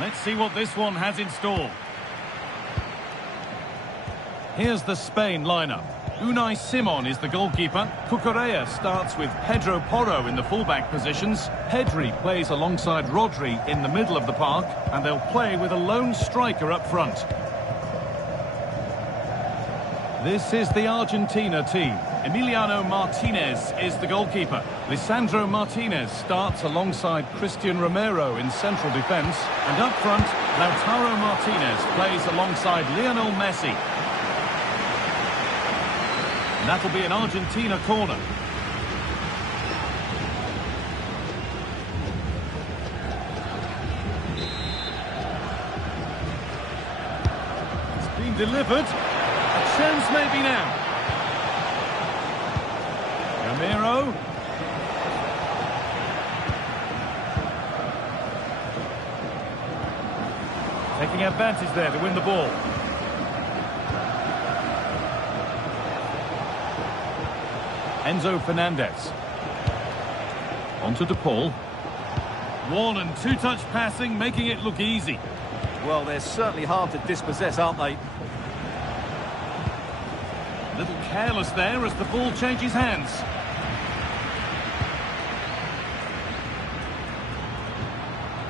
Let's see what this one has in store. Here's the Spain lineup. Unai Simon is the goalkeeper. Cucurella starts with Pedro Porro in the fullback positions. Pedri plays alongside Rodri in the middle of the park, and they'll play with a lone striker up front. This is the Argentina team. Emiliano Martinez is the goalkeeper. Lisandro Martinez starts alongside Christian Romero in central defence. And up front, Lautaro Martinez plays alongside Lionel Messi. And that'll be an Argentina corner. It's been delivered. A chance maybe now. Romero. Taking advantage there to win the ball. Enzo Fernandez. Onto De Paul. One and two-touch passing, making it look easy. Well, they're certainly hard to dispossess, aren't they? A little careless there as the ball changes hands.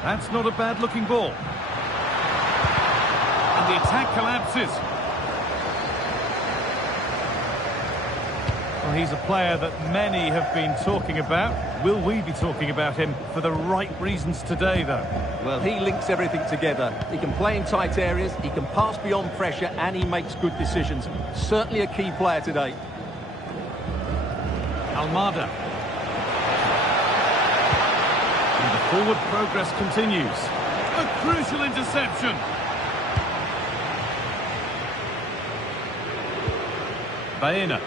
That's not a bad-looking ball. And the attack collapses. Well, he's a player that many have been talking about. Will we be talking about him for the right reasons today, though? Well, he links everything together. He can play in tight areas, he can pass beyond pressure, and he makes good decisions. Certainly a key player today. Almada. And the forward progress continues. A crucial interception. Baena.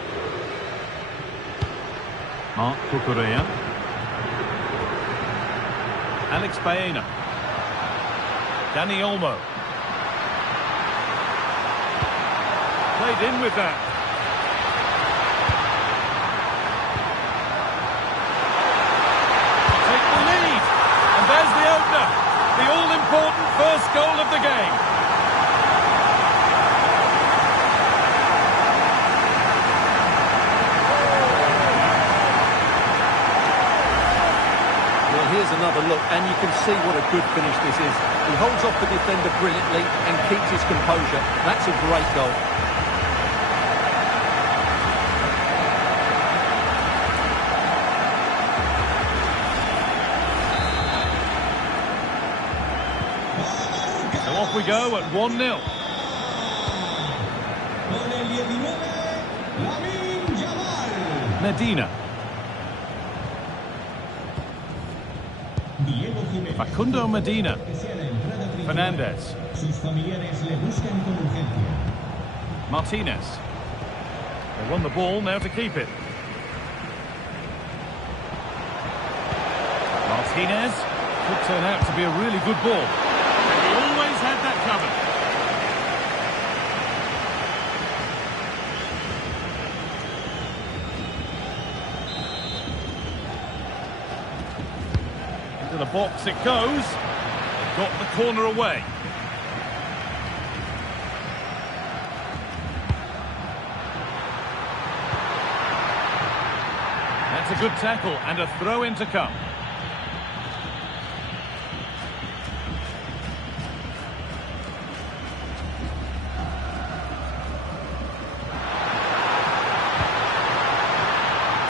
Marc Cucurella. Alex Baena. Dani Olmo. Played in with that. Take the lead. And there's the opener. The all-important first goal of the game. Here's another look, and you can see what a good finish this is. He holds off the defender brilliantly and keeps his composure. That's a great goal. So off we go at 1-0. Medina. Facundo Medina. Fernandez. Martinez. They won the ball, now to keep it. Martinez. Could turn out to be a really good ball. And he always had that covered. To the box it goes. Got the corner away. That's a good tackle and a throw in to come.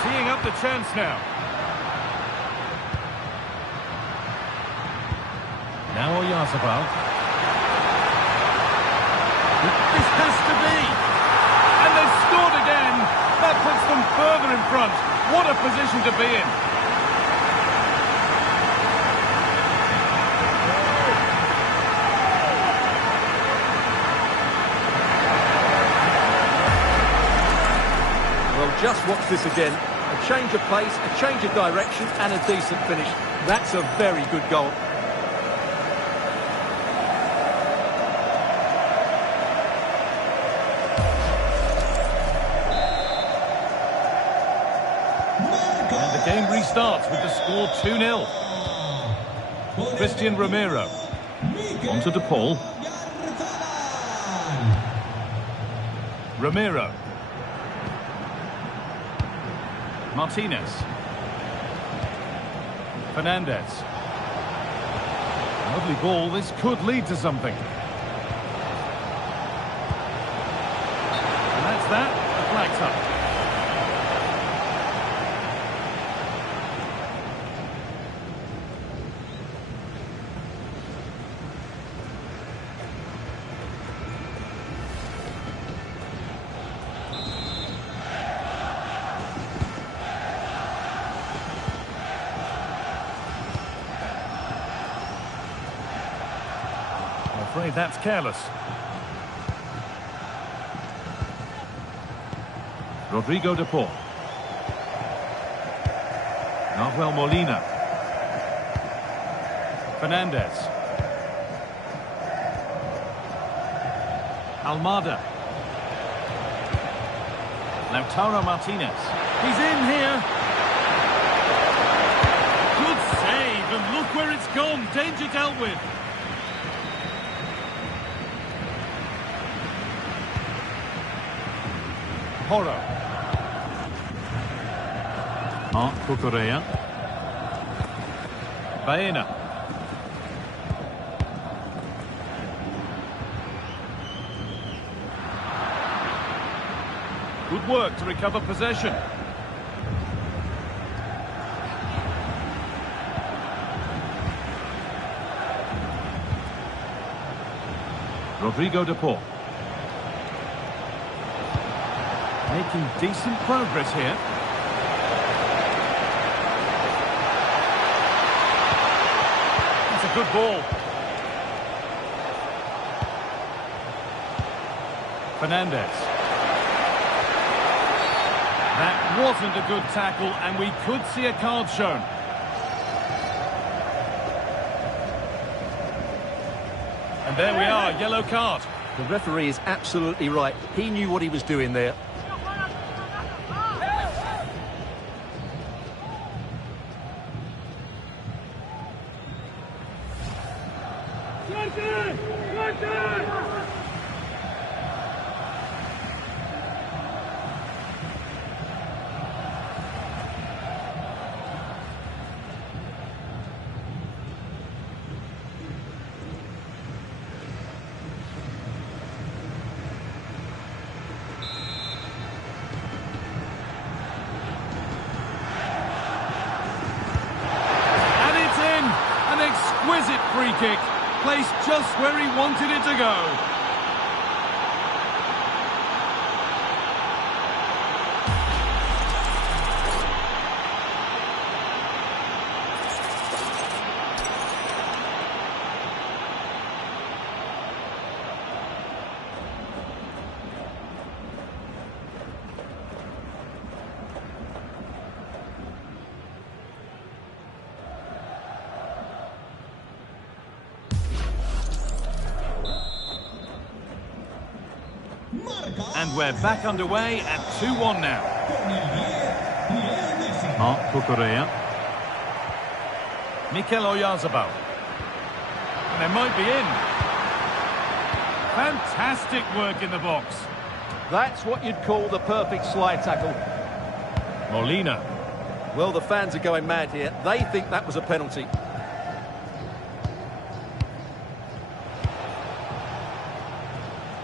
Teeing up the chance now. Now Oyarzabal. This has to be! And they've scored again! That puts them further in front. What a position to be in! Well, just watch this again. A change of pace, a change of direction, and a decent finish. That's a very good goal. Game restarts with the score 2-0. Christian Romero. On to De Paul. Romero. Martinez. Fernandez. Lovely ball, this could lead to something. And that's that, the flag's up. I'm afraid that's careless. Rodrigo De Paul. Nahuel Molina. Fernandez. Almada. Lautaro Martinez. He's in here. Good save, and look where it's gone. Danger dealt with. Horo. Marc Cucurella. Baena. Good work to recover possession. Rodrigo De Paul. Making decent progress here. That's a good ball. Fernandez. That wasn't a good tackle, and we could see a card shown. And there we are, yellow card. The referee is absolutely right. He knew what he was doing there. Exquisite free kick, placed just where he wanted it to go. And we're back underway at 2-1 now. Marc Cucurella. Mikel Oyarzabal. And they might be in. Fantastic work in the box. That's what you'd call the perfect slide tackle. Molina. Well, the fans are going mad here. They think that was a penalty.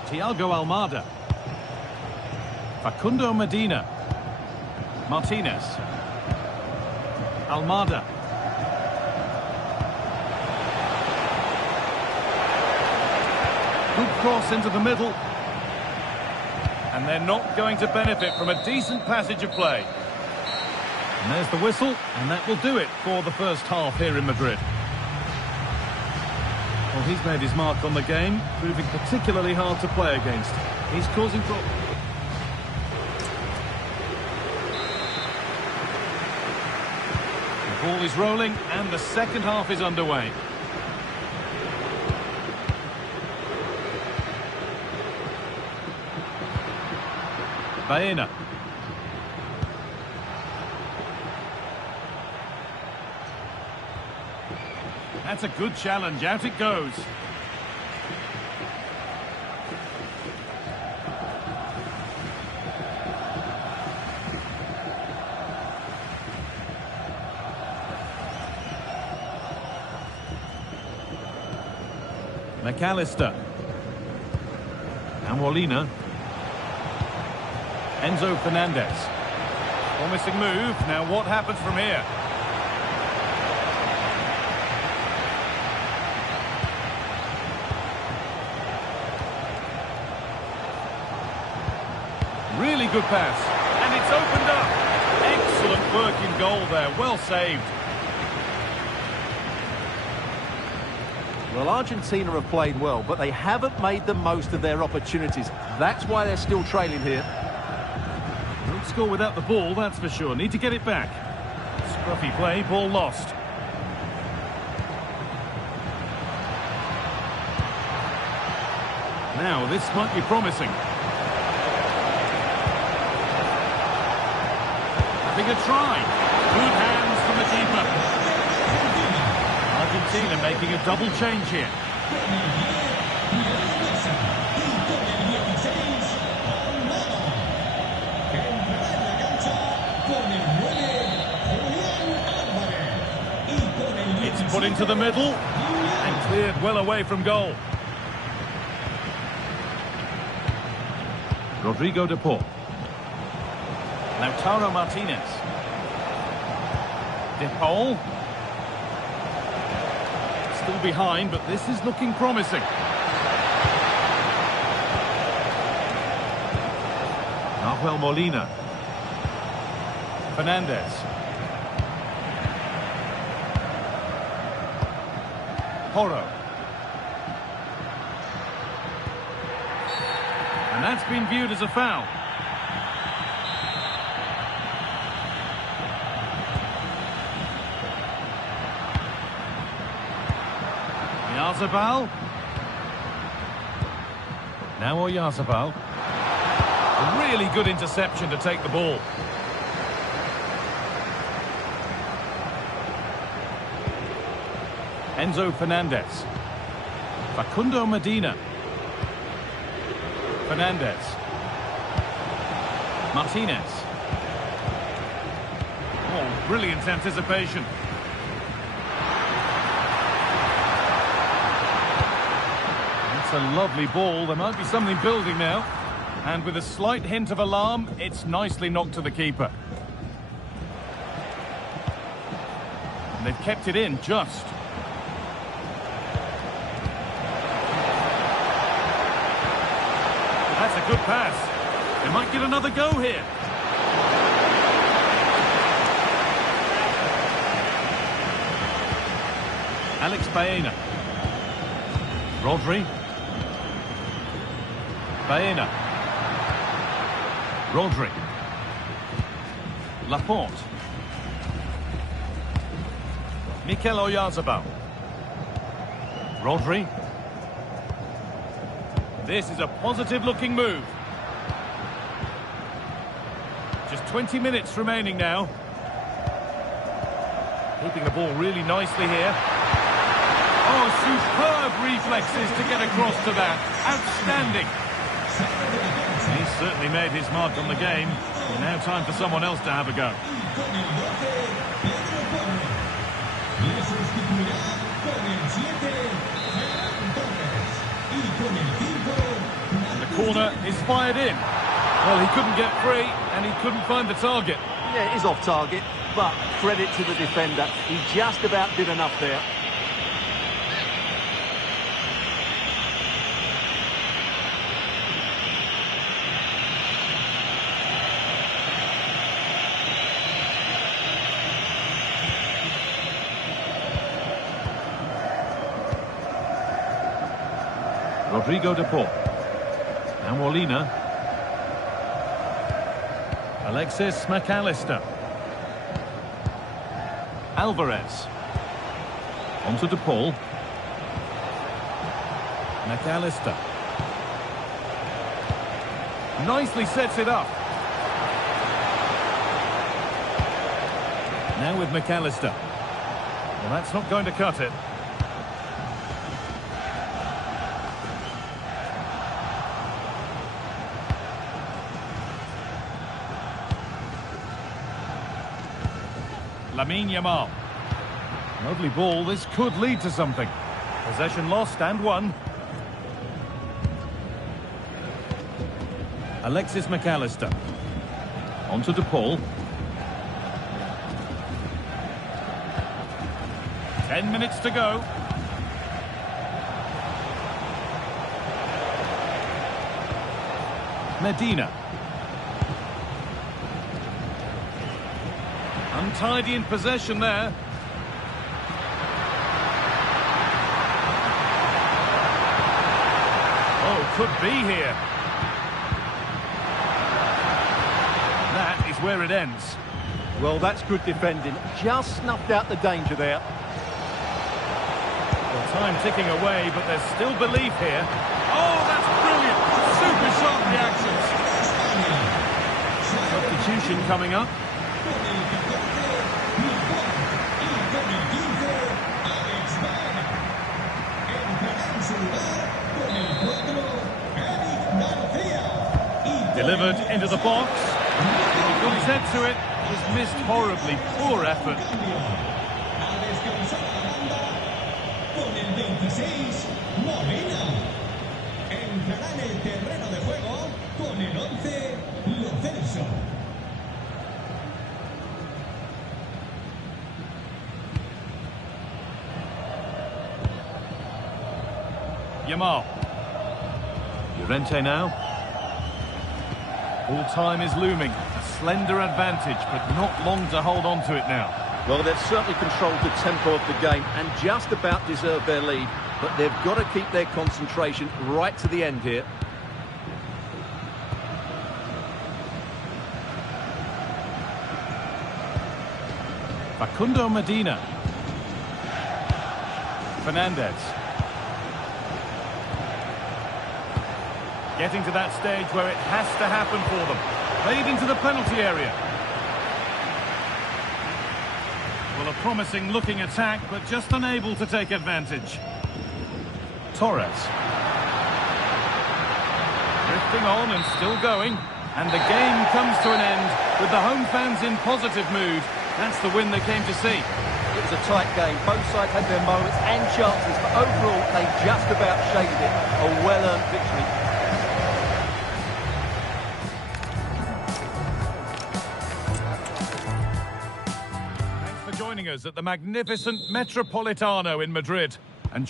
Thiago Almada. Facundo Medina. Martinez. Almada. Good cross into the middle. And they're not going to benefit from a decent passage of play. And there's the whistle, and that will do it for the first half here in Madrid. Well, he's made his mark on the game, proving particularly hard to play against. He's causing problems. The ball is rolling, and the second half is underway. Baena. That's a good challenge. Out it goes. McAllister. Now Molina. Enzo Fernandez. Promising move. Now what happens from here? Really good pass. And it's opened up. Excellent work in goal there. Well saved. Well, Argentina have played well, but they haven't made the most of their opportunities. That's why they're still trailing here. Won't score without the ball, that's for sure. Need to get it back. Scruffy play, ball lost. Now, this might be promising. Having a try. Good hands from the keeper. Argentina making a double change here. It's put into the middle and cleared well away from goal. Rodrigo de Paul. Lautaro Martinez. De Paul. Still behind, but this is looking promising. Nahuel Molina. Fernandez. Porro. And that's been viewed as a foul. Oyarzabal. Now Oyarzabal. A really good interception to take the ball. Enzo Fernandez. Facundo Medina. Fernandez. Martinez. Oh, brilliant anticipation. That's a lovely ball. There might be something building now. And with a slight hint of alarm, it's nicely knocked to the keeper. And they've kept it in just. That's a good pass. They might get another go here. Alex Baena. Rodri. Baena. Rodri. Laporte. Mikel Oyarzabal. Rodri. This is a positive-looking move. Just 20 minutes remaining now. Keeping the ball really nicely here. Oh, superb reflexes to get across to that. Outstanding. He's certainly made his mark on the game. Now time for someone else to have a go. And the corner is fired in. Well, he couldn't get free and he couldn't find the target. Yeah, it is off target, but credit to the defender. He just about did enough there. Rodrigo de Paul. Now Molina. Alexis McAllister. Alvarez. Onto de Paul. McAllister. Nicely sets it up. Now with McAllister. Well, that's not going to cut it. Lamine Yamal. Lovely ball. This could lead to something. Possession lost and won. Alexis McAllister. On to DePaul. 10 minutes to go. Medina. Untidy in possession there. Oh, could be here. That is where it ends. Well, that's good defending. Just snuffed out the danger there. Well, time ticking away, but there's still belief here. Oh, that's brilliant! Super sharp reactions. Substitution coming up. Delivered into the box. He got his head to it. Just missed horribly. Poor effort. Yamal. Llorente now. All time is looming. A slender advantage, but not long to hold on to it now. Well, they've certainly controlled the tempo of the game and just about deserved their lead. But they've got to keep their concentration right to the end here. Facundo Medina. Fernandez. Getting to that stage where it has to happen for them. Played into the penalty area. Well, a promising looking attack, but just unable to take advantage. Torres. Drifting on and still going. And the game comes to an end with the home fans in positive mood. That's the win they came to see. It was a tight game. Both sides had their moments and chances, but overall they just about shaded it. A well-earned victory. Thanks for joining us at the magnificent Metropolitano in Madrid. And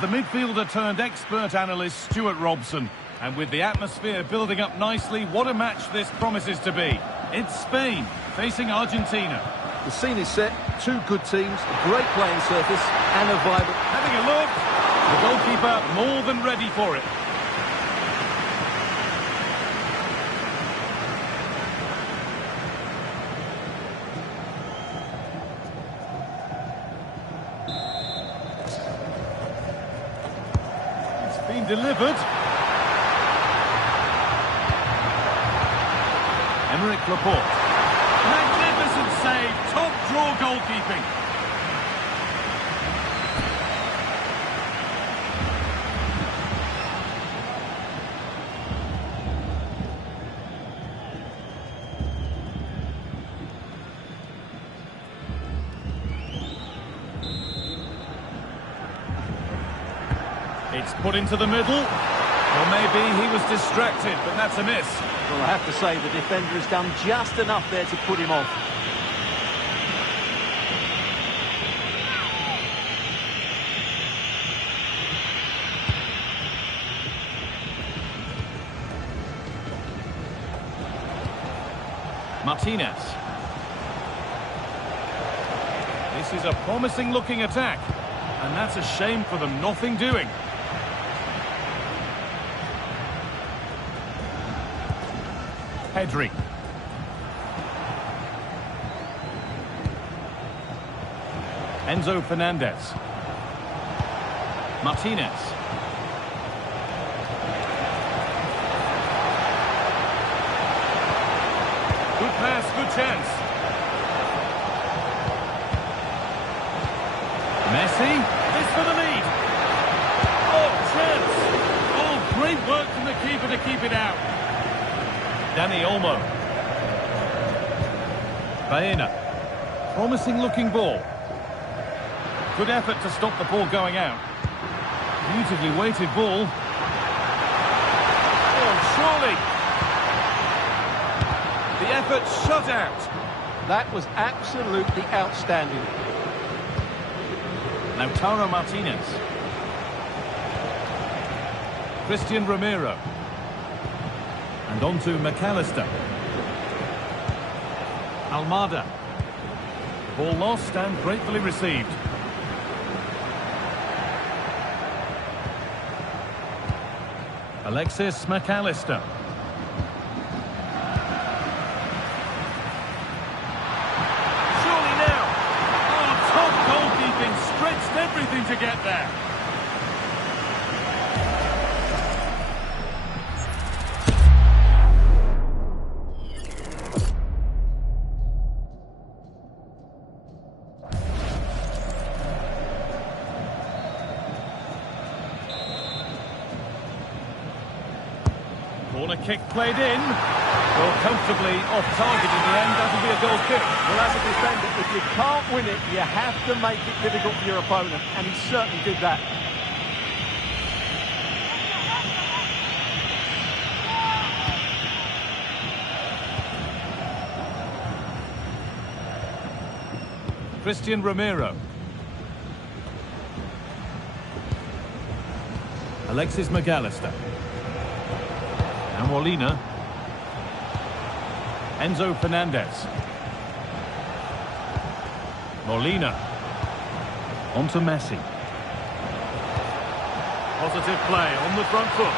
the midfielder turned expert analyst Stuart Robson. And with the atmosphere building up nicely, what a match this promises to be. It's Spain facing Argentina. The scene is set, two good teams, a great playing surface and a vibrant... Having a look, the goalkeeper more than ready for it. It's been delivered. Emerick Laporte. Magnificent save, top draw goalkeeping. It's put into the middle. Or maybe he was distracted, but that's a miss. Well, I have to say the defender has done just enough there to put him off. Martinez. This is a promising looking attack. And that's a shame for them, nothing doing. Pedri. Enzo Fernandez. Martinez. Good pass, good chance. Messi. This for the lead. Oh, chance. Oh, great work from the keeper to keep it out. Dani Olmo. Baena. Promising looking ball. Good effort to stop the ball going out. Beautifully weighted ball. on, surely. The effort shut out. That was absolutely outstanding. Lautaro Martinez. Christian Romero. And on to McAllister. Almada. Ball lost and gratefully received. Alexis McAllister. Surely now. Oh, top goalkeeping, stretched everything to get there. Corner kick played in. Well, comfortably off target in the end. That'll be a goal kick. Well, as a defender, if you can't win it, you have to make it difficult for your opponent, and he certainly did that. Christian Romero. Alexis McAllister. And Molina. Enzo Fernandez. Molina. On to Messi. Positive play on the front foot.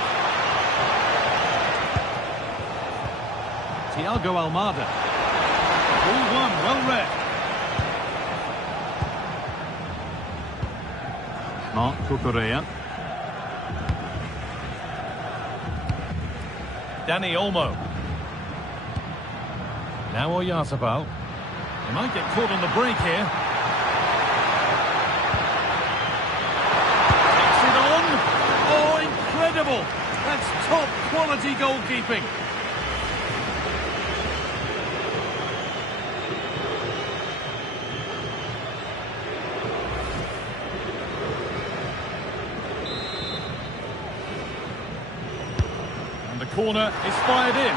Thiago Almada. Ball won, well read. Marc Cucurella. Dani Olmo. Now Oyarzabal. He might get caught on the break here. Takes it on. Oh, incredible. That's top quality goalkeeping. And the corner is fired in.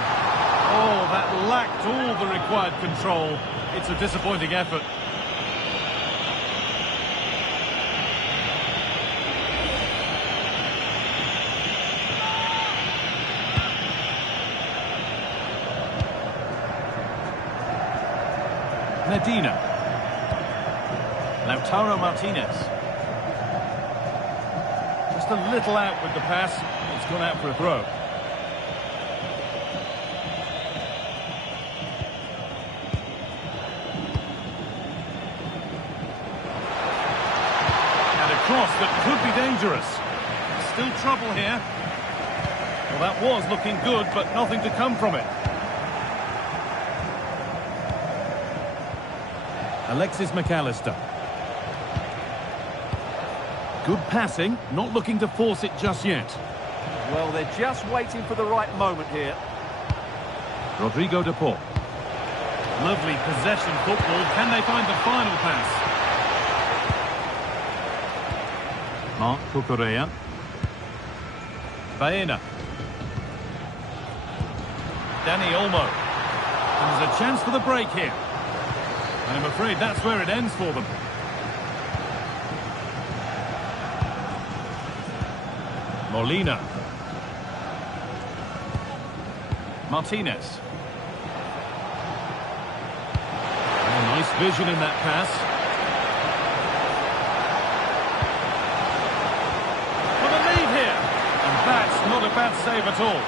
Oh, that lacked all the required control. It's a disappointing effort. Medina. Lautaro Martinez. Just a little out with the pass. It's gone out for a throw. Cross that could be dangerous. Still trouble here. Well, that was looking good, but nothing to come from it. Alexis McAllister. Good passing, not looking to force it just yet. Well, they're just waiting for the right moment here. Rodrigo de Paul. Lovely possession football. Can they find the final pass? Marc Cucurella. Baena. Dani Olmo. And there's a chance for the break here. And I'm afraid that's where it ends for them. Molina. Martinez. Oh, nice vision in that pass. That's not a bad save at all.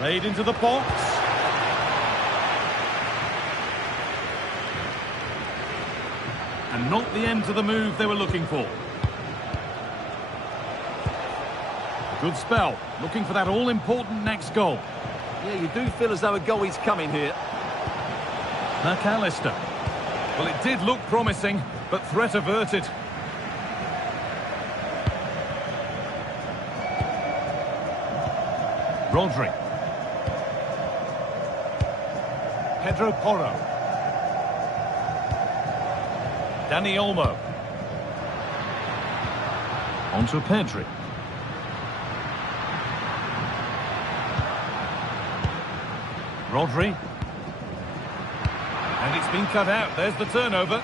Played into the box. And not the end to the move they were looking for. Good spell, looking for that all-important next goal. Yeah, you do feel as though a goal is coming here. McAllister. Well, it did look promising, but threat averted. Rodri. Pedro Porro. Dani Olmo. On to Pedri. Rodri. And it's been cut out. There's the turnover.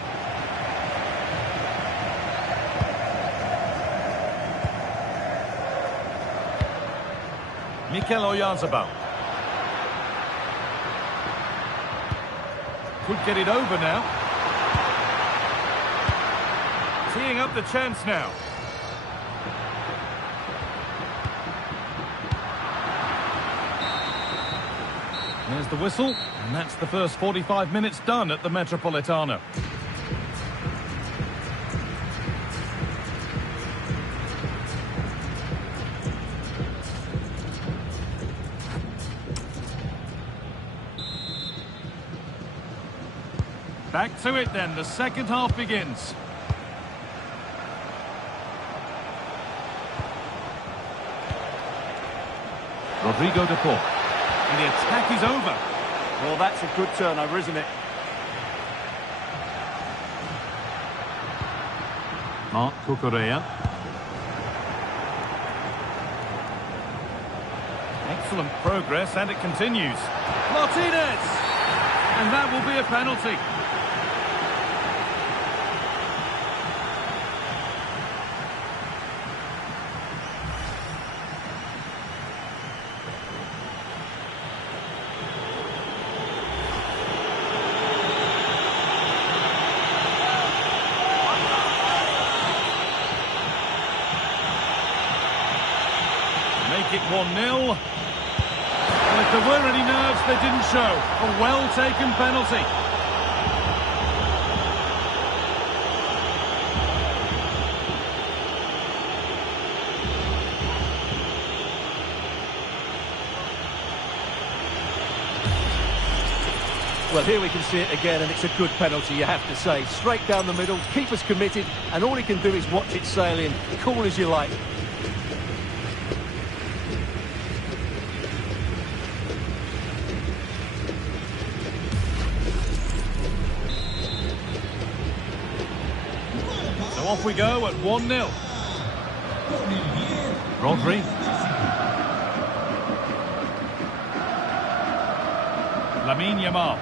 Mikel Oyarzabal. Could get it over now. Teeing up the chance now. There's the whistle, and that's the first 45 minutes done at the Metropolitano. Back to it then, the second half begins. Rodrigo de Paul. And the attack is over. Well, that's a good turnover, isn't it? Marc Cucurella. Excellent progress, and it continues. Martinez! And that will be a penalty. Make it 1-0. And if there were any nerves, they didn't show. A well-taken penalty. Well, here we can see it again, and it's a good penalty, you have to say. Straight down the middle, keeper's committed, and all he can do is watch it sail in. Cool as you like. So off we go at 1-0. Rodri. Lamine Yamal.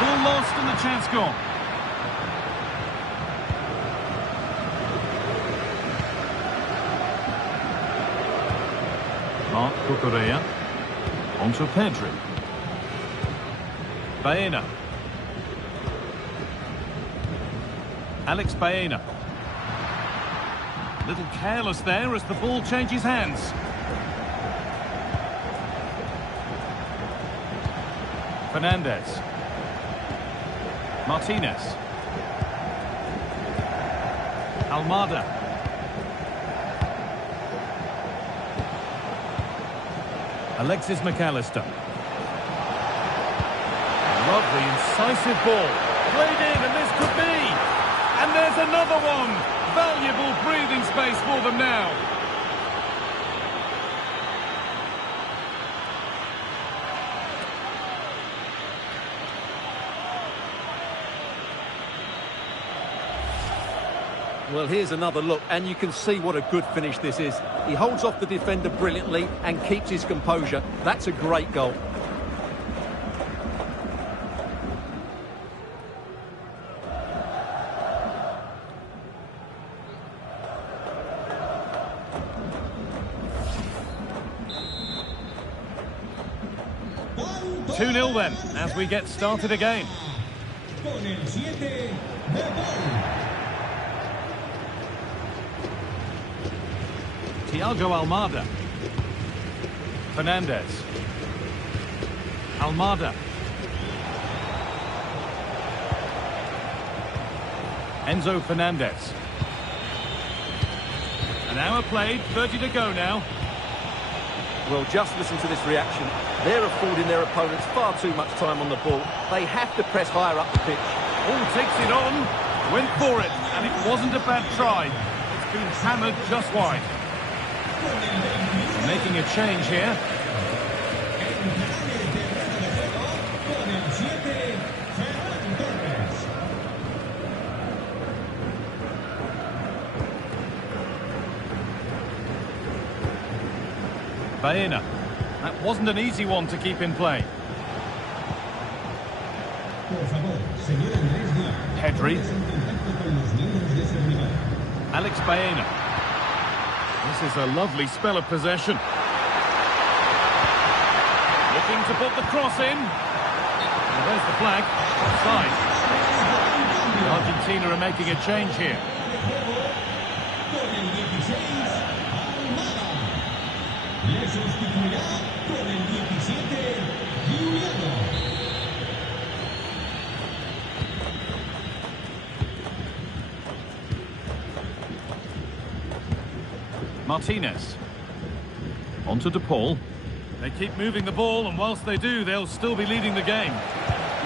Ball lost and the chance gone. Marc Cucurella. On to Pedri. Baena. Alex Baena. A little careless there as the ball changes hands. Fernandez. Martinez. Almada. Alexis McAllister. Lovely, incisive ball. Played in, and this could be. And there's another one. Valuable breathing space for them now. Well, here's another look, and you can see what a good finish this is. He holds off the defender brilliantly and keeps his composure. That's a great goal. Two 2-0 then, as we get started again. Thiago Almada. Fernandez. Almada. Enzo Fernandez. An hour played, 30 to go now. Well, just listen to this reaction. They're affording their opponents far too much time on the ball. They have to press higher up the pitch. All takes it on, went for it, and it wasn't a bad try. It's been hammered just wide. Making a change here. Baena. That wasn't an easy one to keep in play. Pedri. Alex Baena. This is a lovely spell of possession. Looking to put the cross in. Well, there's the flag. Offside. Argentina are making a change here. Martinez. On to De Paul. They keep moving the ball, and whilst they do, they'll still be leading the game.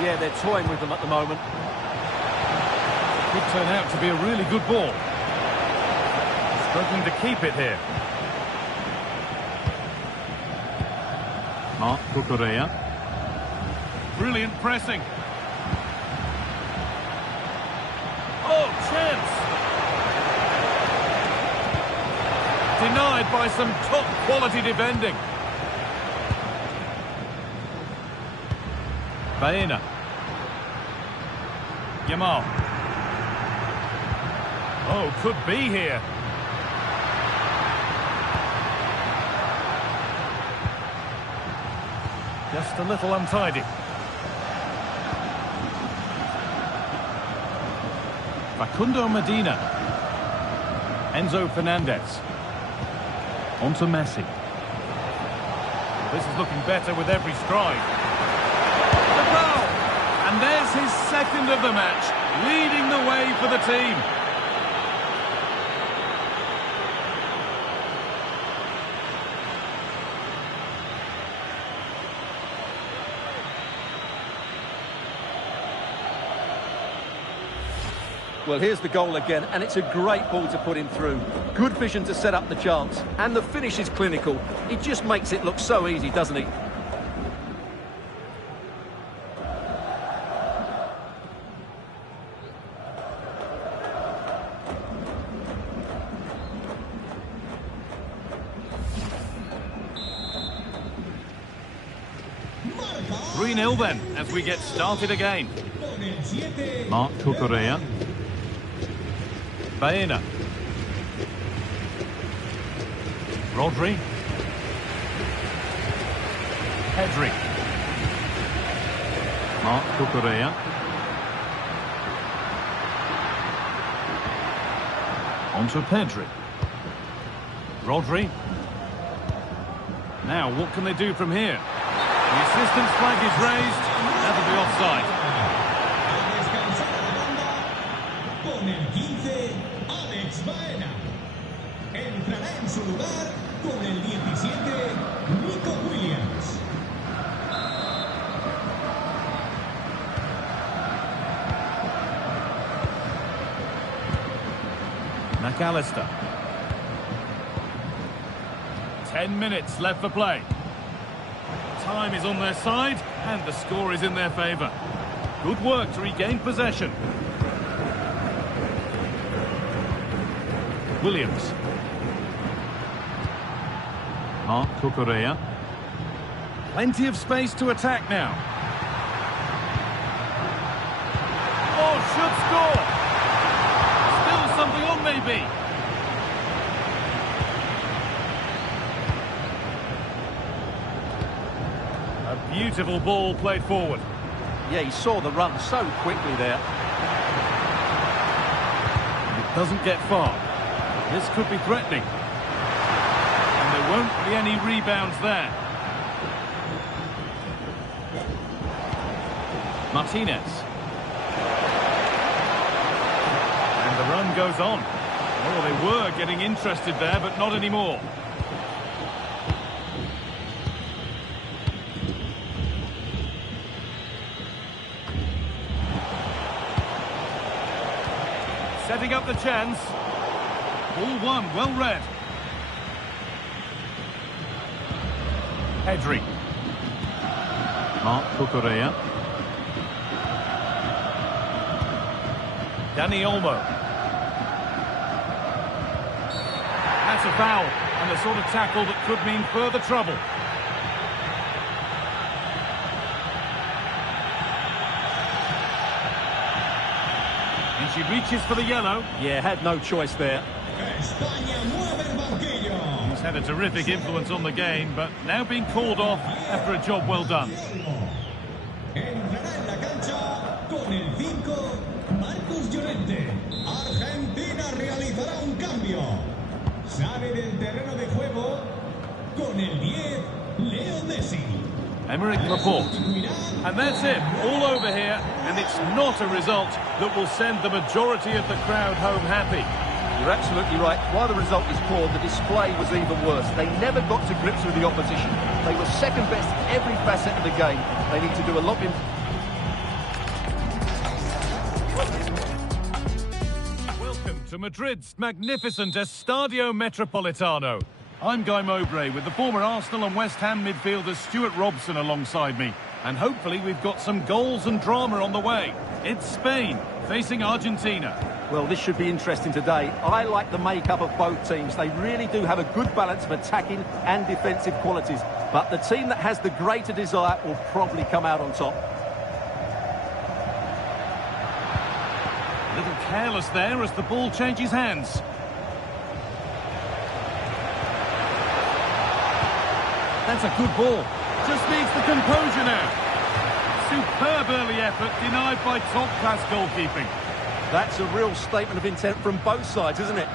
Yeah, they're toying with them at the moment. Could turn out to be a really good ball. Struggling to keep it here. Marc Cucurella. Brilliant pressing. Oh, chance! Denied by some top-quality defending. Baena. Yamal. Oh, could be here. Just a little untidy. Facundo Medina. Enzo Fernandez. On to Messi. This is looking better with every stride. The goal! And there's his second of the match, leading the way for the team. Well, here's the goal again, and it's a great ball to put him through. Good vision to set up the chance, and the finish is clinical. He just makes it look so easy, doesn't he? Three-0 then, as we get started again. Marc Cucurella. Baena. Rodri. Pedri. Marc Cucurella. On to Pedri. Rodri. Now, what can they do from here? The assistant's flag is raised. That'll be offside. McAllister. 10 minutes left for play. Time is on their side, and the score is in their favour. Good work to regain possession. Williams. Marc Cucurella. Plenty of space to attack now. Oh, should score! Still something on, maybe. A beautiful ball played forward. Yeah, he saw the run so quickly there. It doesn't get far. This could be threatening. And there won't be any rebounds there. Martinez. And the run goes on. Oh, they were getting interested there, but not anymore. Setting up the chance. Ball one, well read. Pedri. Marc Cucurella. Dani Olmo. That's a foul, and the sort of tackle that could mean further trouble. And she reaches for the yellow. Yeah, had no choice there. He's had a terrific influence on the game, but now being called off after a job well done. Entrará en la cancha con el 5, Marcus Llorente. Argentina realizará un cambio. Sale del terreno de juego con el 10, Leo Messi. Emerick Laporte. And that's it, all over here, and it's not a result that will send the majority of the crowd home happy. You're absolutely right. While the result is poor, the display was even worse. They never got to grips with the opposition. They were second best in every facet of the game. They need to do a lot in... Welcome to Madrid's magnificent Estadio Metropolitano. I'm Guy Mowbray with the former Arsenal and West Ham midfielder Stuart Robson alongside me. And hopefully we've got some goals and drama on the way. It's Spain facing Argentina. Well, this should be interesting today. I like the makeup of both teams. They really do have a good balance of attacking and defensive qualities. But the team that has the greater desire will probably come out on top. A little careless there as the ball changes hands. That's a good ball. Just needs the composure now. Superb early effort denied by top-class goalkeeping. That's a real statement of intent from both sides, isn't it?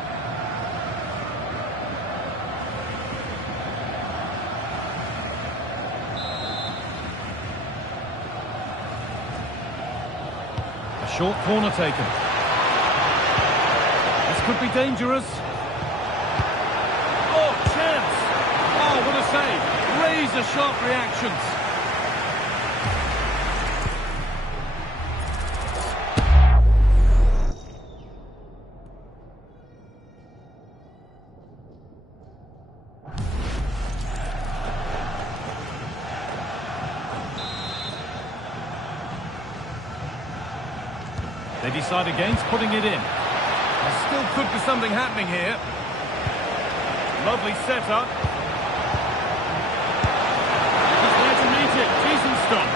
A short corner taken. This could be dangerous. Oh, chance! Oh, what a save! Razor-sharp reactions. They decide against putting it in. There still could be something happening here. Lovely setup. He's there to meet it. Decent stop.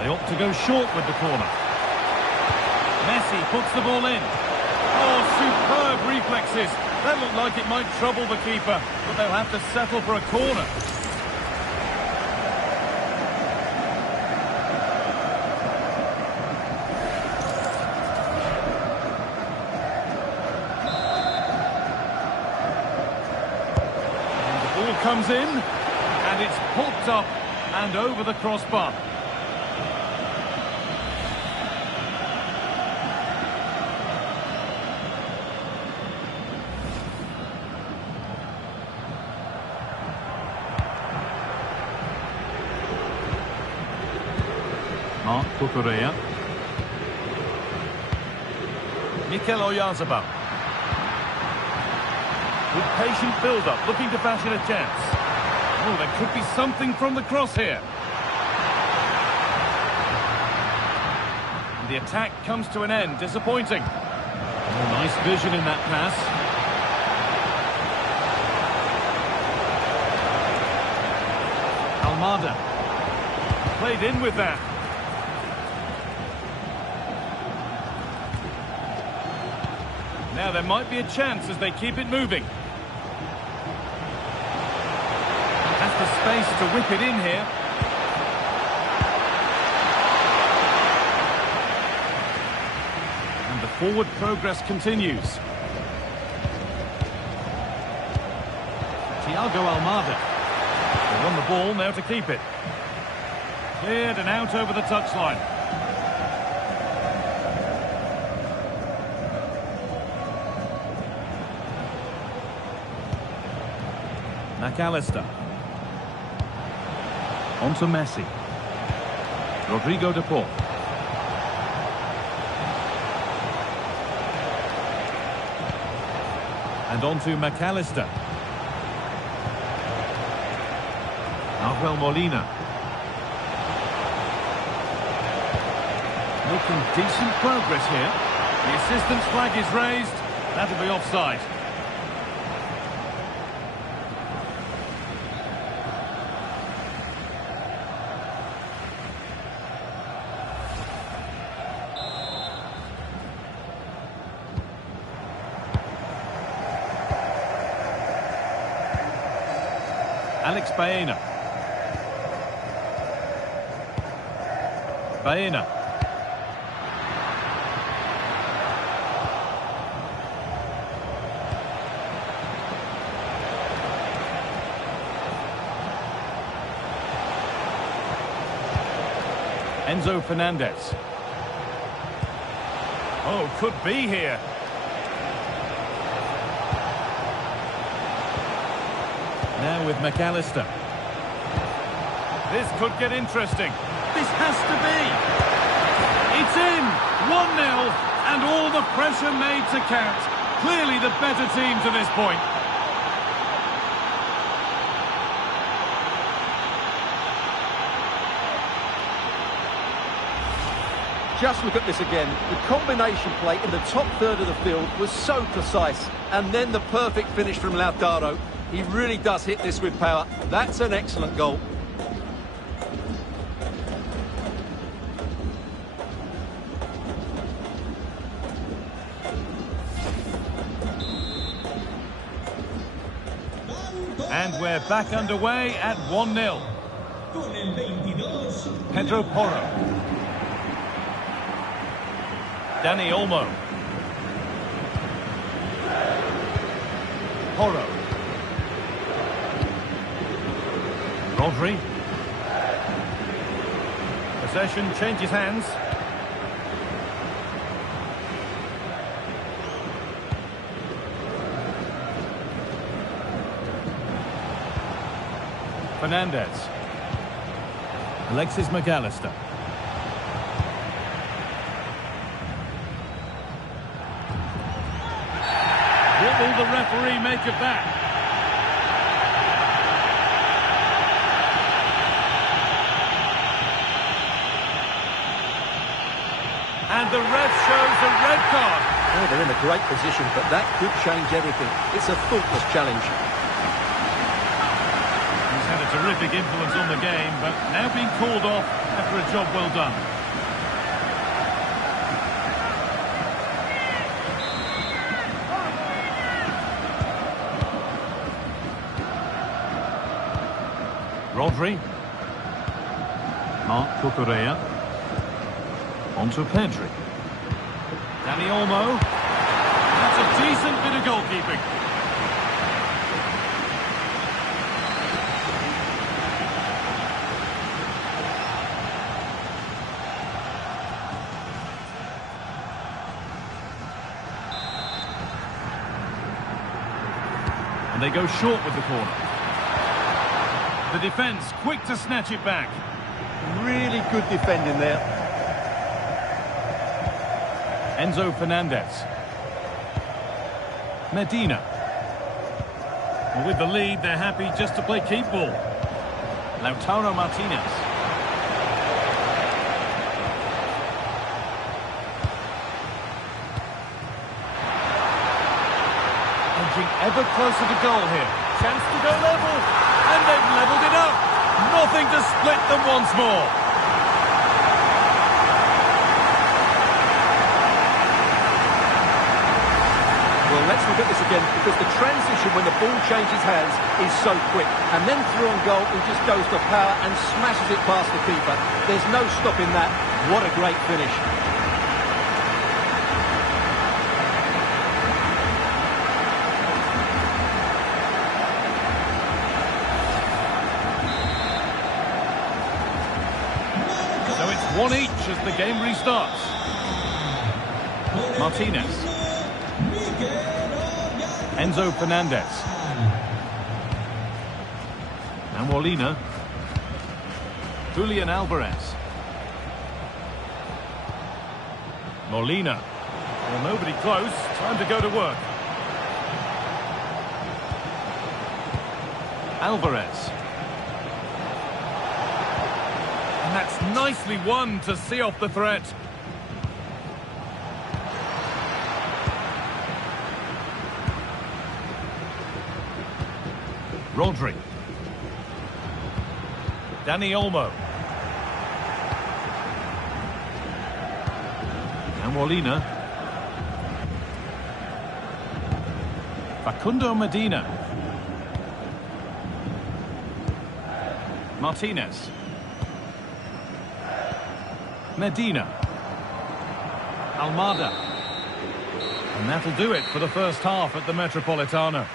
They opt to go short with the corner. Messi puts the ball in. Oh, superb reflexes. That looked like it might trouble the keeper, but they'll have to settle for a corner. And the ball comes in, and it's popped up and over the crossbar. Marc Cucurella. Mikel Oyarzabal. With patient build-up, looking to fashion a chance. Oh, there could be something from the cross here. And the attack comes to an end, disappointing. Oh, nice vision in that pass. Almada. Played in with that. Now there might be a chance as they keep it moving. Has the space to whip it in here. And the forward progress continues. Thiago Almada. They won the ball, now to keep it. Cleared and out over the touchline. McAllister. On to Messi. Rodrigo de Paul. And on to McAllister. Nahuel Molina. Making decent progress here. The assistant's flag is raised. That'll be offside. Alex Baena. Baena. Enzo Fernandez. Oh, could be here. Now with McAllister. This could get interesting. This has to be. It's in. 1-0. And all the pressure made to count. Clearly the better team to this point. Just look at this again. The combination play in the top third of the field was so precise. And then the perfect finish from Lautaro. He really does hit this with power. That's an excellent goal. And we're back underway at 1-0. Pedro Porro. Dani Olmo. Porro. Rodri. Possession changes hands. Fernandez. Alexis McAllister. What will the referee make of that? And the ref shows a red card. Oh, they're in a great position, but that could change everything. It's a thoughtless challenge. He's had a terrific influence on the game, but now being called off after a job well done. Rodri. Marc Cucurella. On to Pedri. Dani Olmo. That's a decent bit of goalkeeping. And they go short with the corner. The defence quick to snatch it back. Really good defending there. Enzo Fernandez. Medina. Well, with the lead, they're happy just to play keep ball. Lautaro Martinez. Edging ever closer to goal here. Chance to go level. And they've levelled it up. Nothing to split them once more. Well, let's look at this again, because the transition when the ball changes hands is so quick. And then through on goal, he just goes to power and smashes it past the keeper. There's no stopping that. What a great finish. So it's 1 each as the game restarts. Martinez. Enzo Fernandez. And Molina. Julian Alvarez. Molina. Well, nobody close. Time to go to work. Alvarez. And that's nicely won to see off the threat. Rodri. Dani Olmo. And Molina. Facundo Medina. Martinez. Medina. Almada. And that'll do it for the first half at the Metropolitano.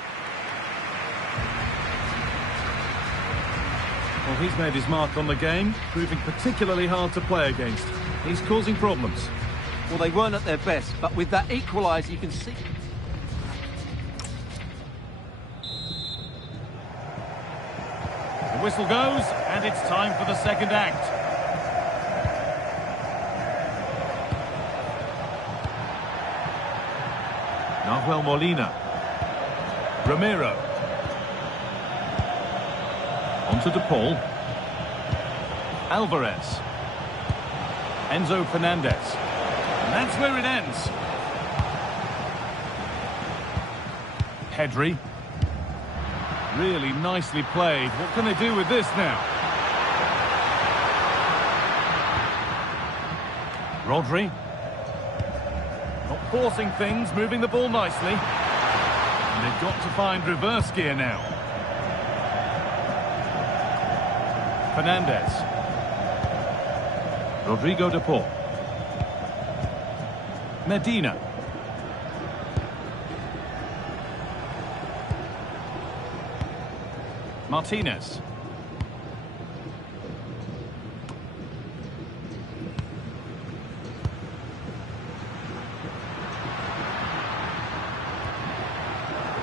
Well, he's made his mark on the game, proving particularly hard to play against. He's causing problems. Well, they weren't at their best, but with that equaliser, you can see... The whistle goes, and it's time for the second act. Nahuel Molina. Romero. Onto De Paul. Alvarez. Enzo Fernandez. And that's where it ends. Pedri. Really nicely played. What can they do with this now? Rodri. Not forcing things, moving the ball nicely. And they've got to find reverse gear now. Fernandez. Rodrigo De Paul. Medina. Martinez.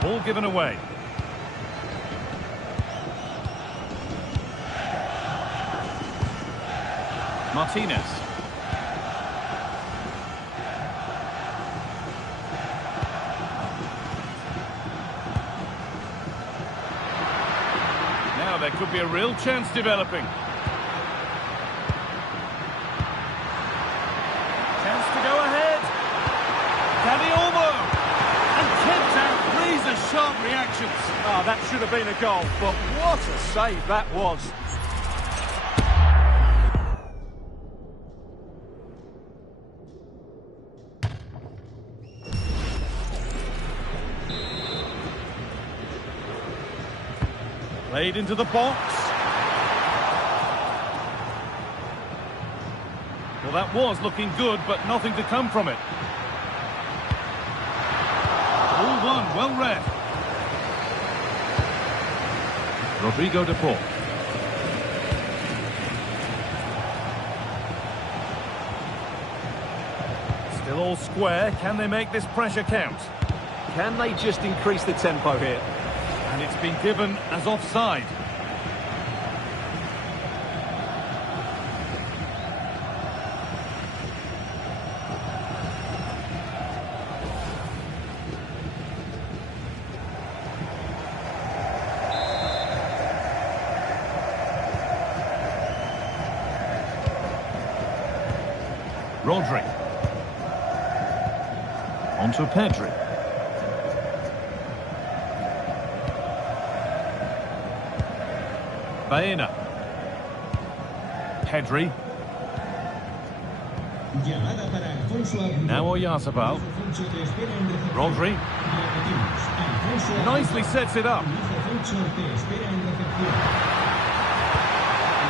Ball given away. Martinez. Now there could be a real chance developing. Chance to go ahead. Dani Olmo. And kept out. These are sharp reactions. Ah, that should have been a goal, but what a save that was. Played into the box. Well, that was looking good, but nothing to come from it. All one, well read. Rodrigo De Paul. Still all square. Can they make this pressure count? Can they just increase the tempo here? And it's been given as offside. Rodri. Onto Pedri. Baena. Pedri. Now Oyarzabal. Rodri. Nicely sets it up. And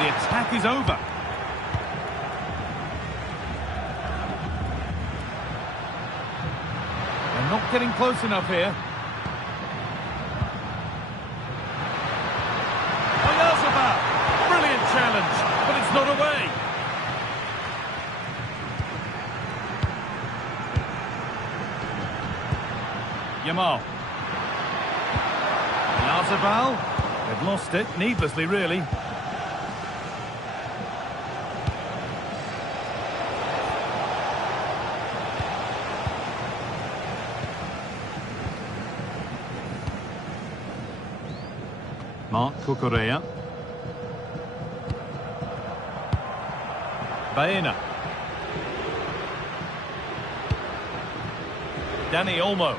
the attack is over. They're not getting close enough here. Brilliant challenge, but it's not away. Yamal. Oyarzabal. They've lost it, needlessly, really. Marc Cucurella. Baena. Dani Olmo.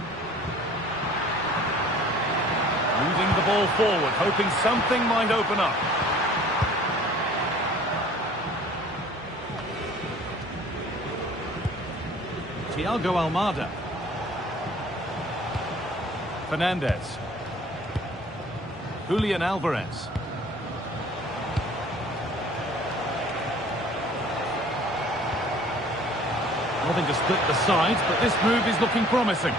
Moving the ball forward, hoping something might open up. Thiago Almada. Fernandez. Julian Alvarez. Nothing to split the sides, but this move is looking promising.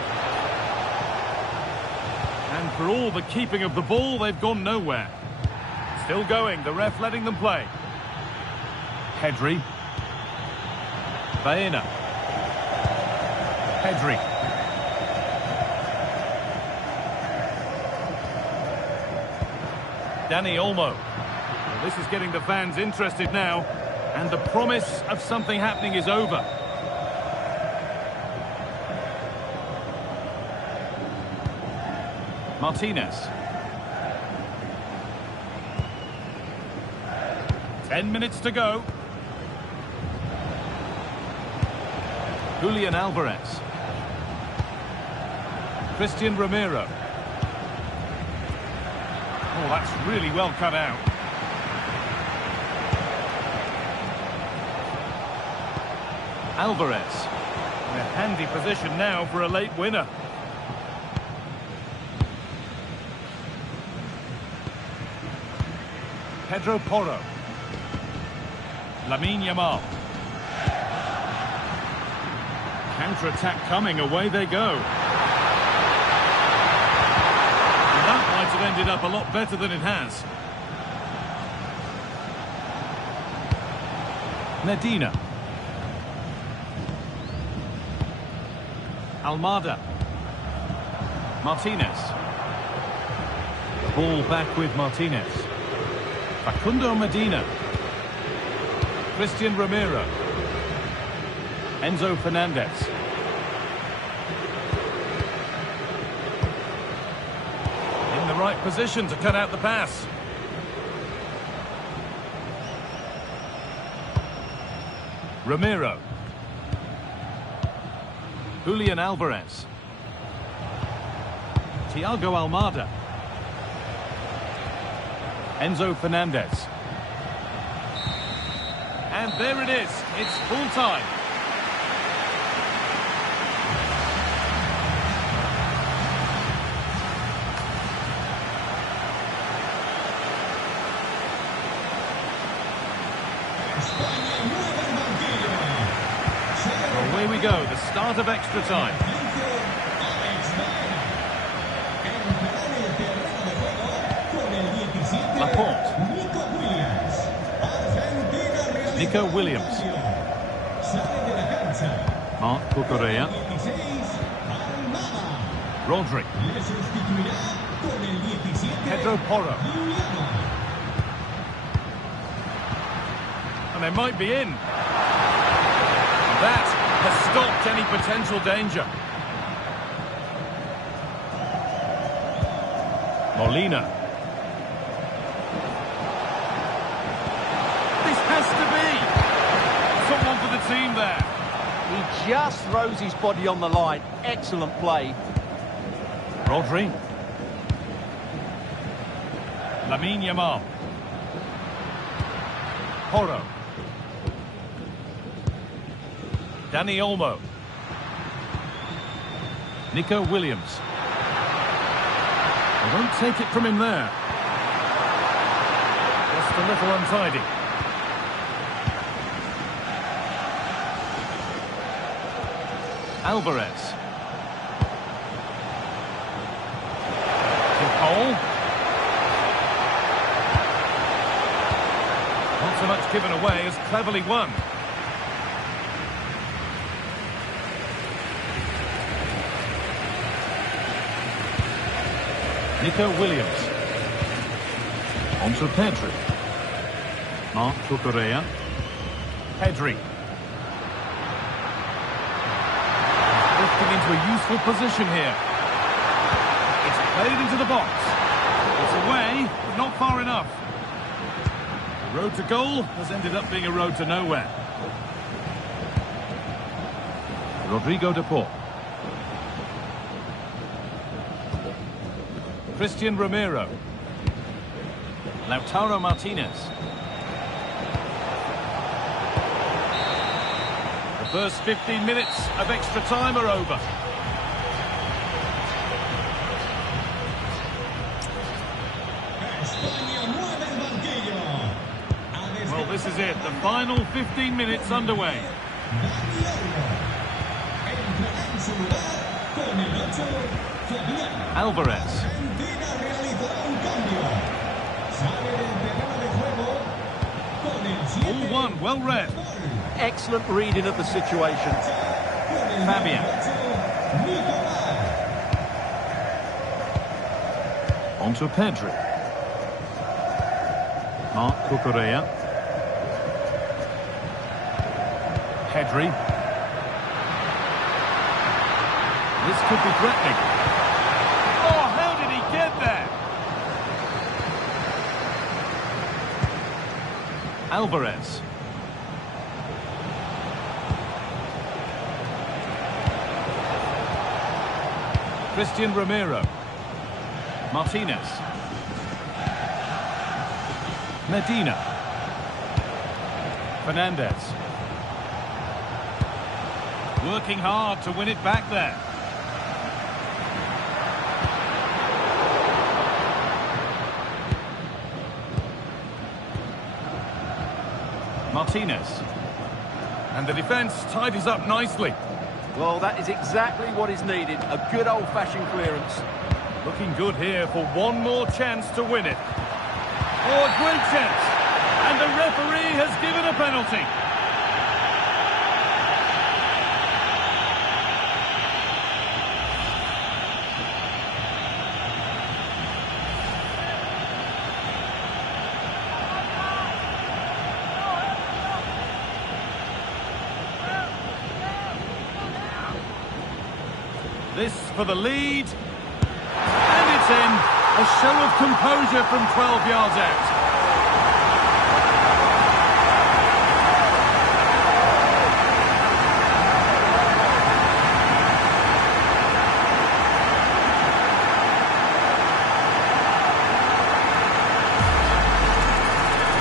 And for all the keeping of the ball, they've gone nowhere. Still going, the ref letting them play. Pedri. Baena. Pedri. Dani Olmo. Well, this is getting the fans interested now, and the promise of something happening is over. Martinez. 10 minutes to go. Julian Alvarez. Christian Romero. Oh, that's really well cut out. Alvarez. In a handy position now for a late winner. Pedro Porro. Lamine Yamal. Counter-attack coming, away they go. And that might have ended up a lot better than it has. Medina. Almada. Martinez. The ball back with Martinez. Facundo Medina. Christian Romero. Enzo Fernandez. In the right position to cut out the pass. Romero. Julian Alvarez. Thiago Almada. Enzo Fernandez. And there it is. It's full time. Well, away we go. The start of extra time. Laporte. Nico Williams. Marc Cucurella. Rodri. Pedro Porro. And they might be in. That has stopped any potential danger. Molina. Someone for the team there. He just throws his body on the line. Excellent play. Rodri. Lamine Yamal. Porro. Dani Olmo. Nico Williams. They won't take it from him there. Just a little untidy. Alvarez. Cole. Not so much given away as cleverly won. Nico Williams. On to Pedri. Marc Cucurella. Pedri. Drifting into a useful position here. It's played into the box. It's away, but not far enough. The road to goal has ended up being a road to nowhere. Rodrigo de Paul. Christian Romero. Lautaro Martinez. The first 15 minutes of extra time are over. Well, this is it. The final 15 minutes underway. Alvarez. All one, well read. Excellent reading of the situation. Fabian. On to Pedri. Marc Cucurella. Pedri. This could be threatening. Oh, how did he get there? Alvarez. Christian Romero. Martinez. Medina. Fernandez. Working hard to win it back there. Martinez. And the defence tidies up nicely. Well, that is exactly what is needed. A good old-fashioned clearance. Looking good here for one more chance to win it. Oh, a great chance. And the referee has given a penalty. This for the lead. And it's in. A show of composure from 12 yards out.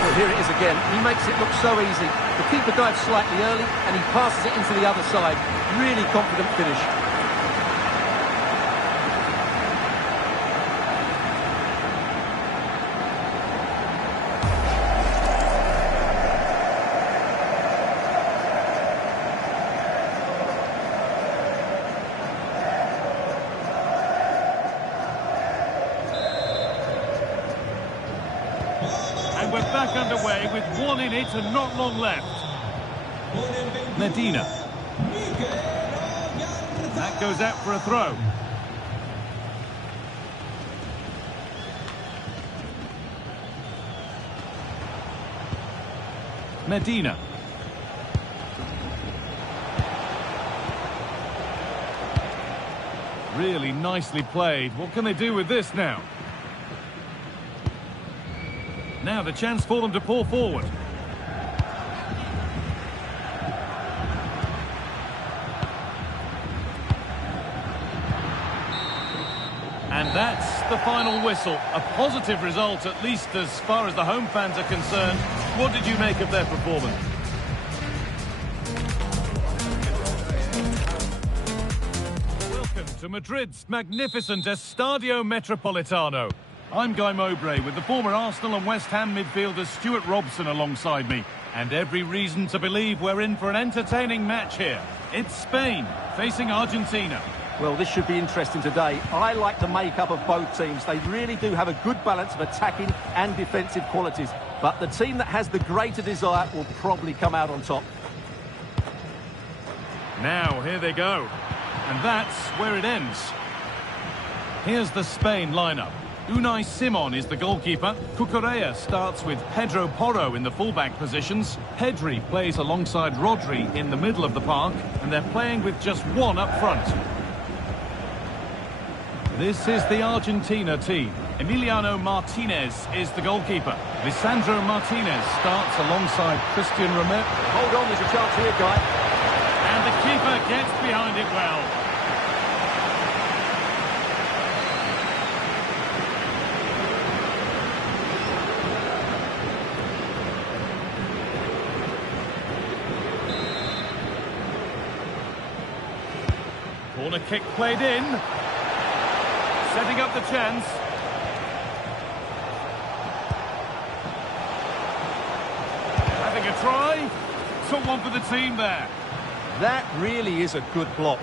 Well, here it is again. He makes it look so easy. The keeper dives slightly early and he passes it into the other side. Really confident finish. And we're back underway with one in it and not long left. Medina. That goes out for a throw. Medina. Really nicely played. What can they do with this now? Now the chance for them to pull forward. And that's the final whistle. A positive result, at least as far as the home fans are concerned. What did you make of their performance? Welcome to Madrid's magnificent Estadio Metropolitano. I'm Guy Mowbray with the former Arsenal and West Ham midfielder Stuart Robson alongside me. And every reason to believe we're in for an entertaining match here. It's Spain facing Argentina. Well, this should be interesting today. I like the makeup of both teams. They really do have a good balance of attacking and defensive qualities. But the team that has the greater desire will probably come out on top. Now, here they go. And that's where it ends. Here's the Spain lineup. Unai Simon is the goalkeeper. Cucurella starts with Pedro Porro in the fullback positions. Pedri plays alongside Rodri in the middle of the park, and they're playing with just one up front. This is the Argentina team. Emiliano Martinez is the goalkeeper. Lisandro Martinez starts alongside Christian Romero. Hold on, there's a chance here, Guy. And the keeper gets behind it well. Corner kick played in. Setting up the chance. Having a try. Took one for the team there. That really is a good block.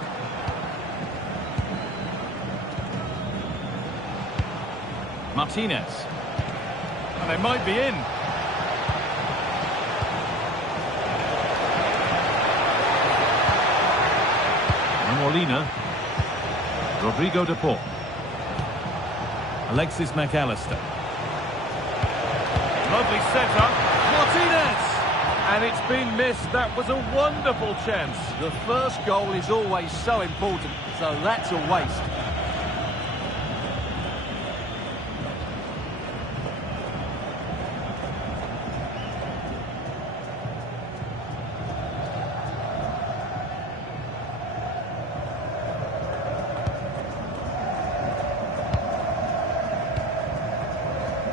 Martinez. And they might be in. Molina. Rodrigo de Paul. Alexis McAllister. Lovely setup. Martinez! And it's been missed. That was a wonderful chance. The first goal is always so important, so that's a waste.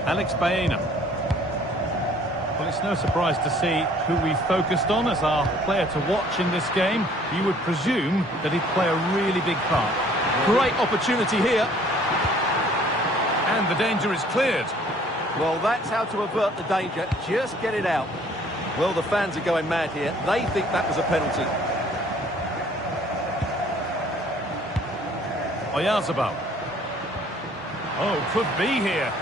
Alex Baena. Well, it's no surprise to see who we focused on as our player to watch in this game. You would presume that he'd play a really big part. Great opportunity here. And the danger is cleared. Well, that's how to avert the danger. Just get it out. Well, the fans are going mad here. They think that was a penalty. Oyarzabal. Oh, could be here.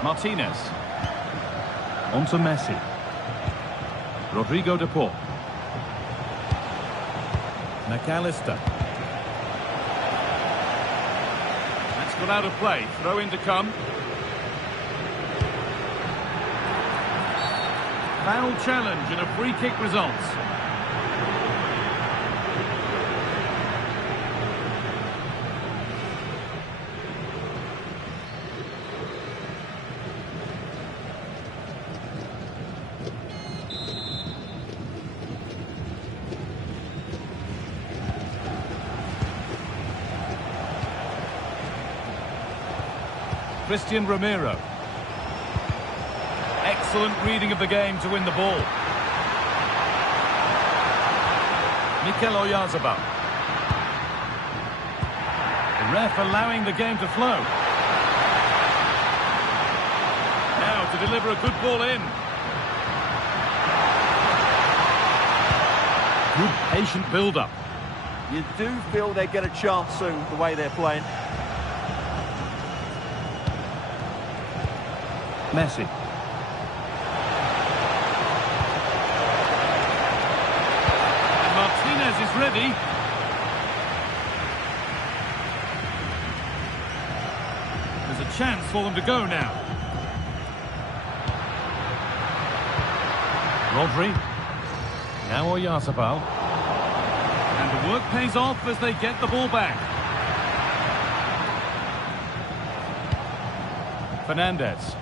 Martinez. On to Messi. Rodrigo de Paul. McAllister. That's got out of play. Throw in to come. Foul challenge and a free kick results. Christian Romero. Excellent reading of the game to win the ball. Mikel Oyarzabal. The ref allowing the game to flow. Now to deliver a good ball in. Good patient build-up. You do feel they get a chance soon, the way they're playing. Messi. And Martinez is ready. There's a chance for them to go now. Rodri. Now Oyarzabal. And the work pays off as they get the ball back. Fernandez.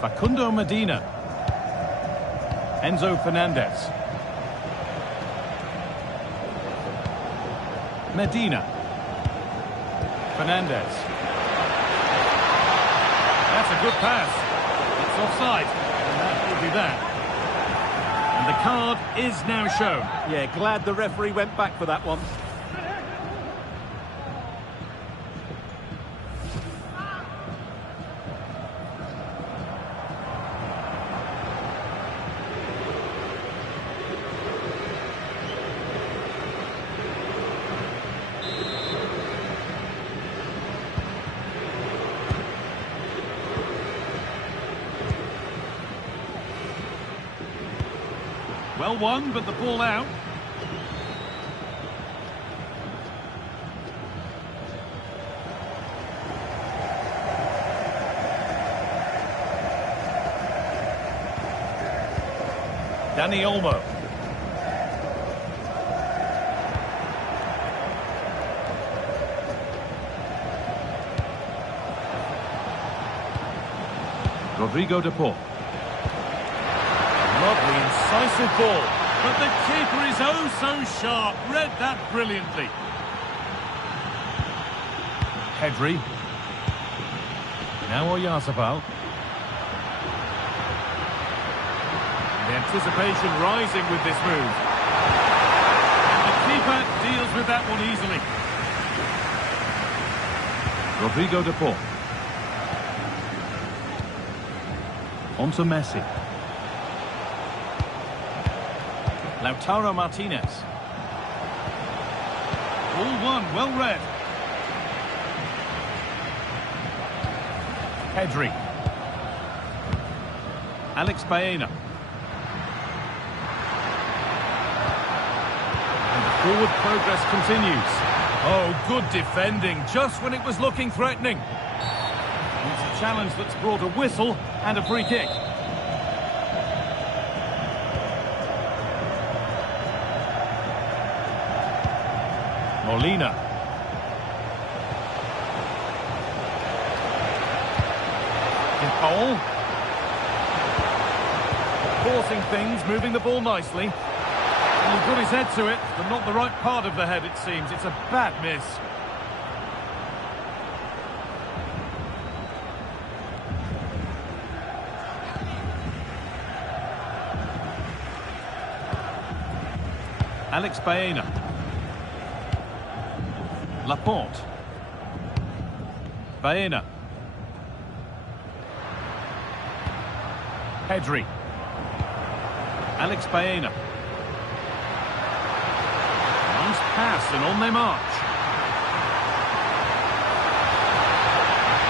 Facundo Medina. Enzo Fernandez. Medina. Fernandez. That's a good pass. It's offside. And that will be that. And the card is now shown. Yeah, glad the referee went back for that one. Well won, but the ball out. Dani Olmo. Rodrigo de Paul. Lovely, incisive ball. But the keeper is oh so sharp. Read that brilliantly. Pedri. Now Oyarzabal. The anticipation rising with this move. And the keeper deals with that one easily. Rodrigo de Paul. On to Messi. Lautaro Martinez. All one, well read. Pedri. Alex Baena. And the forward progress continues. Oh, good defending, just when it was looking threatening. It's a challenge that's brought a whistle and a free kick. Molina. Paul. Forcing things, moving the ball nicely. And he put his head to it, but not the right part of the head, it seems. It's a bad miss. Alex Baena. Laporte. Baena. Pedri. Alex Baena. Nice pass and on they march.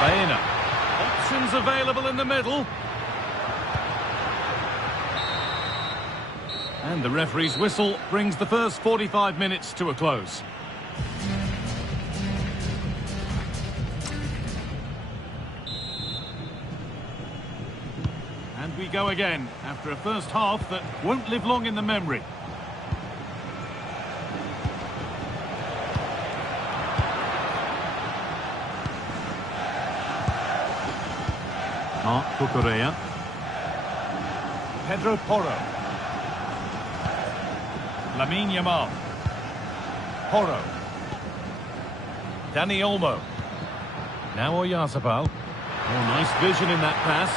Baena. Options available in the middle. And the referee's whistle brings the first 45 minutes to a close. And we go again, after a first half that won't live long in the memory. Marc Cucurella. Pedro Porro. Lamine Yamal. Porro. Dani Olmo. Now Oyarzabal. Oh, nice vision in that pass.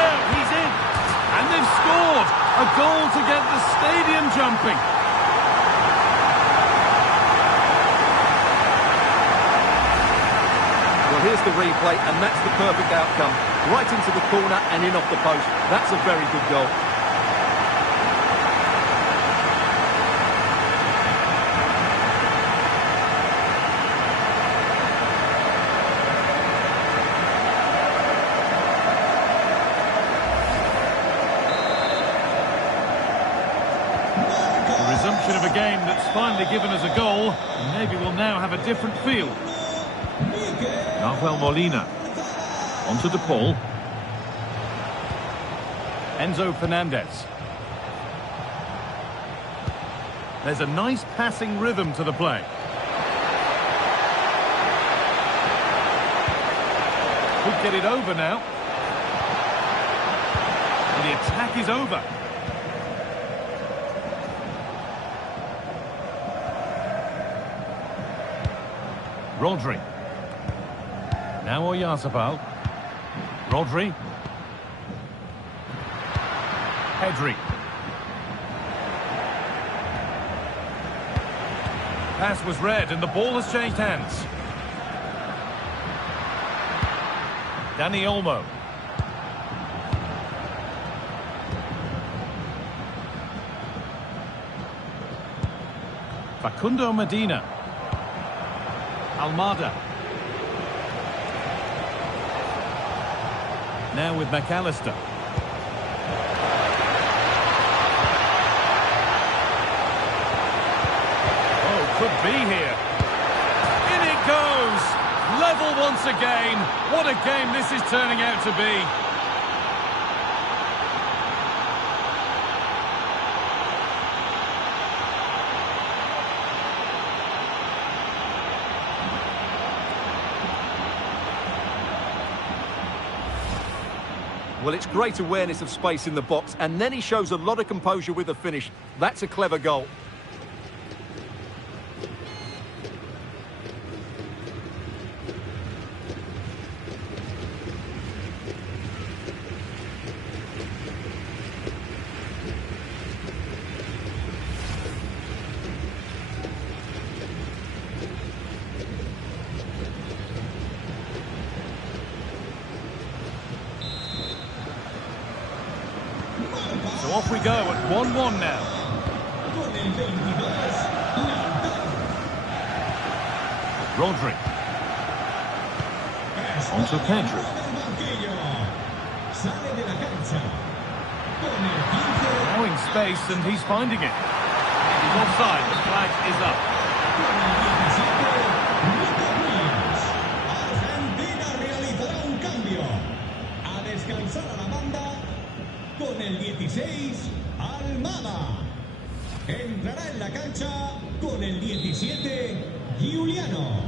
No, he's in. And they've scored. A goal to get the stadium jumping. Well, here's the replay, and that's the perfect outcome. Right into the corner and in off the post. That's a very good goal. Resumption of a game that's finally given us a goal, and maybe we'll now have a different feel. Nahuel Molina. On to De Paul. Enzo Fernandez. There's a nice passing rhythm to the play. Could get it over now. And the attack is over. Rodri. Now Oyarzabal. Rodri. Pedri. Pass was read and the ball has changed hands. Dani Olmo. Facundo Medina. Almada. Now with McAllister. could be here. In it goes! Level once again. What a game this is turning out to be. Well, it's great awareness of space in the box, and then he shows a lot of composure with the finish. That's a clever goal. So off we go at 1-1 now. Con el 22, Rodri. Onto Pedro. Sale de la cancha. Con el 15. Allowing space and he's finding it. He's offside, the flag is up. Con el 17, Argentina realizará un cambio. A descansar a la banda. Con el 16, Almada. Entrará en la cancha con el 17, Giuliano.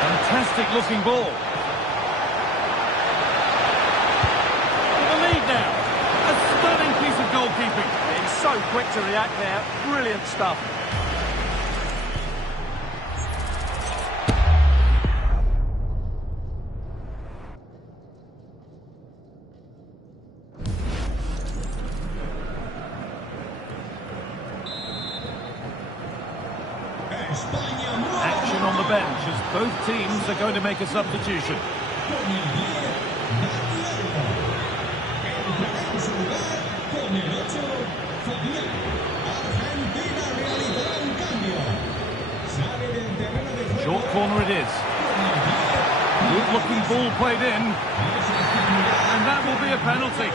Fantastic looking ball. With the lead now. A stunning piece of goalkeeping. He's so quick to react there. Brilliant stuff. Action on the bench as both teams are going to make a substitution. Con el 10, Dani Entrará en su lugar con el 8, Fabián. Argentina realizará un cambio. Sale del terreno de juego. Short corner it is. Good looking ball played in. And that will be a penalty.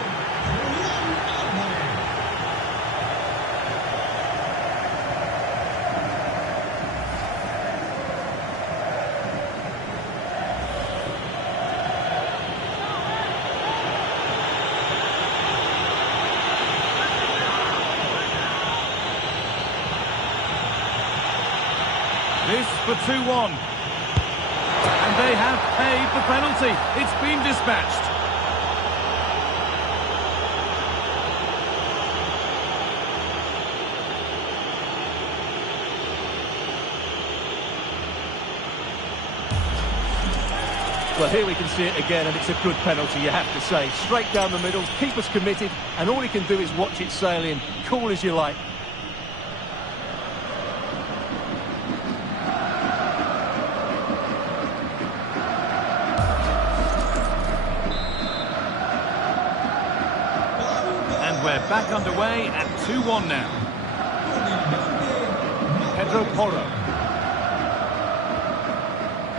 This for 2-1. And they have paid the penalty. It's been dispatched. Well, here we can see it again, and it's a good penalty, you have to say. Straight down the middle, keeper's committed, and all he can do is watch it sail in. Cool as you like. We're back underway at 2-1 now. Pedro Porro.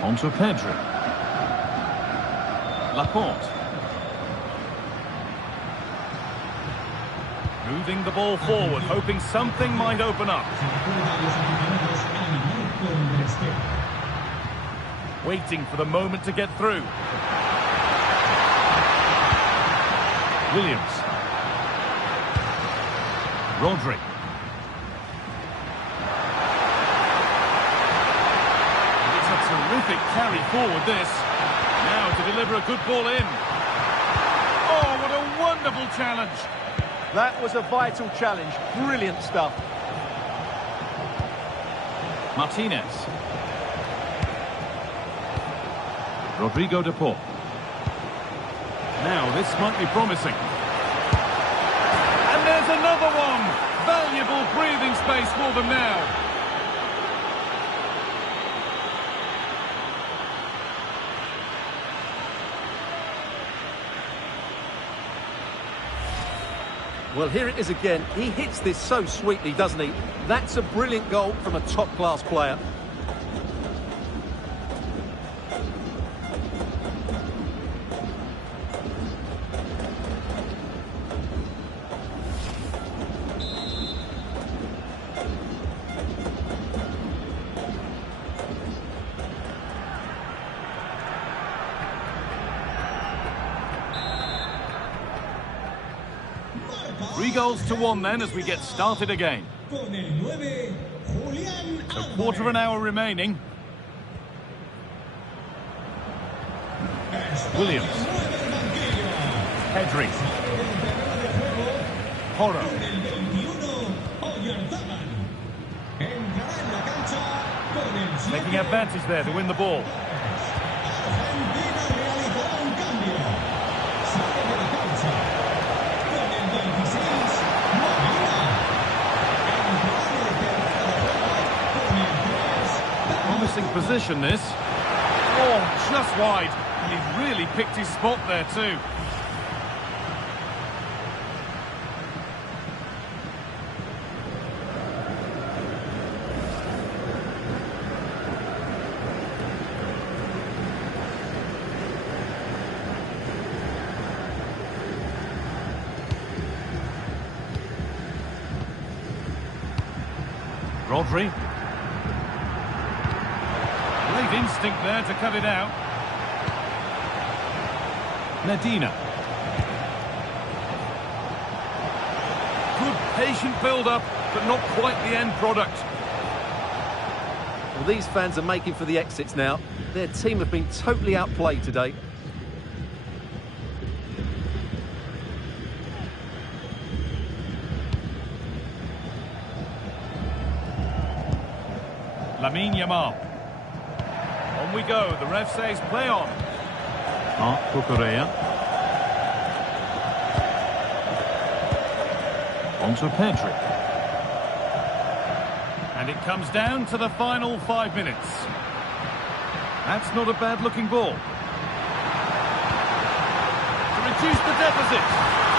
Onto Pedro. Laporte. Moving the ball forward, hoping something might open up. Waiting for the moment to get through. Williams. Rodri. It's a terrific carry forward, this. Now to deliver a good ball in. Oh, what a wonderful challenge. That was a vital challenge. Brilliant stuff. Martinez. Rodrigo de Paul. Now, this might be promising. And there's another one. Valuable breathing space for them now. Well, here it is again. He hits this so sweetly, doesn't he? That's a brilliant goal from a top-class player. 3-1 then as we get started again. Con el 9, Julián A Álvarez. quarter of an hour remaining. Williams. Pedri. Porro. Con el 21, Oyarzábal. Entrará en la cancha con el 7. Taking advantage there to win the ball. Argentina realizará un cambio. Sale de la cancha con el 26, Molina. Entrará en el terreno de juego con el 3, Promising position this. Oh, just wide. And he really picked his spot there too. Rodri. Great instinct there to cut it out. Medina. Good patient build-up, but not quite the end product. Well, these fans are making for the exits now. Their team have been totally outplayed today. Lamine Yamal. On we go. The ref says play on. Marc Cucurella. On to Pedri. And it comes down to the final 5 minutes. That's not a bad-looking ball. To reduce the deficit.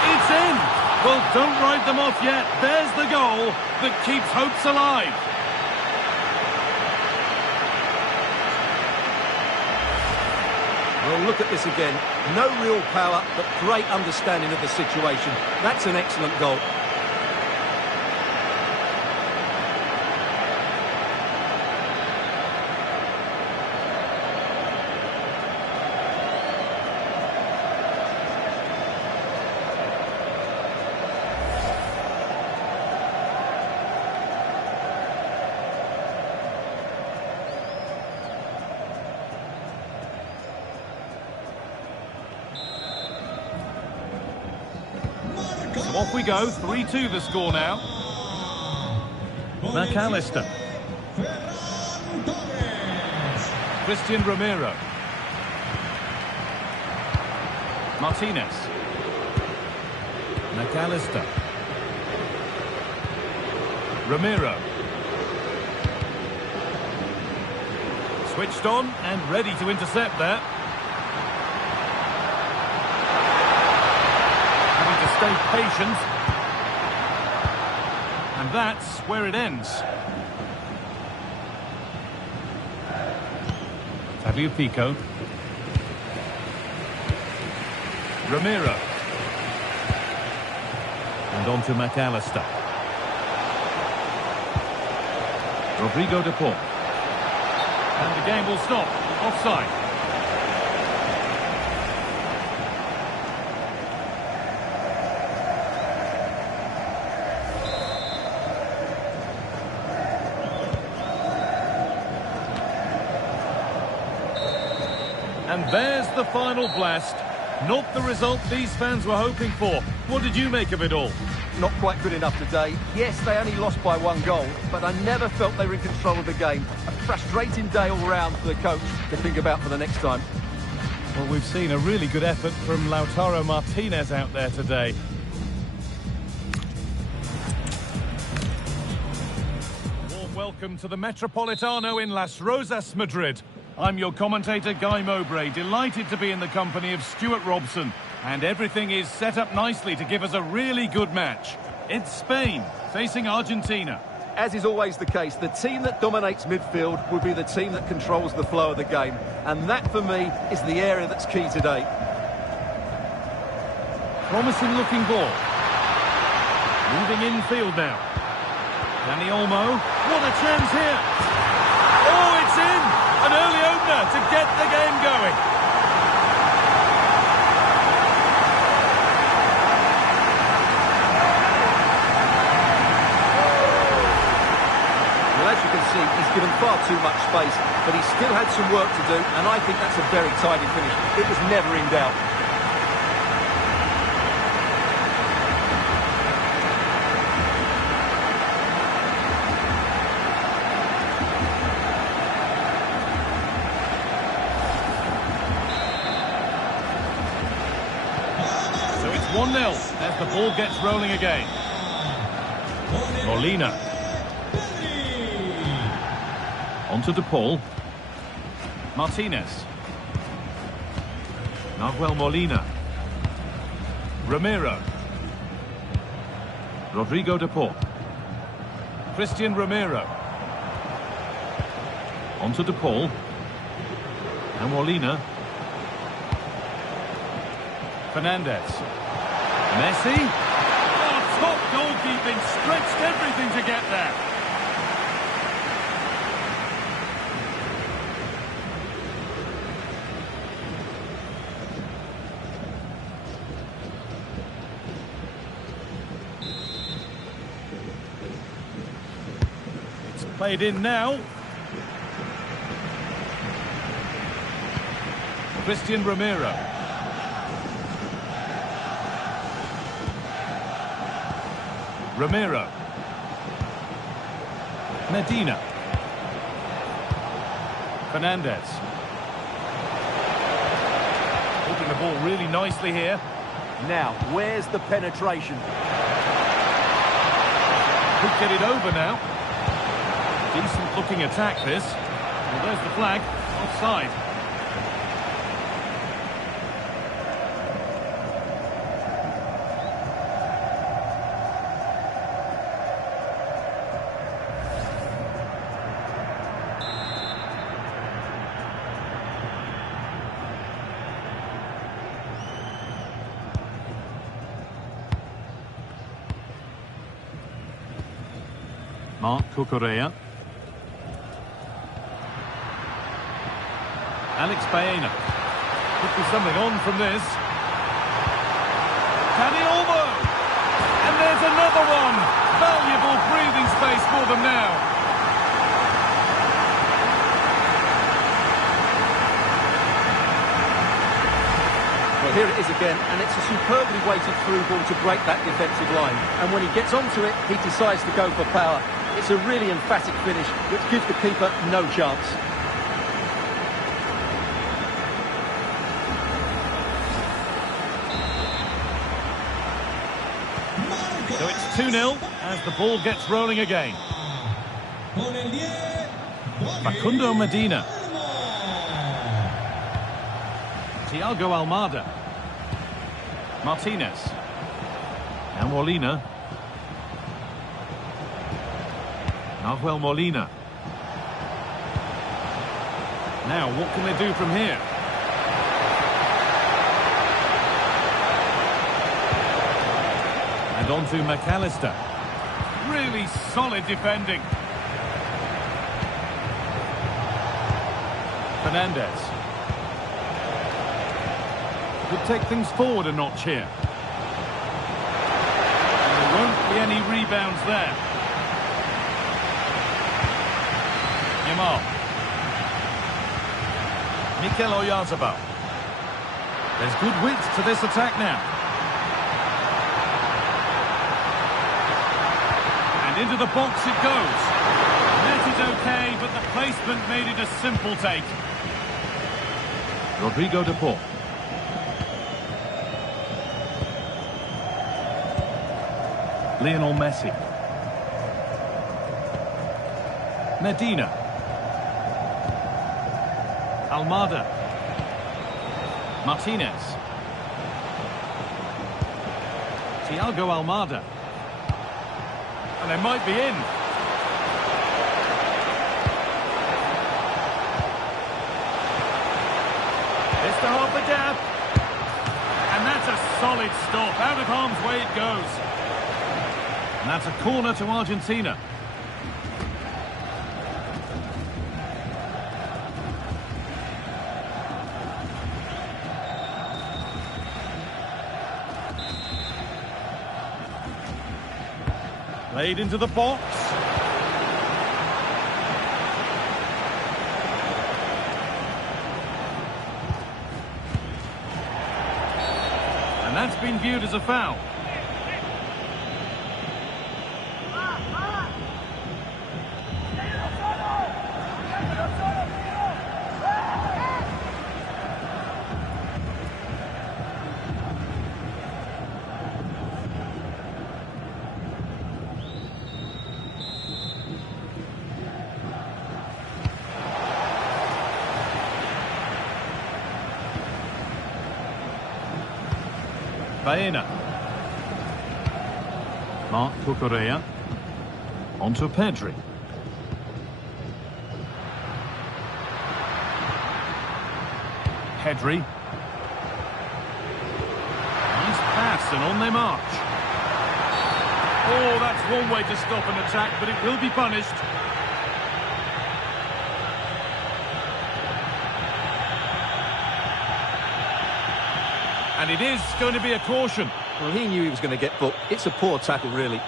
It's in. Well, don't write them off yet. There's the goal that keeps hopes alive. Well, look at this again. No real power, but great understanding of the situation. That's an excellent goal. So off we go, 3-2 the score now. McAllister. Ferran Torres. Christian Romero. Martinez. McAllister. Romero. Switched on and ready to intercept there. Having to stay patient. And that's where it ends. Tagliafico. Romero. And on to McAllister. Rodrigo de Paul. And the game will stop. Offside. And there's the final blast. Not the result these fans were hoping for. What did you make of it all? Not quite good enough today. Yes, they only lost by 1 goal, but I never felt they were in control of the game. A frustrating day all round for the coach to think about for the next time. Well, we've seen a really good effort from Lautaro Martinez out there today. Warm welcome to the Metropolitano in Las Rozas, Madrid. I'm your commentator, Guy Mowbray, delighted to be in the company of Stuart Robson. And everything is set up nicely to give us a really good match. It's Spain facing Argentina. As is always the case, the team that dominates midfield will be the team that controls the flow of the game. And that, for me, is the area that's key today. Promising looking ball. Moving infield now. Dani Olmo. What a chance here. Oh, it's in. An early opener to get the game going. far too much space, but he still had some work to do, and I think that's a very tidy finish. It was never in doubt. So it's 1-0 as the ball gets rolling again. Molina. Onto De Paul. Martinez. Nahuel Molina. Romero. Rodrigo De Paul. Christian Romero. Onto De Paul. And Molina. Fernandez. Messi. Oh, top goalkeeping. Stretched everything to get there. Played in now. Christian Romero. Romero. Medina. Fernandez. Holding the ball really nicely here. Now, where's the penetration? Could get it over now. Decent looking attack this. Well, there's the flag. Offside. Marc Cucurella. Alex Baena. Could be something on from this. Dani Olmo. And there's another one. Valuable breathing space for them now. Well, here it is again, and it's a superbly weighted through ball to break that defensive line. And when he gets onto it, he decides to go for power. It's a really emphatic finish, which gives the keeper no chance. So it's 2-0 as the ball gets rolling again. Facundo Medina. Thiago Almada. Martinez. And Molina. Nahuel Molina. Now, what can they do from here? And on to McAllister. Really solid defending. Fernandez. Could take things forward a notch here. And there won't be any rebounds there. Yamal. Mikel Oyarzabal. There's good width to this attack now. And into the box it goes. Net is okay, but the placement made it a simple take. Rodrigo De Paul. Lionel Messi. Medina. Almada. Martinez. Thiago Almada. And they might be in. It's to half the gap. And that's a solid stop. Out of harm's way it goes. And that's a corner to Argentina. Played into the box. That's been viewed as a foul. Baena. Marc Cucurella. Onto Pedri. Pedri. Nice pass and on they march. Oh, that's one way to stop an attack, but it will be punished. And it is going to be a caution. Well, he knew he was going to get booked. It's a poor tackle, really.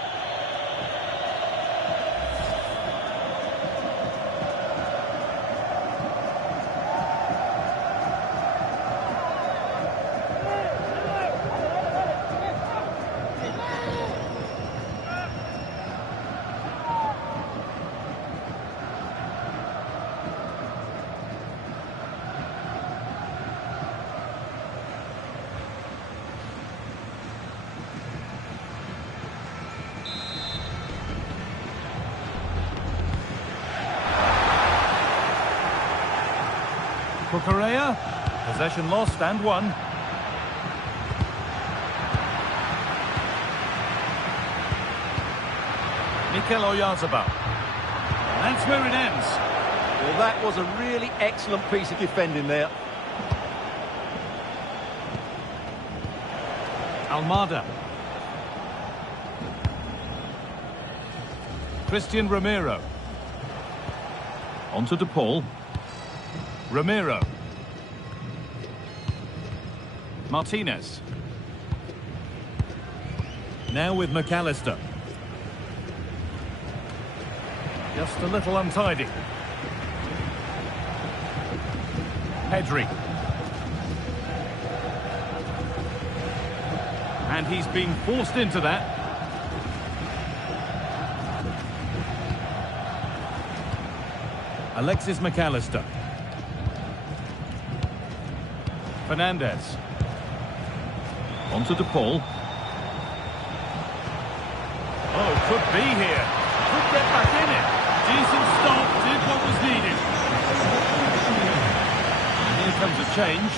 Cucurella, possession lost and won. Mikel Oyarzabal. That's where it ends. Well, that was a really excellent piece of defending there. Almada. Christian Romero. Onto De Paul. Romero. Martinez. Now with McAllister. Just a little untidy. Pedri. And he's being forced into that. Alexis McAllister. Fernandez. Onto De Paul. Oh, could be here. Could get back in it. Decent stop, did what was needed. And here comes a change.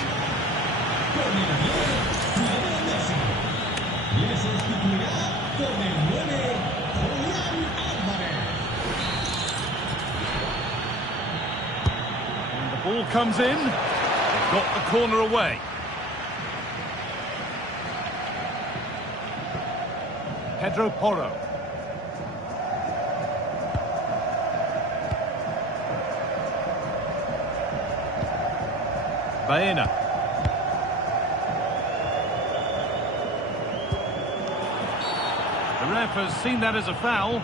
And the ball comes in. Got the corner away. Pedro Porro. Baena. The ref has seen that as a foul.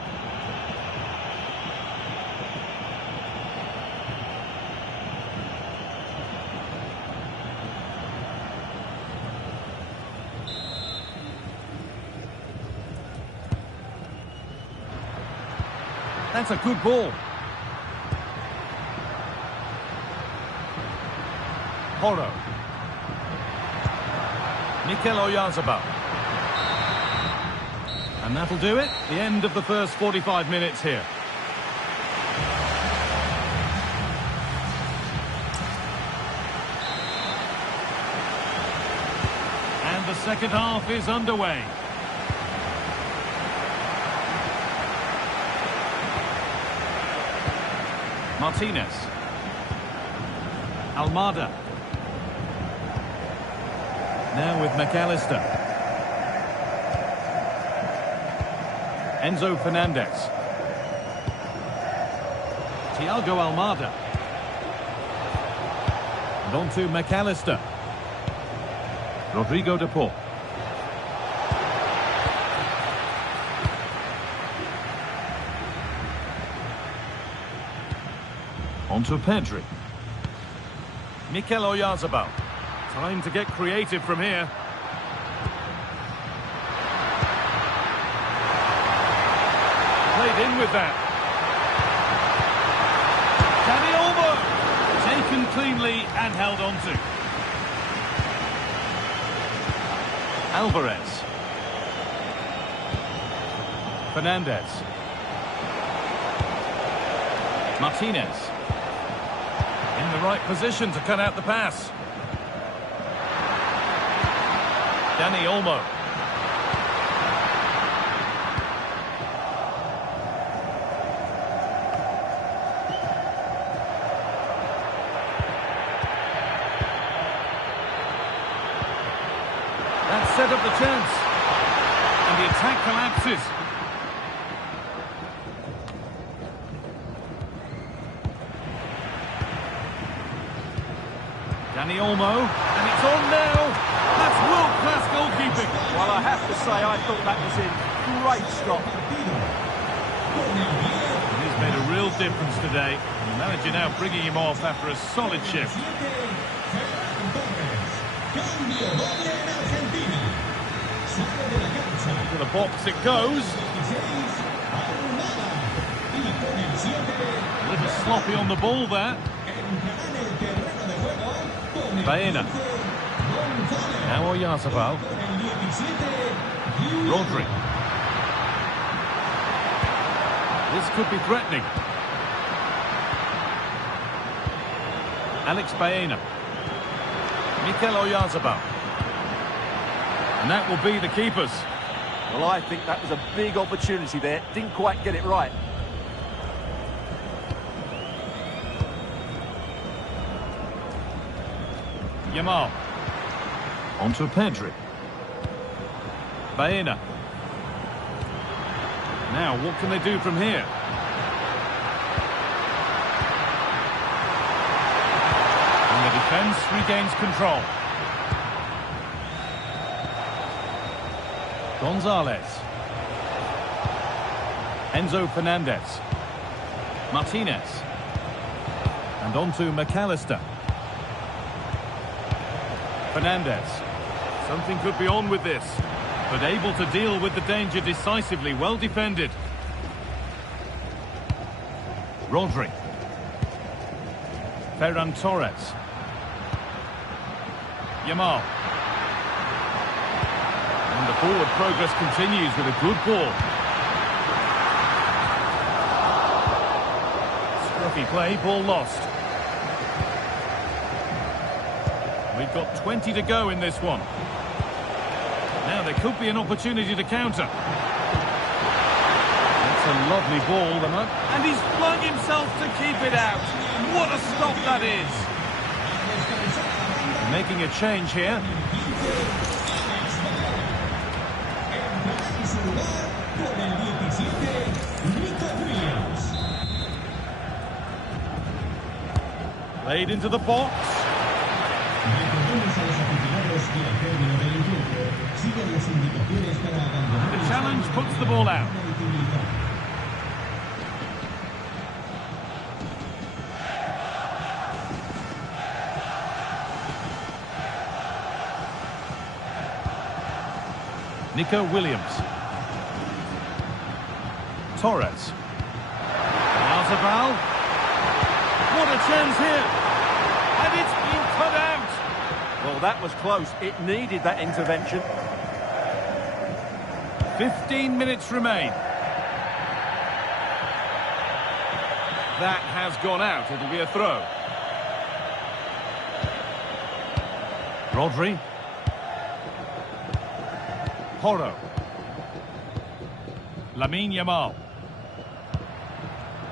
That's a good ball. Porro. Mikel Oyarzabal. And that'll do it. The end of the first 45 minutes here. And the second half is underway. Martinez. Almada. Now with McAllister. Enzo Fernandez. Thiago Almada. And on to McAllister. Rodrigo De Paul. Onto Pedri. Mikel Oyarzabal. Time to get creative from here. get in with that. Dani Olmo! Taken cleanly and held on to. Alvarez. Fernandez. Martinez. In the right position to cut out the pass. Dani Olmo. That set up the chance. And the attack collapses. Dani Olmo, and it's on now. That's world-class goalkeeping. Well, I have to say, I thought that was in. Great stop. And he's made a real difference today. The manager now bringing him off after a solid shift. To the box it goes. A little sloppy on the ball there. Baena. Now Oyarzabal. Rodri. This could be threatening. Alex Baena. Mikel Oyarzabal. And that will be the keepers. Well, I think that was a big opportunity there. Didn't quite get it right. Yamal. On to Pedri. Baena. Now, what can they do from here? And the defence regains control. Gonzalez. Enzo Fernandez. Martinez. And on to McAllister. Fernandez. Something could be on with this, but able to deal with the danger decisively. Well defended. Rodri. Ferran Torres. Yamal. And the forward progress continues with a good ball. Scruffy play, ball lost. We've got 20 to go in this one. Now there could be an opportunity to counter. That's a lovely ball, and he's flung himself to keep it out. What a stop that is. Making a change here. Played into the box. The challenge puts the ball out. Nico Williams. Torres. Oyarzabal. What a chance here. And it's been cut out. Well, that was close. It needed that intervention. 15 minutes remain. That has gone out. It'll be a throw. Rodri. Porro. Lamine Yamal.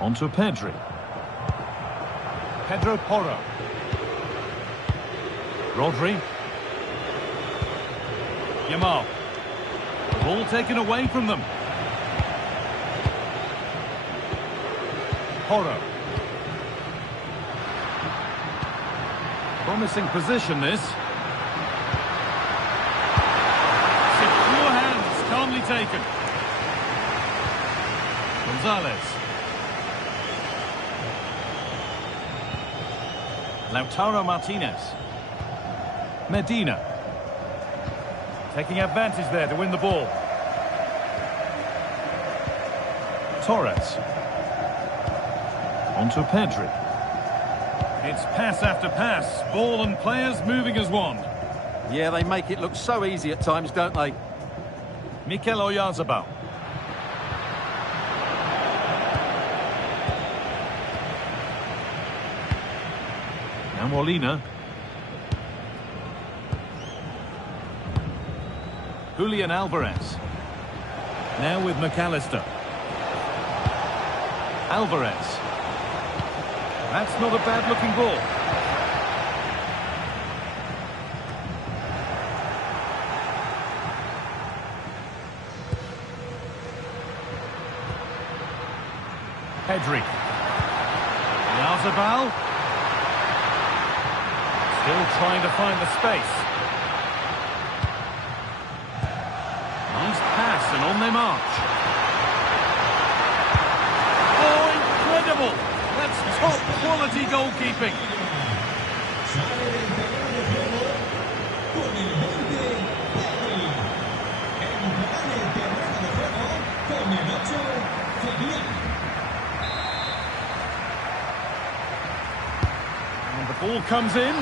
On to Pedri. Pedro Porro. Rodri. Yamal. The ball taken away from them. Porro. Promising position, this. Secure hands, calmly taken. Gonzalez. Lautaro Martinez. Medina. Taking advantage there to win the ball. Torres. On to Pedri. It's pass after pass. Ball and players moving as one. Yeah, they make it look so easy at times, don't they? Mikel Oyarzabal. Now Molina. Julian Alvarez. Now with McAllister. Alvarez. That's not a bad-looking ball. Pedri. Oyarzabal. Still trying to find the space. Nice pass and on they march. Oh, incredible! That's top quality goalkeeping. And the ball comes in.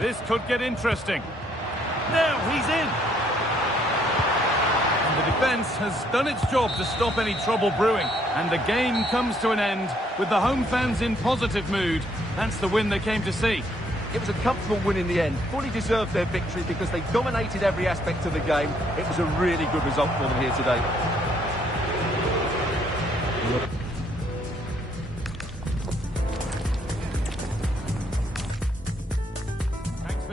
This could get interesting. Now he's in. And the defence has done its job to stop any trouble brewing. And the game comes to an end with the home fans in positive mood. That's the win they came to see. It was a comfortable win in the end. Fully deserved their victory because they dominated every aspect of the game. It was a really good result for them here today.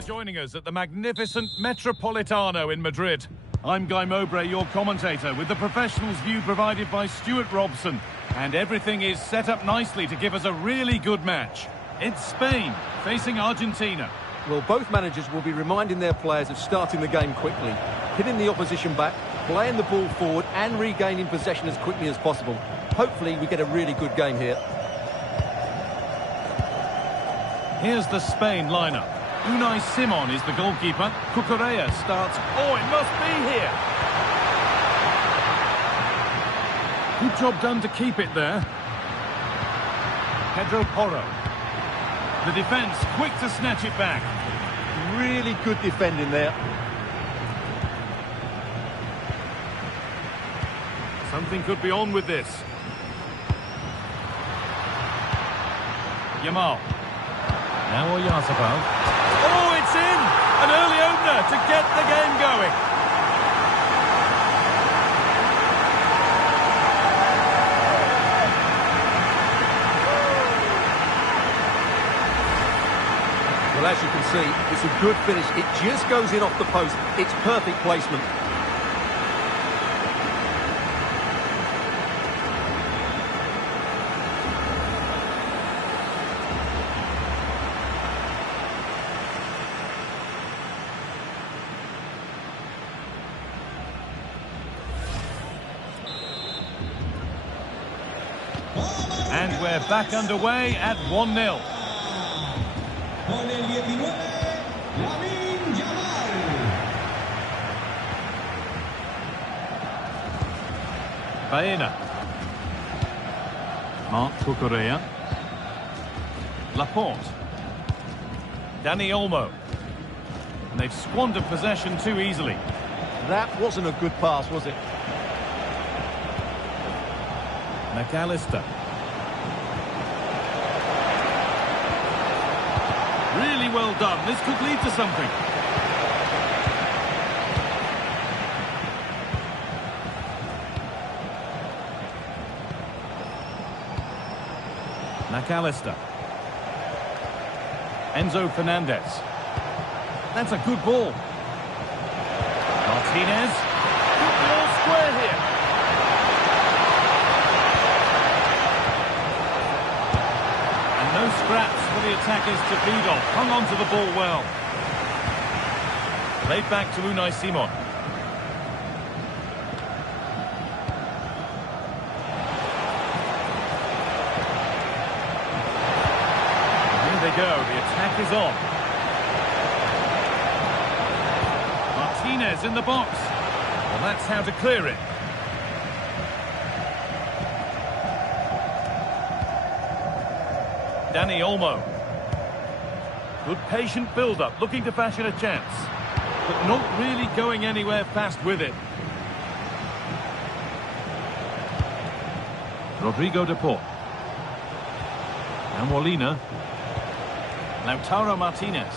Joining us at the magnificent Metropolitano in Madrid. I'm Guy Mowbray, your commentator, with the professionals' view provided by Stuart Robson. And everything is set up nicely to give us a really good match. It's Spain facing Argentina. Well, both managers will be reminding their players of starting the game quickly, hitting the opposition back, playing the ball forward and regaining possession as quickly as possible. Hopefully we get a really good game here. Here's the Spain lineup. Unai Simon is the goalkeeper. Cucurella starts. Oh, it must be here. Good job done to keep it there. Pedro Porro. The defence quick to snatch it back. Really good defending there. Something could be on with this. Yamal. Now Oyarzabal. Oh, it's in! An early opener to get the game going. Well, as you can see, it's a good finish. It just goes in off the post. It's perfect placement. And we're back underway at 1-0. Con el 19, Lamine Yamal. Baena. Marc Cucurella. Laporte. Dani Olmo. And they've squandered possession too easily. That wasn't a good pass, was it? McAllister. Really well done. This could lead to something. McAllister. Enzo Fernandez. That's a good ball. Martinez. Good ball square here. And no scraps for the attackers to feed off. Hung on to the ball well. Played back to Unai Simon. Here they go. The attack is on. Martinez in the box. Well, that's how to clear it. Dani Olmo. Good patient build-up, looking to fashion a chance. But not really going anywhere fast with it. Rodrigo de Paul. Now Molina. Lautaro Martinez.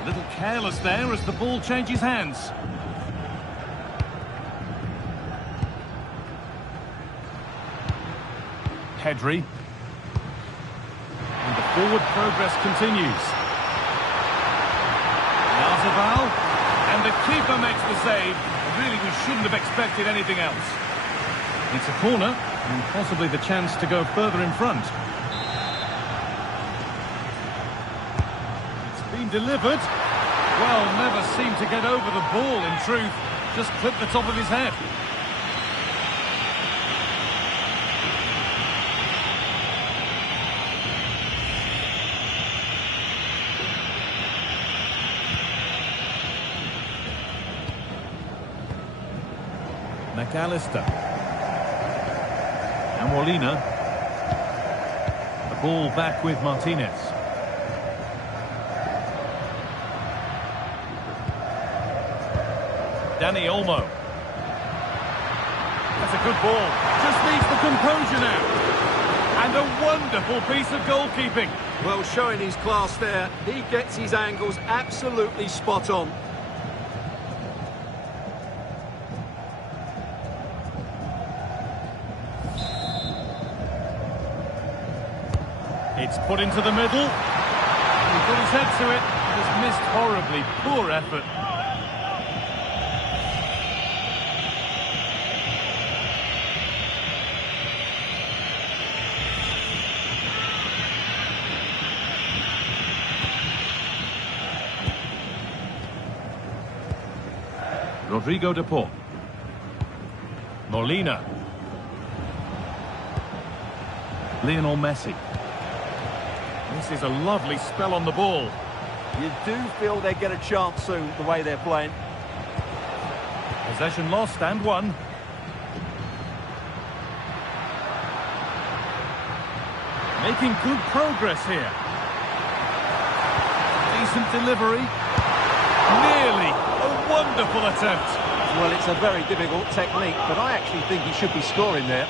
A little careless there as the ball changes hands. Pedri. And the forward progress continues. Yarzabal. And the keeper makes the save. Really, we shouldn't have expected anything else. It's a corner, and possibly the chance to go further in front. It's been delivered. Well, never seemed to get over the ball, in truth. Just clipped the top of his head. McAllister. And Molina. The ball back with Martinez. Dani Olmo. That's a good ball. Just needs the composure now. And a wonderful piece of goalkeeping. Well, showing his class there. He gets his angles absolutely spot on. It's put into the middle. He put his head to it. Just missed horribly. Poor effort. Rodrigo de Paul. Molina. Lionel Messi. This is a lovely spell on the ball. You do feel they get a chance soon, the way they're playing. Possession lost and won. Making good progress here. Decent delivery. Nearly. A wonderful attempt. Well, it's a very difficult technique, but I actually think he should be scoring there.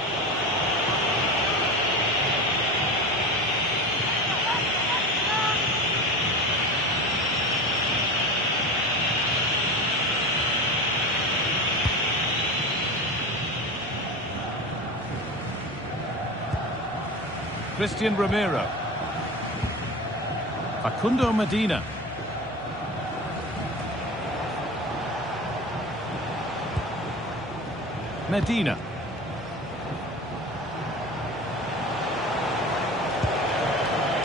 Christian Romero. Facundo Medina. Medina.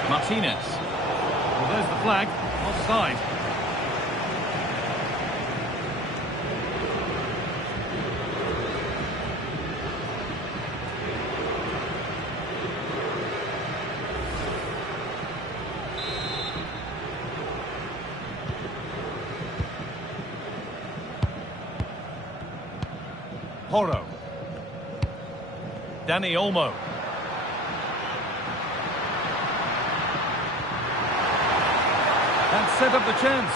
Martinez. Well, there's the flag. Offside. Porro. Dani Olmo. That set up the chance.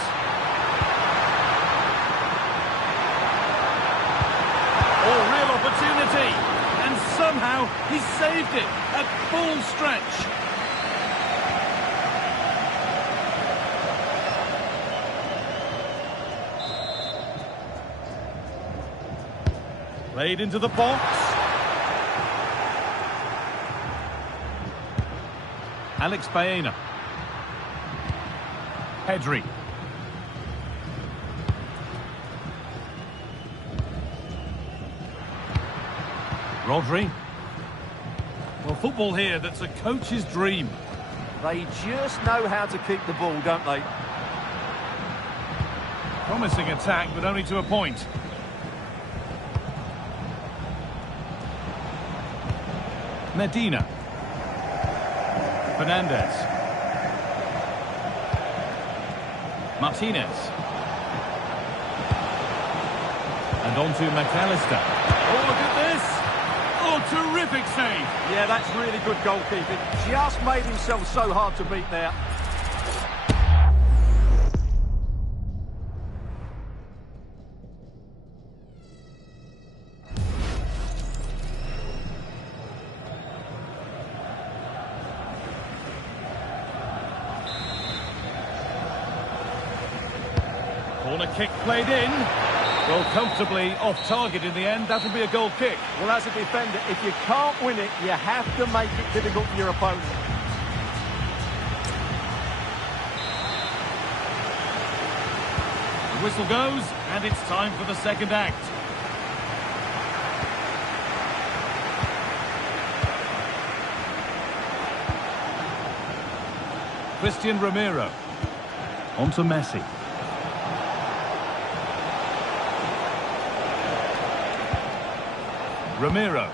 Oh, real opportunity. And somehow he saved it at full stretch. Played into the box. Alex Baena. Pedri. Rodri. Well, football here, that's a coach's dream. They just know how to keep the ball, don't they? Promising attack, but only to a point. Medina. Fernandez. Martinez. And on to McAllister. Oh, look at this! Oh, terrific save! Yeah, that's really good goalkeeping. Just made himself so hard to beat there. Corner kick played in. Well, comfortably off target in the end. That'll be a goal kick. Well, as a defender, if you can't win it, you have to make it difficult for your opponent. The whistle goes, and it's time for the second act. Christian Romero. On to Messi. Romero.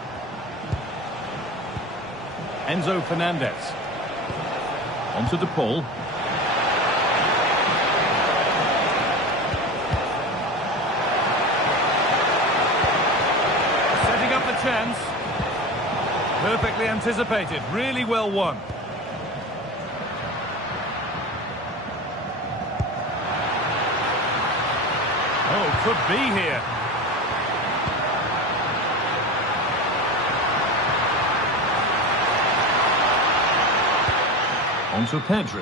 Enzo Fernandez. On to De Paul. Setting up the chance. Perfectly anticipated. Really well won. Oh, could be here. On to Pedri.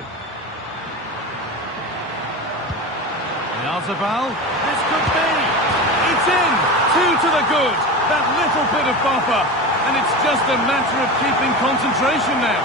Yarzabal. This could be. It's in. 2 to the good. That little bit of buffer. And it's just a matter of keeping concentration now.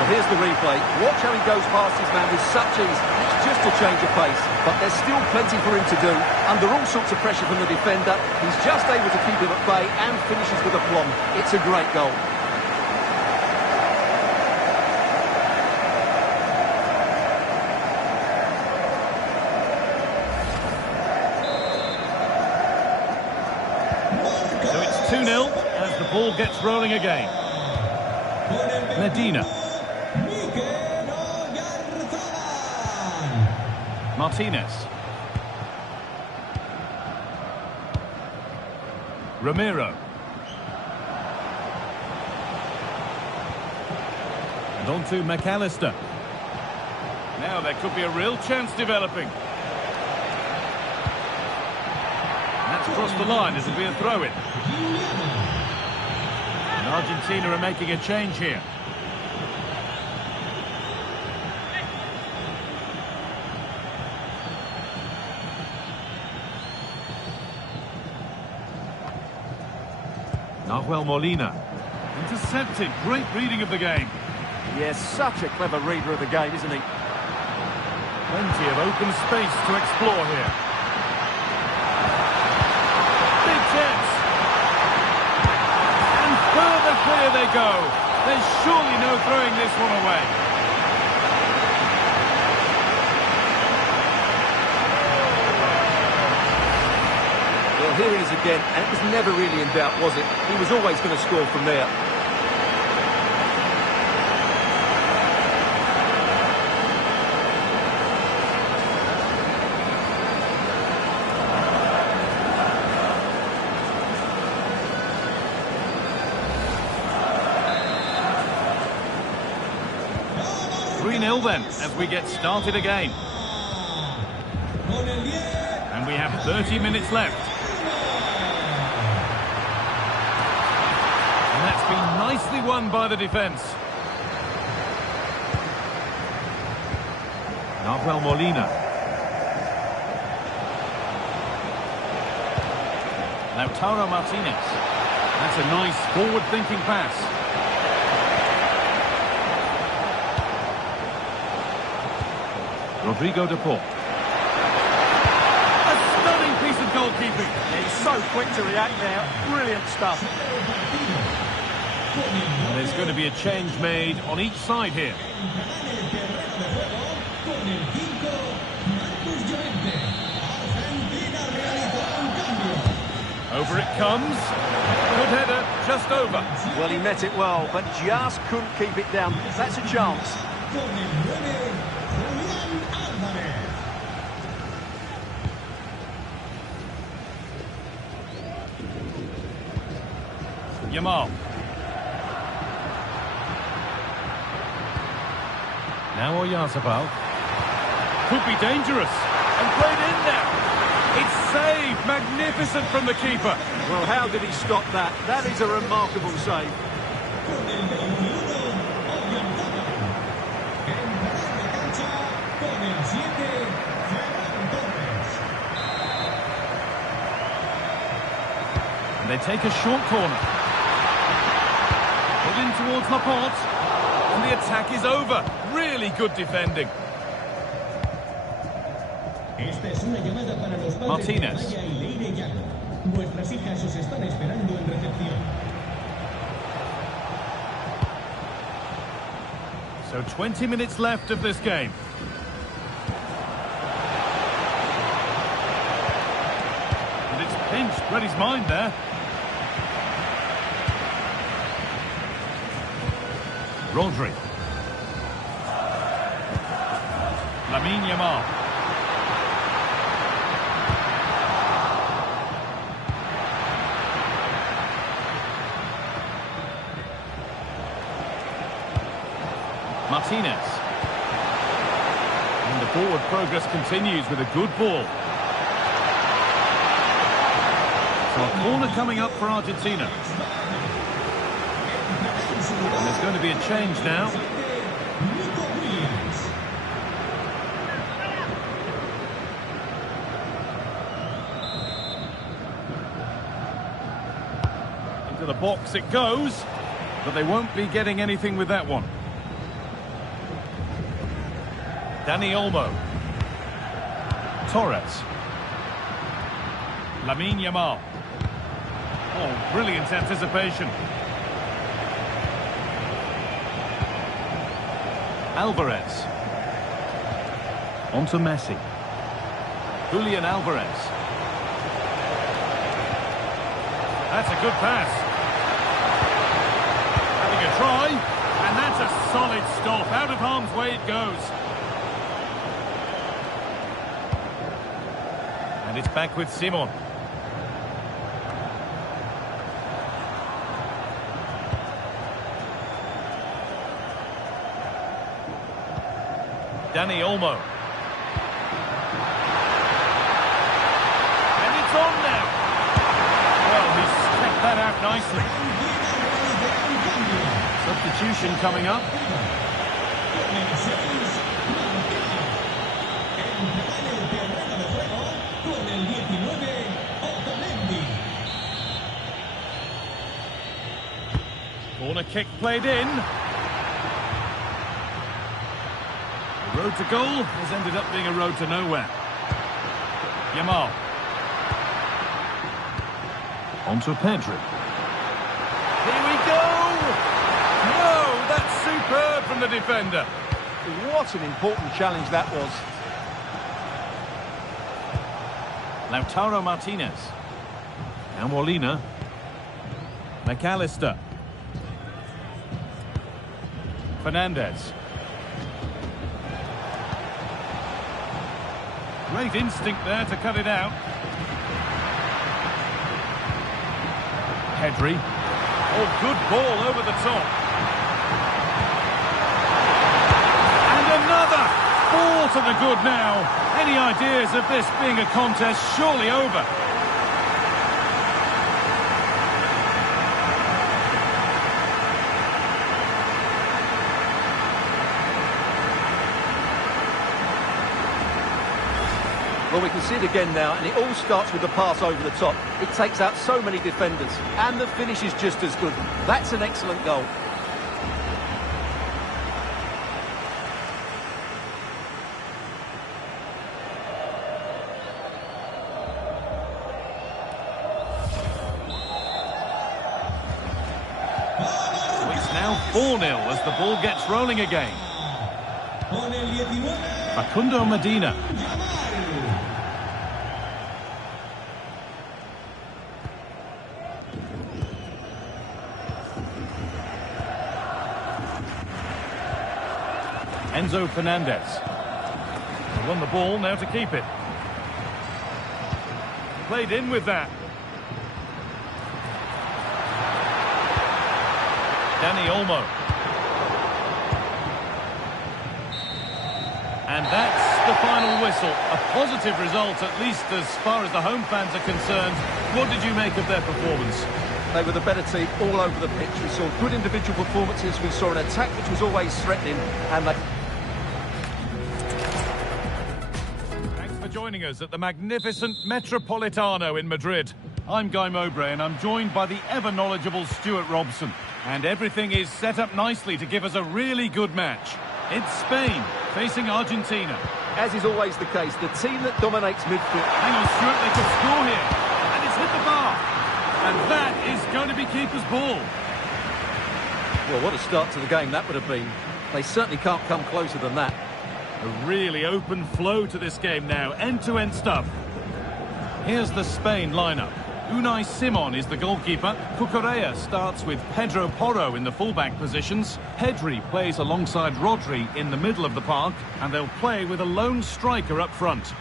Well, here's the replay. Watch how he goes past his man with such ease. It's just a change of pace. But there's still plenty for him to do. Under all sorts of pressure from the defender, he's just able to keep him at bay and finishes with aplomb. It's a great goal. So it's 2-0 as the ball gets rolling again. Medina. Martinez. Romero. And on to McAllister. Now there could be a real chance developing. That's crossed the line. It'll be a throw-in. And Argentina are making a change here. Nahuel Molina. Intercepted. Great reading of the game. Yes, such a clever reader of the game, isn't he? Plenty of open space to explore here. Big chance. And further clear they go. There's surely no throwing this one away. Well, here it is again, and it was never really in doubt, was it? He was always going to score from there. Then, as we get started again. And we have 30 minutes left. And that's been nicely won by the defence. Nahuel Molina. Lautaro Martinez. That's a nice forward-thinking pass. Rodrigo De Paul. A stunning piece of goalkeeping. He's so quick to react now. Brilliant stuff. And there's going to be a change made on each side here. Over it comes. Good header, just over. Well, he met it well, but just couldn't keep it down. That's a chance. Con el 9, Julián Álvarez. Yamal. Now Oyarzabal. Could be dangerous. And played in now. It's saved. Magnificent from the keeper. Well, how did he stop that? That is a remarkable save. Con el 21, Oyarzabal. En mitad de cancha, con el 7, Ferran Torres. And they take a short corner. Put in towards Laporte. And the attack is over. Really good defending. Esta es una llamada para los padres Martínez. de Maya y Leire Llano. Vuestras hijas os están esperando en recepción. So 20 minutes left of this game. And it's pinched. Read his mind there. Rodri. Lamine Yamal. Martinez. And the forward progress continues with a good ball. So a corner coming up for Argentina. And there's going to be a change now. Into the box it goes, but they won't be getting anything with that one. Dani Olmo. Torres. Lamine Yamal. Oh, brilliant anticipation. Alvarez. On to Messi. Julian Alvarez. That's a good pass. Having a try. And that's a solid stop. Out of harm's way it goes. And it's back with Simon. Dani Olmo. And it's on now. Well, he's stepped that out nicely. Substitution coming up. Corner kick played in. The road to goal has ended up being a road to nowhere. Yamal. On to Pedri. Here we go! No, that's superb from the defender. What an important challenge that was. Lautaro Martinez. Now Molina. McAllister. Fernandez. Great instinct there to cut it out. Pedri. Oh, good ball over the top. And another! 4 to the good now. Any ideas of this being a contest surely over? Well, we can see it again now, and it all starts with the pass over the top. It takes out so many defenders, and the finish is just as good. That's an excellent goal. So it's now 4-0 as the ball gets rolling again. Facundo Medina. Enzo Fernandez. They won the ball, now to keep it. Played in with that. Dani Olmo. And that's the final whistle. A positive result, at least as far as the home fans are concerned. What did you make of their performance? They were the better team all over the pitch. We saw good individual performances. We saw an attack which was always threatening. And they... Thanks for joining us at the magnificent Metropolitano in Madrid. I'm Guy Mowbray and I'm joined by the ever-knowledgeable Stuart Robson. And everything is set up nicely to give us a really good match. It's Spain facing Argentina. As is always the case, the team that dominates midfield... Hang on, Stuart, they could score here. And it's hit the bar. And that is going to be keeper's ball. Well, what a start to the game that would have been. They certainly can't come closer than that. A really open flow to this game now, end-to-end stuff. Here's the Spain lineup. Unai Simon is the goalkeeper. Cucurella starts with Pedro Porro in the fullback positions. Pedri plays alongside Rodri in the middle of the park, and they'll play with a lone striker up front.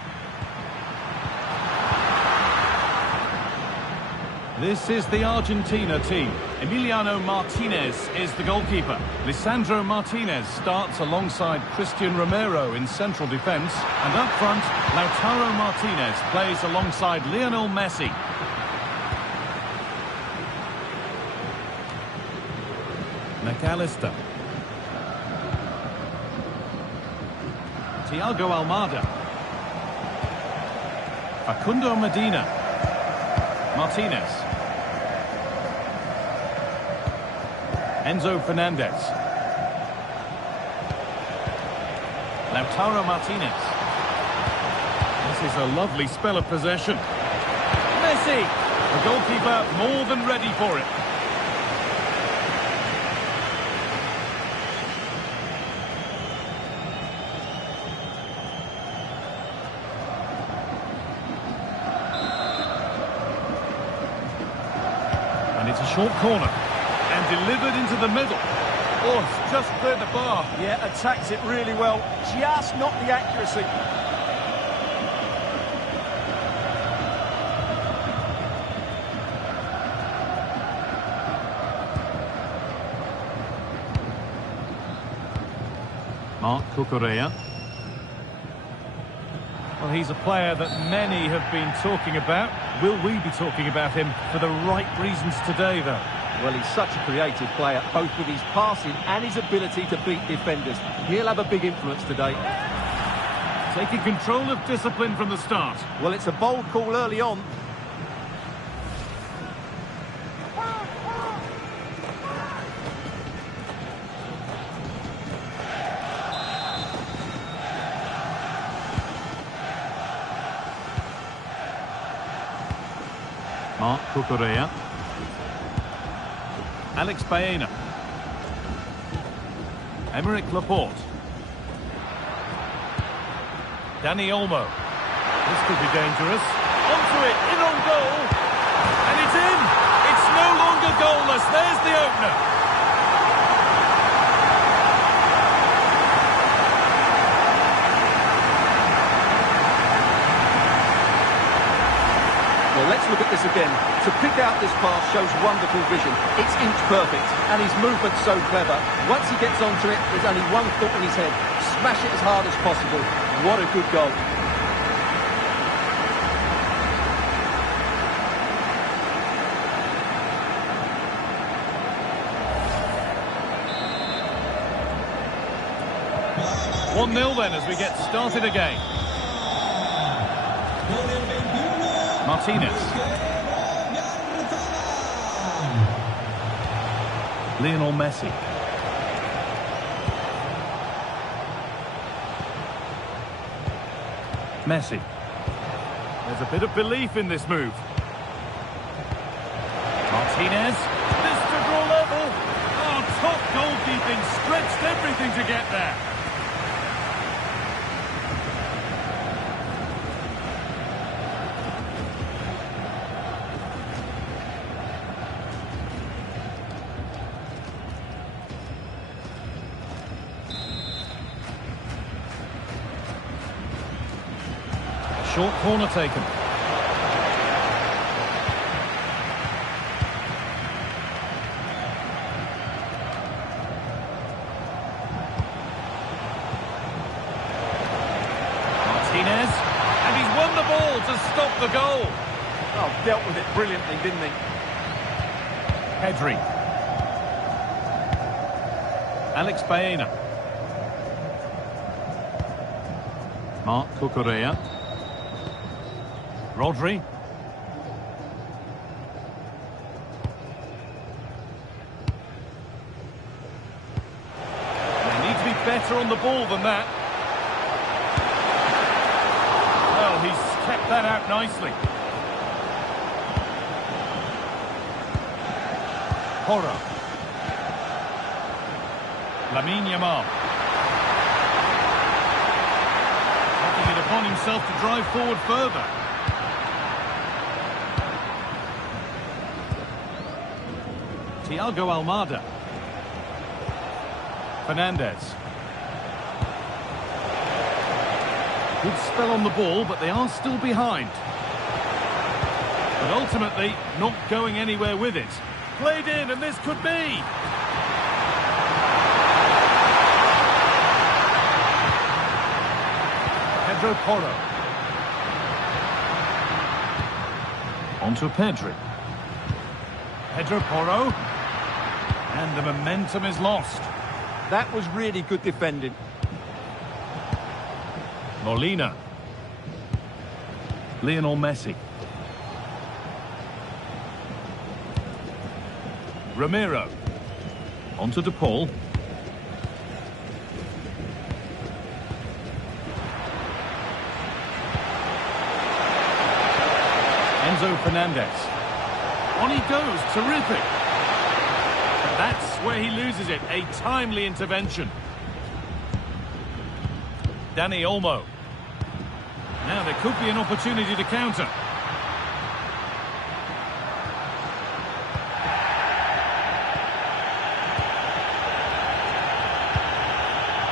This is the Argentina team. Emiliano Martinez is the goalkeeper. Lisandro Martinez starts alongside Christian Romero in central defence. And up front, Lautaro Martinez plays alongside Lionel Messi. McAllister. Thiago Almada. Facundo Medina. Martinez. Enzo Fernandez. Lautaro Martinez. This is a lovely spell of possession. Messi! The goalkeeper more than ready for it. And it's a short corner. And delivered into the middle. Oh, it's just cleared the bar. Yeah, attacked it really well. Just not the accuracy. Marc Cucurella. Well, he's a player that many have been talking about. Will we be talking about him for the right reasons today, though? Well, he's such a creative player, both with his passing and his ability to beat defenders. He'll have a big influence today. Taking control of discipline from the start. Well, it's a bold call early on. Marc Cucurella. Alex Baena. Emerick Laporte. Dani Olmo. This could be dangerous. Onto it, in on goal. And it's in. It's no longer goalless. There's the opener. Well, let's look at this again. To pick out this pass shows wonderful vision. It's inch perfect, and his movement's so clever. Once he gets onto it, there's only one thought in his head. Smash it as hard as possible. What a good goal. "1-0 then as we get started again. Martinez. Lionel Messi. Messi. There's a bit of belief in this move. Martinez. This to draw level. Oh, top goalkeeping. Stretched everything to get there. Short corner taken. Martinez, and he's won the ball to stop the goal. Oh, dealt with it brilliantly, didn't he? Pedri. Alex Baena. Marc Cucurella. Rodri. They need to be better on the ball than that. Well, he's kept that out nicely. Porro. Lamine Yamal. Taking it upon himself to drive forward further. Thiago Almada. Fernandez. Good spell on the ball, but they are still behind. But ultimately, not going anywhere with it. Played in, and this could be. Pedro Porro. Onto Pedri. Pedro Porro. And the momentum is lost. That was really good defending. Molina. Lionel Messi. Ramiro. Onto De Paul. Enzo Fernandez. On he goes, terrific. But that's where he loses it, a timely intervention. Dani Olmo. Now there could be an opportunity to counter.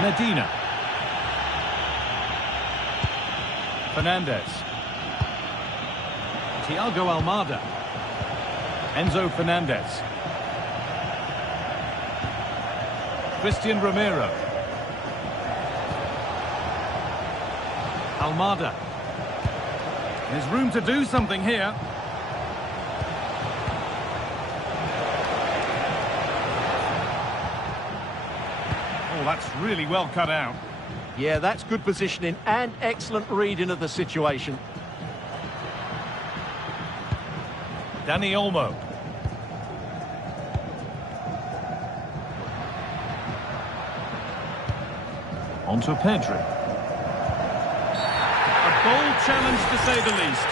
Medina. Fernandez. Thiago Almada. Enzo Fernandez. Christian Romero. Almada. There's room to do something here. Oh, that's really well cut out. Yeah, that's good positioning and excellent reading of the situation. Dani Olmo. Onto Pedri. A bold challenge to say the least.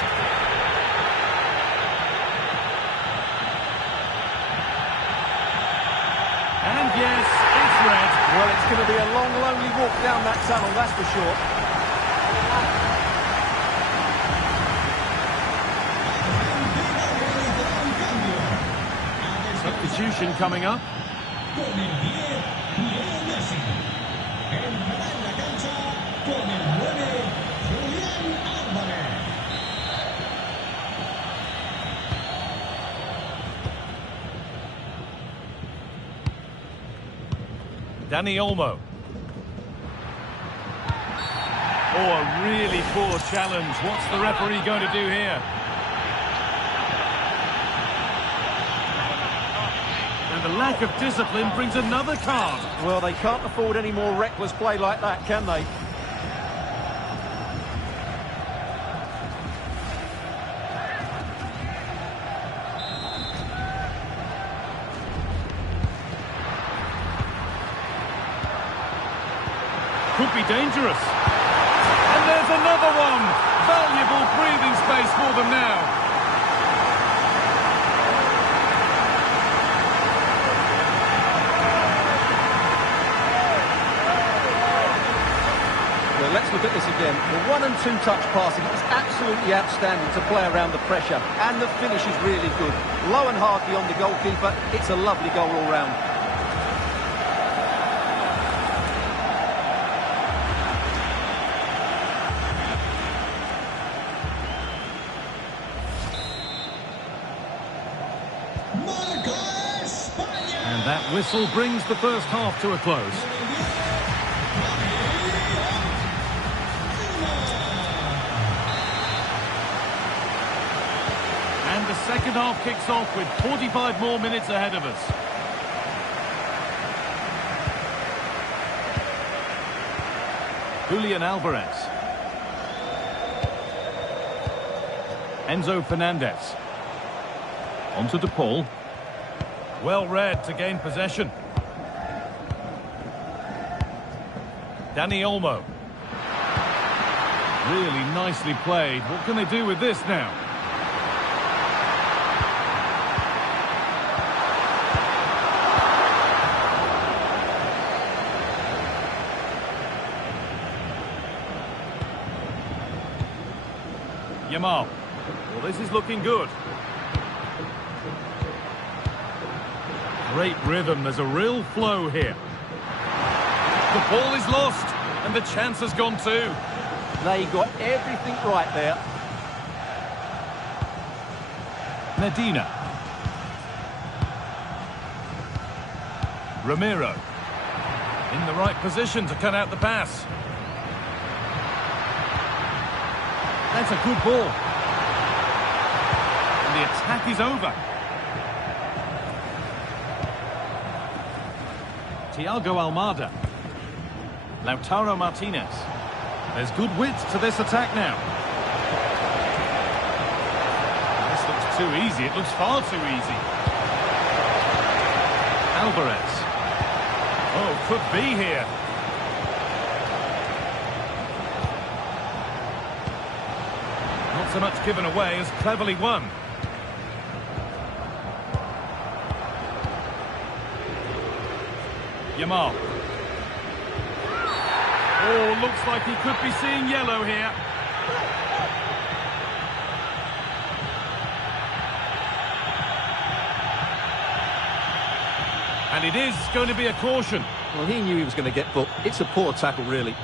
And yes, it's red. Well, it's going to be a long, lonely walk down that tunnel, that's for sure. Substitution coming up. Con el 10, Lionel Messi. Entrará en la cancha con el 9, Julián Álvarez. Dani Olmo. Oh, a really poor challenge. What's the referee going to do here? And the lack of discipline brings another card. Well, they can't afford any more reckless play like that, can they? Could be dangerous. And there's another one. Valuable breathing space for them now. Well, let's look at this again. The 1- and 2-touch passing is absolutely outstanding to play around the pressure. And the finish is really good. Low and hard beyond the goalkeeper. It's a lovely goal all round. Marca España. And that whistle brings the first half to a close. And the second half kicks off with 45 more minutes ahead of us. Julian Alvarez. Enzo Fernandez. Onto De Paul. Well read to gain possession. Dani Olmo. Really nicely played. What can they do with this now? Yamal. Well, this is looking good. Great rhythm. There's a real flow here. The ball is lost, and the chance has gone too. They got everything right there. Medina. Romero. In the right position to cut out the pass. That's a good ball. And the attack is over. Thiago Almada. Lautaro Martinez. There's good width to this attack now. This looks too easy. It looks far too easy. Alvarez. Oh, could be here. Not so much given away as cleverly won. Yamal. Oh, looks like he could be seeing yellow here. And it is going to be a caution. Well, he knew he was going to get booked. It's a poor tackle, really.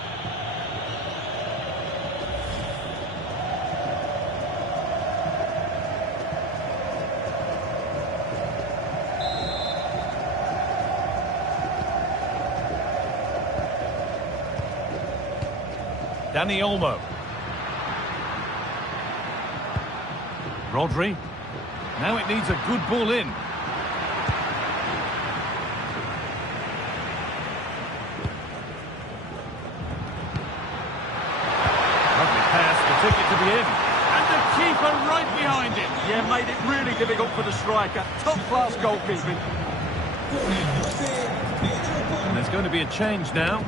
Dani Olmo. Rodri. Now it needs a good ball in. Lovely pass, the ticket to the in. And the keeper right behind him. Yeah, made it really difficult for the striker. Top-class goalkeeping. And there's going to be a change now.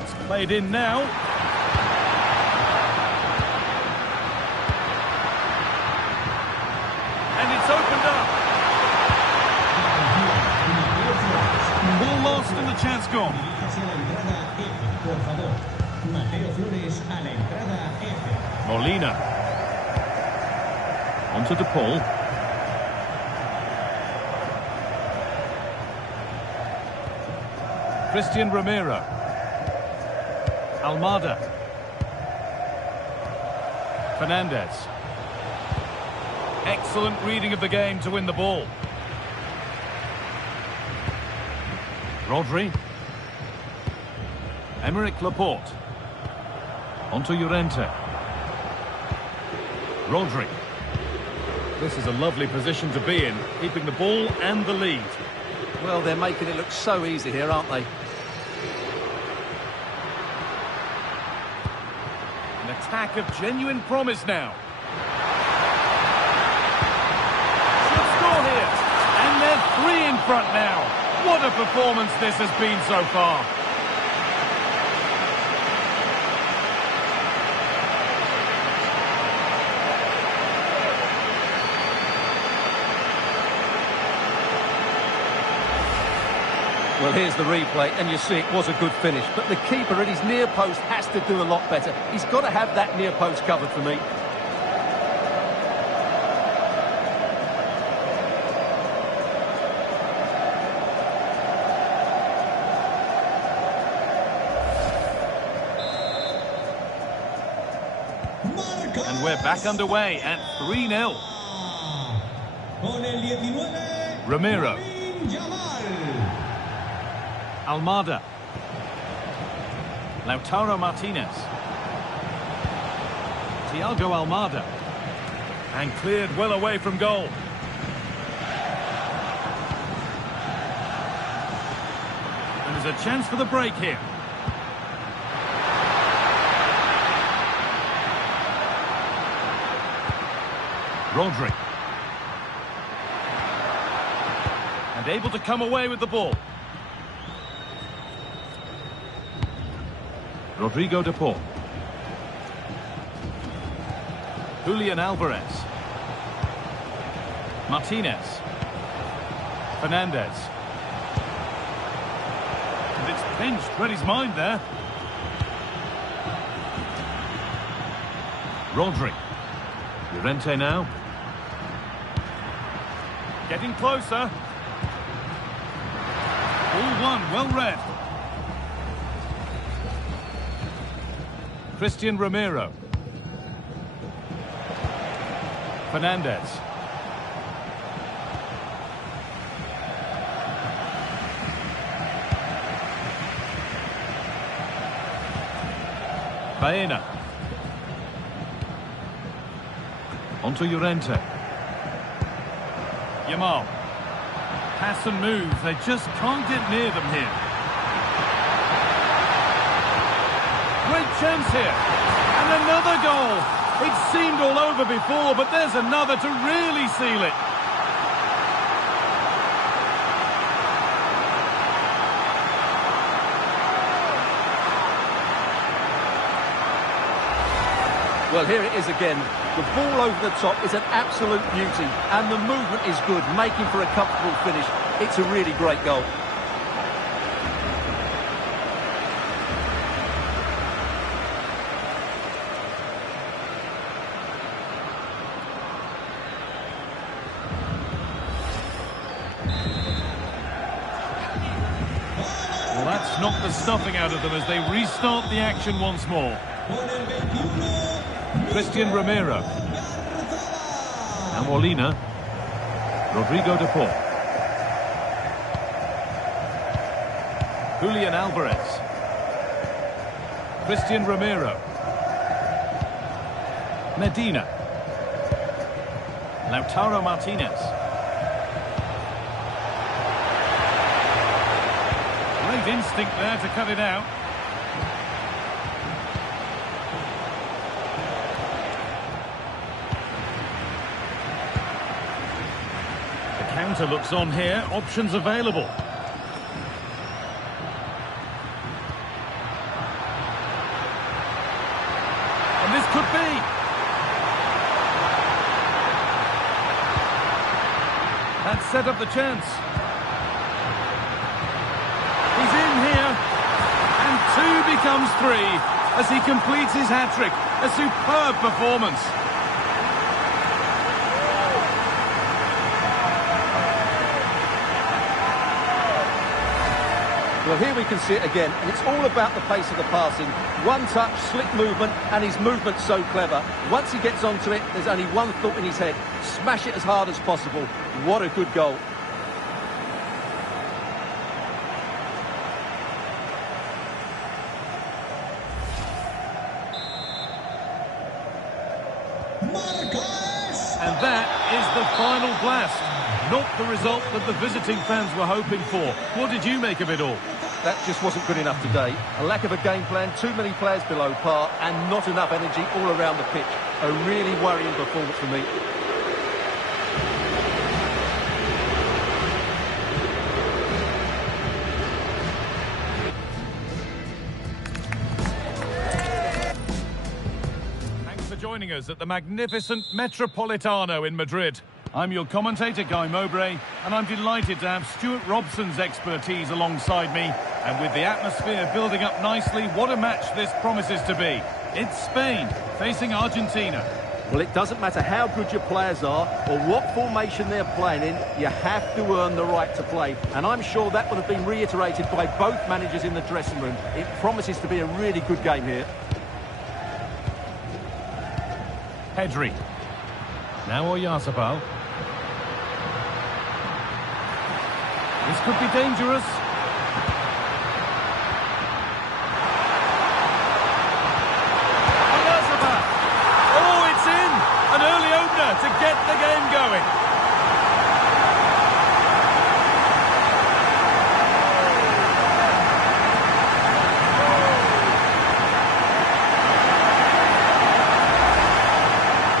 It's played in now. And it's opened up. Ball lost and the chance gone. Molina. Onto De Paul. Christian Romero. Almada. Fernandez. Excellent reading of the game to win the ball. Rodri. Emerick Laporte. Onto Llorente. Rodri. This is a lovely position to be in, keeping the ball and the lead. Well, they're making it look so easy here, aren't they? An attack of genuine promise now. Should score here. And they're 3 in front now. What a performance this has been so far. Well, here's the replay, and you see it was a good finish. But the keeper at his near post has to do a lot better. He's got to have that near post covered for me. And we're back underway at 3-0. Con el 19, Ramiro. Yamal. Almada. Lautaro Martinez. Thiago Almada. And cleared well away from goal. And there's a chance for the break here. Rodri. And able to come away with the ball. Rodrigo de Paul. Julian Alvarez. Martinez. Fernandez. And it's pinched, read his mind there. Rodri. Llorente now. Getting closer. All one, well read. Christian Romero. Fernandez. Baena. Onto Llorente. Yamal. Pass and move. They just can't get near them here. Great chance here. And another goal. It seemed all over before, but there's another to really seal it. Well, here it is again. The ball over the top is an absolute beauty, and the movement is good, making for a comfortable finish. It's a really great goal. Well, that's knocked the stuffing out of them as they restart the action once more. Christian Romero. Now Molina. Rodrigo de Paul. Julian Alvarez. Christian Romero. Medina. Lautaro Martinez. Great instinct there to cut it out. Counter looks on here, options available. And this could be. That set up the chance. He's in here. And 2 becomes 3 as he completes his hat-trick. A superb performance. Well, here we can see it again, and it's all about the pace of the passing. One touch, slick movement, and his movement's so clever. Once he gets onto it, there's only one thought in his head. Smash it as hard as possible. What a good goal. And that is the final blast. Not the result that the visiting fans were hoping for. What did you make of it all? That just wasn't good enough today. A lack of a game plan, too many players below par, and not enough energy all around the pitch. A really worrying performance for me. Thanks for joining us at the magnificent Metropolitano in Madrid. I'm your commentator, Guy Mowbray, and I'm delighted to have Stuart Robson's expertise alongside me. And with the atmosphere building up nicely, what a match this promises to be. It's Spain facing Argentina. Well, it doesn't matter how good your players are or what formation they're playing in, you have to earn the right to play. And I'm sure that would have been reiterated by both managers in the dressing room. It promises to be a really good game here. Pedri. Now Oyarzabal. This could be dangerous. Oyarzabal. Oh, it's in! An early opener to get the game going.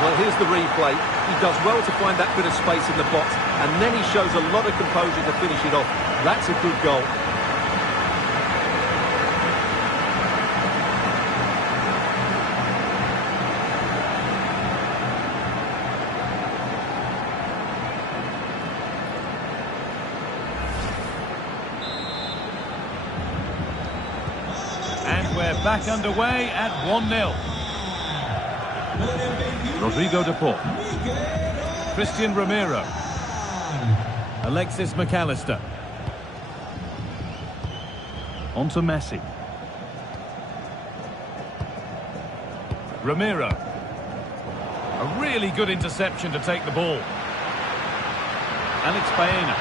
Well, here's the replay. He does well to find that bit of space in the box, and then he shows a lot of composure to finish it off. That's a good goal. And we're back underway at 1-0. Rodrigo de Paul. Christian Romero. Alexis McAllister. On to Messi. Romero. A really good interception to take the ball. Alex Baena.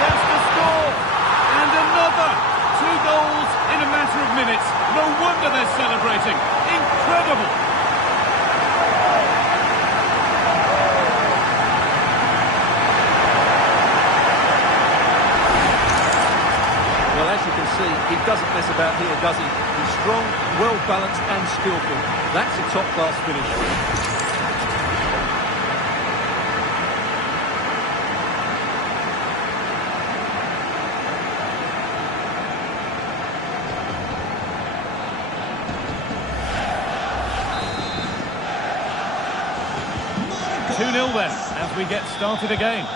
That's the score! And another! 2 goals in a matter of minutes. No wonder they're celebrating. Incredible! Well, as you can see, he doesn't mess about here, does he? He's strong, well-balanced and skillful. That's a top-class finish. 2-0 then, as we get started again.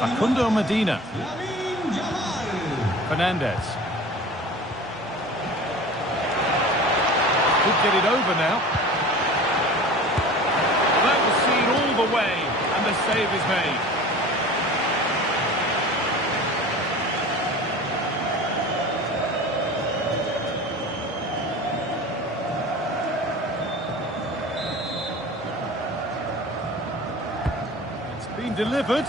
Facundo Medina. Fernandez. Could get it over now. That was seen all the way, and the save is made. Been delivered.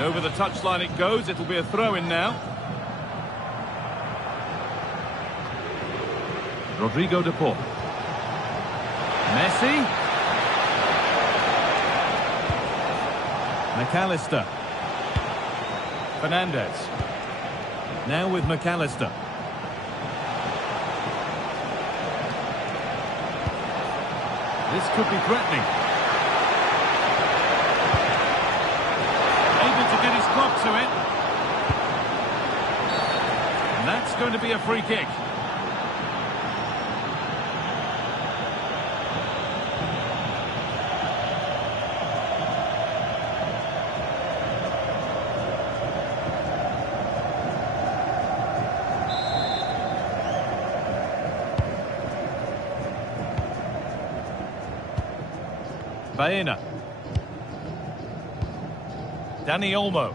Over the touchline it goes. It'll be a throw-in now. Rodrigo de Paul. Messi. McAllister. Fernandez. Now with McAllister. This could be threatening. Able to get his club to it. And that's going to be a free kick. Baena. Dani Olmo.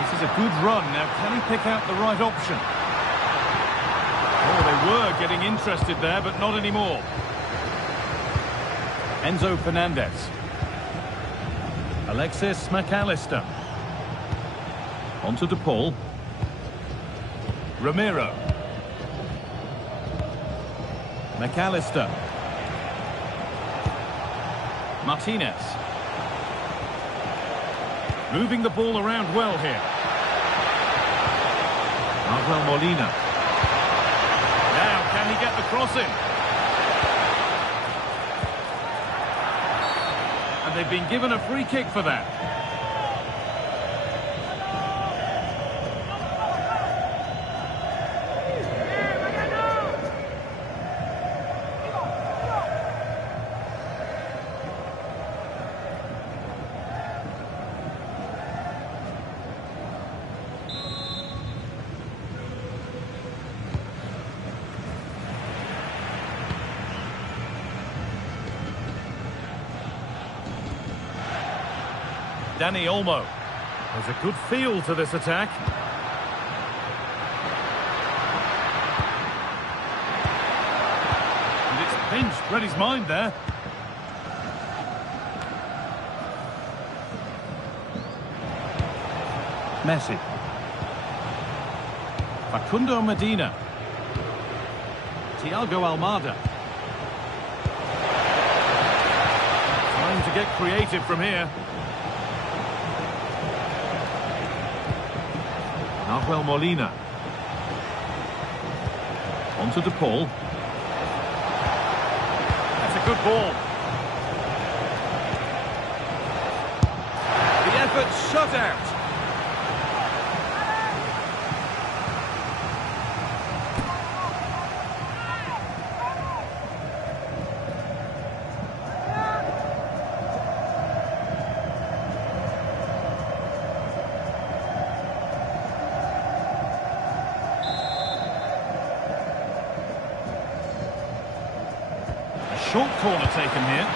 This is a good run. Now, can he pick out the right option? Oh, they were getting interested there, but not anymore. Enzo Fernandez. Alexis McAllister. On to De Paul. Romero. McAllister. Martinez. Moving the ball around well here. Manuel Molina. Now, can he get the cross in? And they've been given a free kick for that. Dani Olmo. There's a good feel to this attack. And it's pinched, read his mind there. Messi. Facundo Medina. Thiago Almada. Time to get creative from here. Nahuel Molina. On to De Paul. That's a good ball. The effort shut out. Short corner taken here.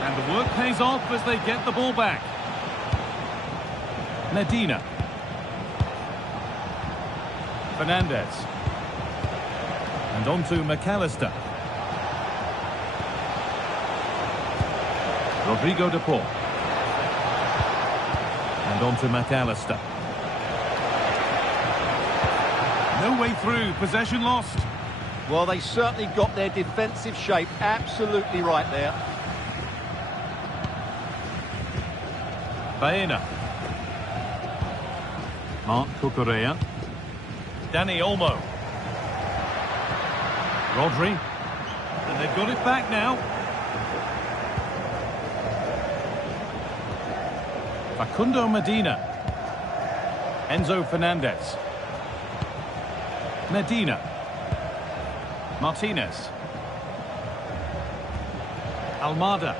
And the work pays off as they get the ball back. Medina. Fernandez. And on to McAllister. Rodrigo De Paul. And on to McAllister. No way through, possession lost. Well, they certainly got their defensive shape absolutely right there. Baena. Marc Cucurella. Dani Olmo. Rodri. And they've got it back now. Facundo Medina. Enzo Fernandez. Medina. Martinez. Almada.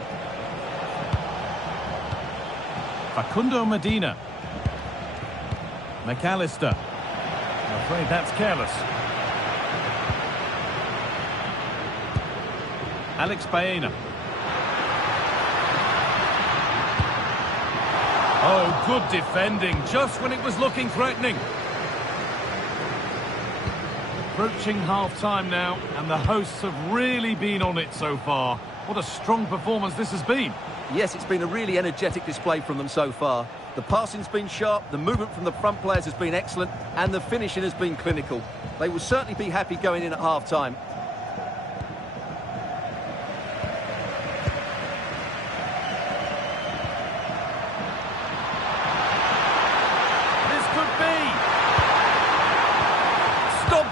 Facundo Medina. McAllister. I'm afraid that's careless. Alex Baena. Oh, good defending, just when it was looking threatening. Approaching half-time now, and the hosts have really been on it so far. What a strong performance this has been. Yes, it's been a really energetic display from them so far. The passing's been sharp, the movement from the front players has been excellent, and the finishing has been clinical. They will certainly be happy going in at half-time.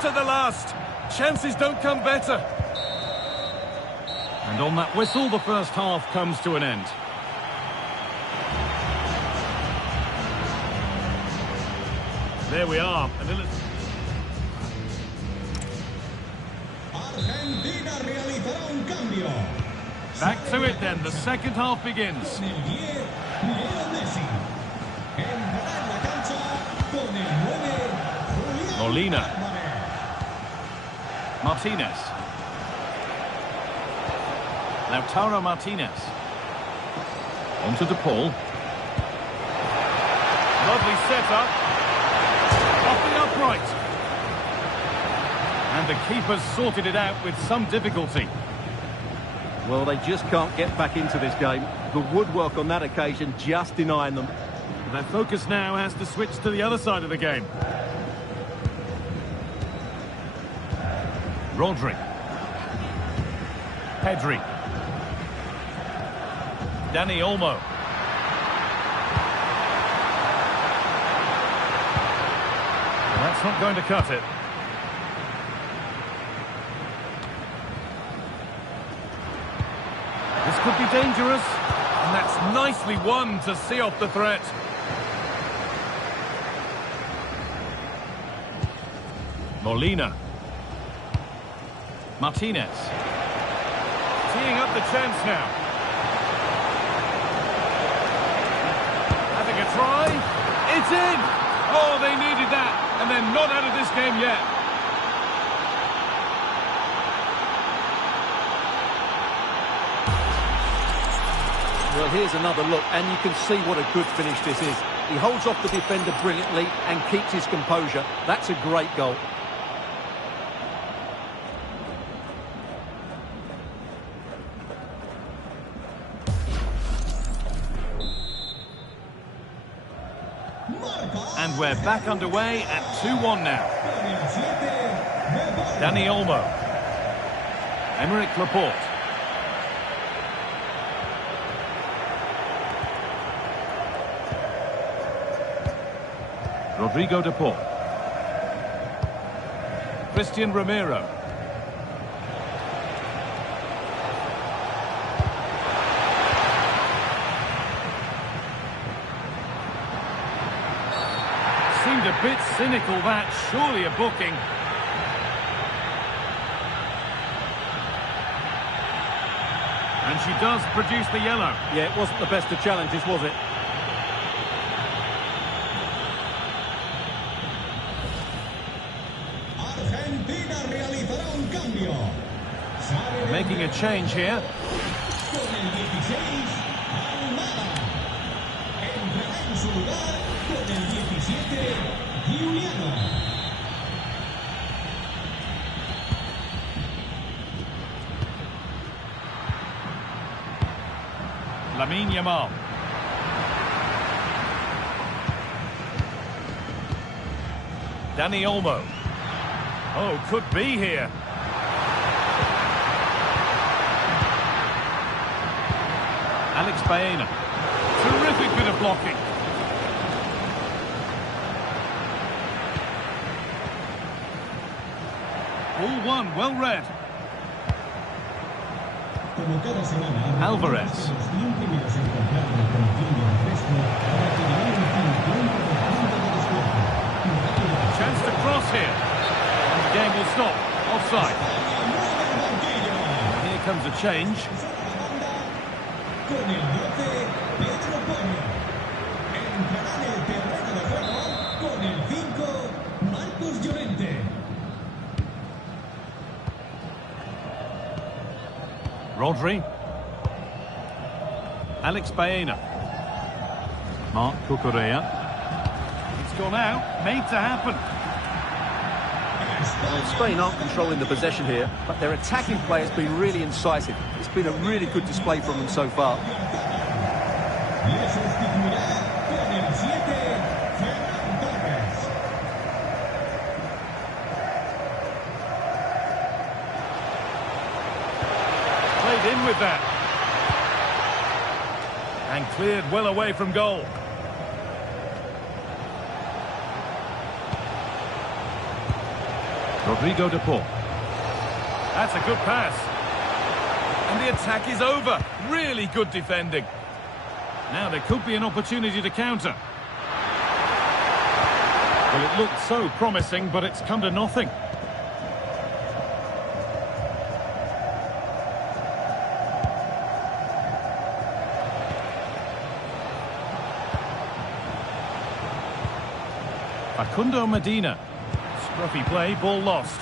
To the last. Chances don't come better. And on that whistle, the first half comes to an end. There we are. Argentina realizará un cambio. Back to it then. The second half begins. Con el 10, Leo Messi. Entrará en la cancha con el 9, Julián Molina. Álvarez. Martinez. Lautaro Martinez. On to De Paul. Lovely setup. Off the upright. And the keeper's sorted it out with some difficulty. Well, they just can't get back into this game. The woodwork on that occasion just denying them. Their focus now has to switch to the other side of the game. Rodri. Pedri. Dani Olmo. Well, that's not going to cut it. This could be dangerous. And that's nicely won to see off the threat. Molina. Martinez. Teeing up the chance now. Having a try. It's in! Oh, they needed that. And they're not out of this game yet. Well, here's another look, and you can see what a good finish this is. He holds off the defender brilliantly and keeps his composure. That's a great goal. And we're back underway at 2-1 now. Dani Olmo. Emerick Laporte. Rodrigo de Paul. Christian Romero. Seemed a bit cynical, that. Surely a booking. And she does produce the yellow. Yeah, it wasn't the best of challenges, was it? Argentina realizará un cambio. Making a change here. Con el 16, Almada. Entrará en su lugar con el 17, Giuliano. Lamine Yamal. Dani Olmo. Oh, could be here. Alex Baena. Terrific bit of blocking. All one, well read. Como cada semana, Alvarez. los 100 primeros en comprar el domicilio de Fresco recibirán un 50% de descuento. Chance to cross here. And the game will stop. Offside. Here comes a change. Con el 12, Pedro Porro. Entrará en el terreno de juego con el 5, Marcos Llorente. Rodri. Alex Baena. Marc Cucurella. It's gone out. Made to happen. Well, Spain aren't controlling the possession here, but their attacking play has been really incisive. It's been a really good display from them so far. Le sustituirá con el 7, Ferran Torres. Played in with that. And cleared well away from goal. Rodrigo de Paul. That's a good pass. And the attack is over. Really good defending. Now there could be an opportunity to counter. Well, it looked so promising, but it's come to nothing. Facundo Medina. Scruffy play, ball lost.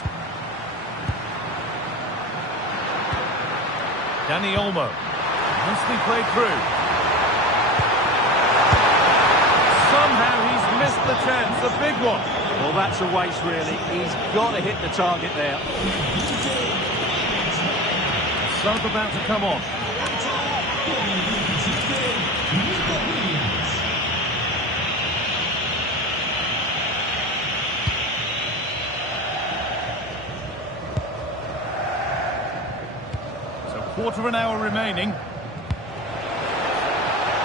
Dani Olmo. Nicely played through. Somehow he's missed the chance, a big one. Well, that's a waste, really. He's got to hit the target there. Sub about to come on. Quarter of an hour remaining.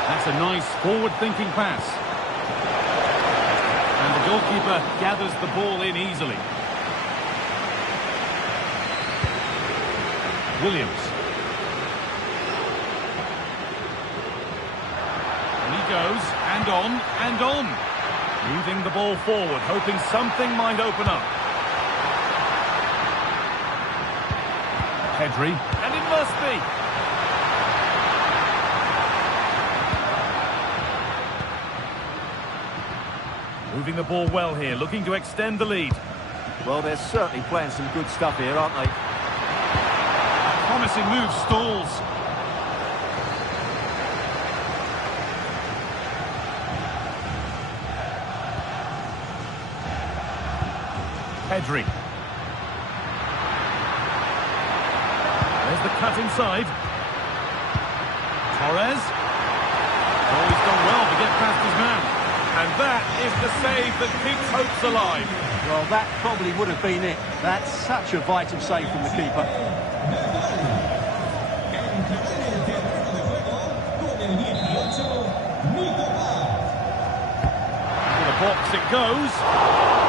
That's a nice forward-thinking pass. And the goalkeeper gathers the ball in easily. Williams. And he goes, and on. Moving the ball forward, hoping something might open up. Pedri, and it must be. Moving the ball well here, looking to extend the lead. Well, they're certainly playing some good stuff here, aren't they? Promising move stalls. Pedri. There's the cut inside. Torres. Oh, he's done well to get past his man. And that is the save that keeps hopes alive. Well, that probably would have been it. That's such a vital save from the keeper. To the box it goes.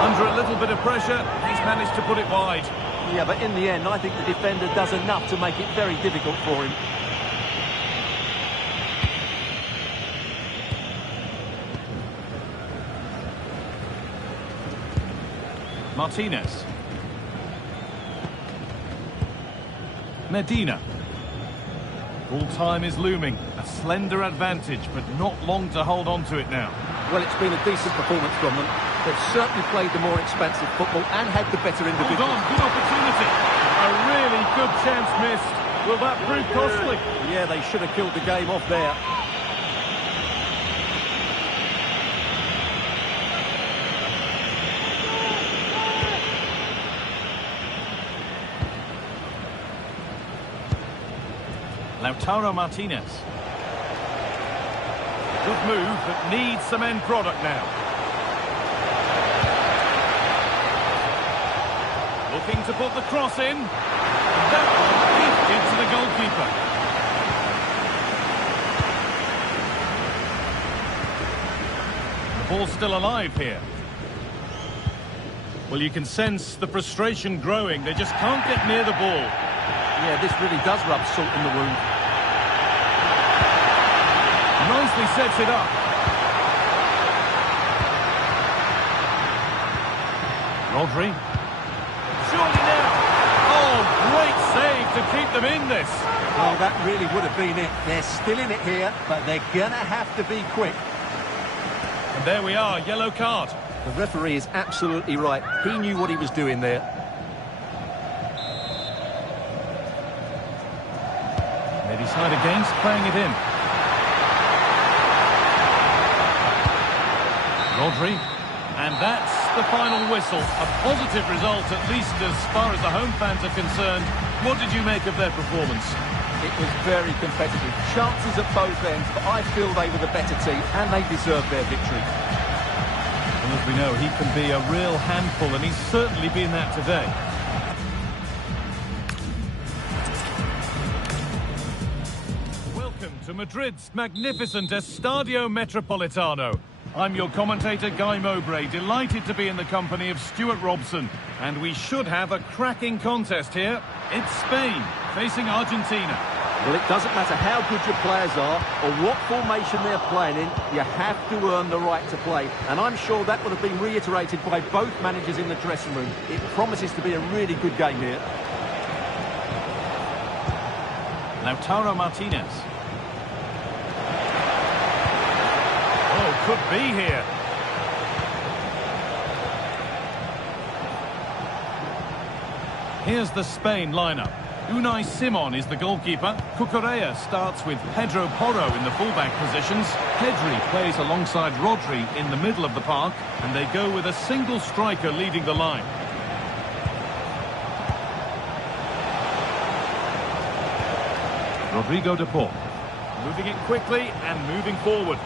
Under a little bit of pressure, he's managed to put it wide. Yeah, but in the end, I think the defender does enough to make it very difficult for him. Martinez. Medina. Full time is looming. A slender advantage, but not long to hold on to it now. Well, it's been a decent performance from them. They've certainly played the more expansive football and had the better individual. Hold on, good opportunity. A really good chance missed. Will that prove costly? Yeah, they should have killed the game off there. Lautaro Martinez. Good move, but needs some end product now. Looking to put the cross in. That one gifted to the goalkeeper. The ball's still alive here. Well, you can sense the frustration growing. They just can't get near the ball. Yeah, this really does rub salt in the wound. Nicely sets it up. Rodri. Surely now. Oh, great save to keep them in this. Oh, that really would have been it. They're still in it here, but they're going to have to be quick. And there we are, yellow card. The referee is absolutely right. He knew what he was doing there. They decide against playing it in. Rodri. And that's the final whistle. A positive result, at least as far as the home fans are concerned. What did you make of their performance? It was very competitive. Chances at both ends, but I feel they were the better team and they deserved their victory. And as we know, he can be a real handful, and he's certainly been that today. Welcome to Madrid's magnificent Estadio Metropolitano. I'm your commentator, Guy Mowbray, delighted to be in the company of Stuart Robson. And we should have a cracking contest here. It's Spain facing Argentina. Well, it doesn't matter how good your players are or what formation they're playing in, you have to earn the right to play. And I'm sure that would have been reiterated by both managers in the dressing room. It promises to be a really good game here. Lautaro Martinez. Oh, could be here. Here's the Spain lineup. Unai Simon is the goalkeeper. Cucurella starts with Pedro Porro in the fullback positions. Pedri plays alongside Rodri in the middle of the park. And they go with a single striker leading the line. Rodrigo de Paul. Moving it quickly and moving forward.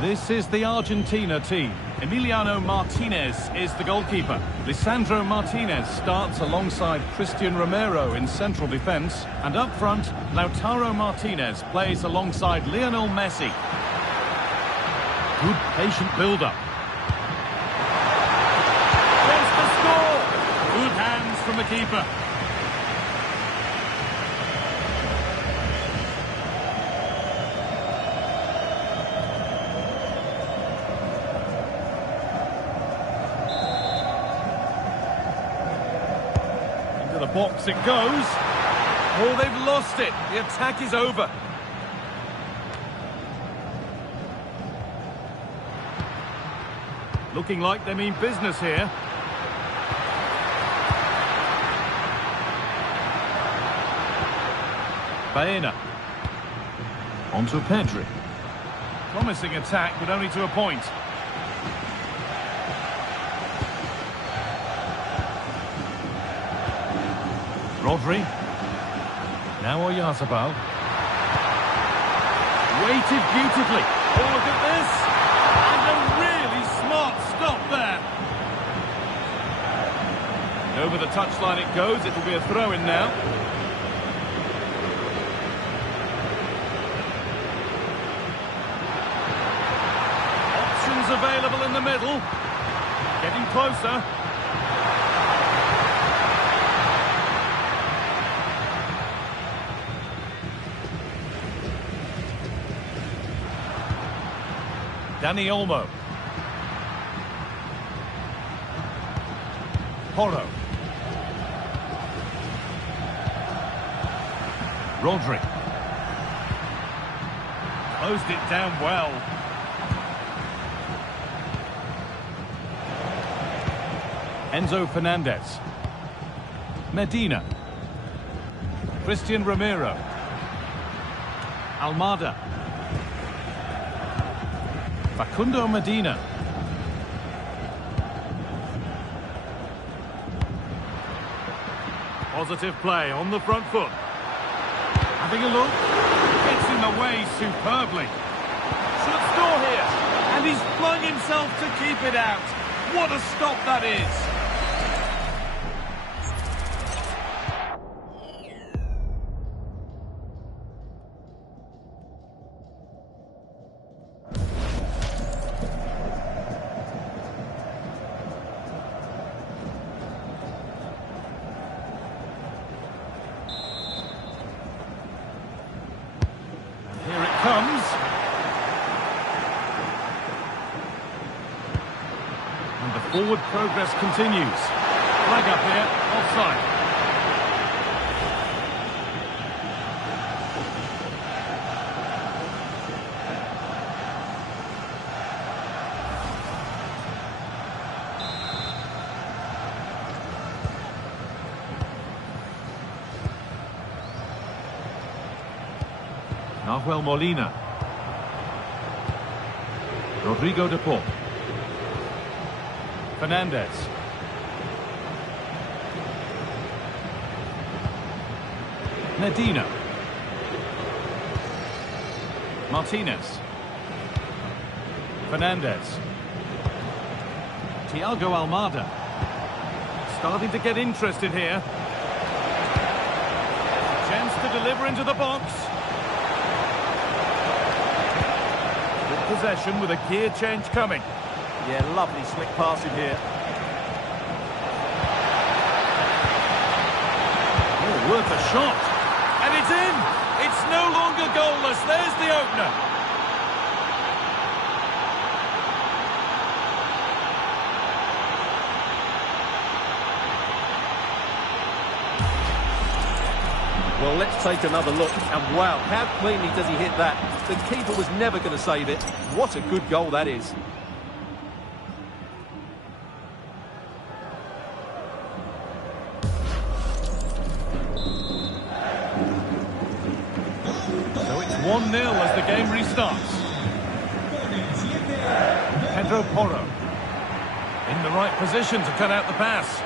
This is the Argentina team. Emiliano Martinez is the goalkeeper. Lisandro Martinez starts alongside Christian Romero in central defence. And up front, Lautaro Martinez plays alongside Lionel Messi. Good patient build-up. There's the score! Good hands from the keeper. The box it goes. Oh, they've lost it. The attack is over. Looking like they mean business here. Baena. On to Pedri. Promising attack, but only to a point. Rodri. Now Oyarzabal. Waited beautifully. Oh, look at this. And a really smart stop there. And over the touchline it goes. It will be a throw-in now. Options available in the middle. Getting closer. Dani Olmo. Porro. Rodri. Closed it down well. Enzo Fernandez. Medina. Christian Romero. Almada. Facundo Medina. Positive play on the front foot. Having a look. Gets in the way superbly. Should score here. And he's flung himself to keep it out. What a stop that is. Comes. And the forward progress continues. Flag up here, offside. Nahuel Molina. Rodrigo de Paul. Fernandez. Medina. Martinez. Fernandez. Thiago Almada. Starting to get interested here. Chance to deliver into the box. Possession with a gear change coming. Yeah, lovely slick passing here. Oh, worth a shot. And it's in. It's no longer goalless. There's the opener. Well, let's take another look. And wow, how cleanly does he hit that? The keeper was never going to save it. What a good goal that is. So it's 1-0 as the game restarts. Pedro Porro. In the right position to cut out the pass.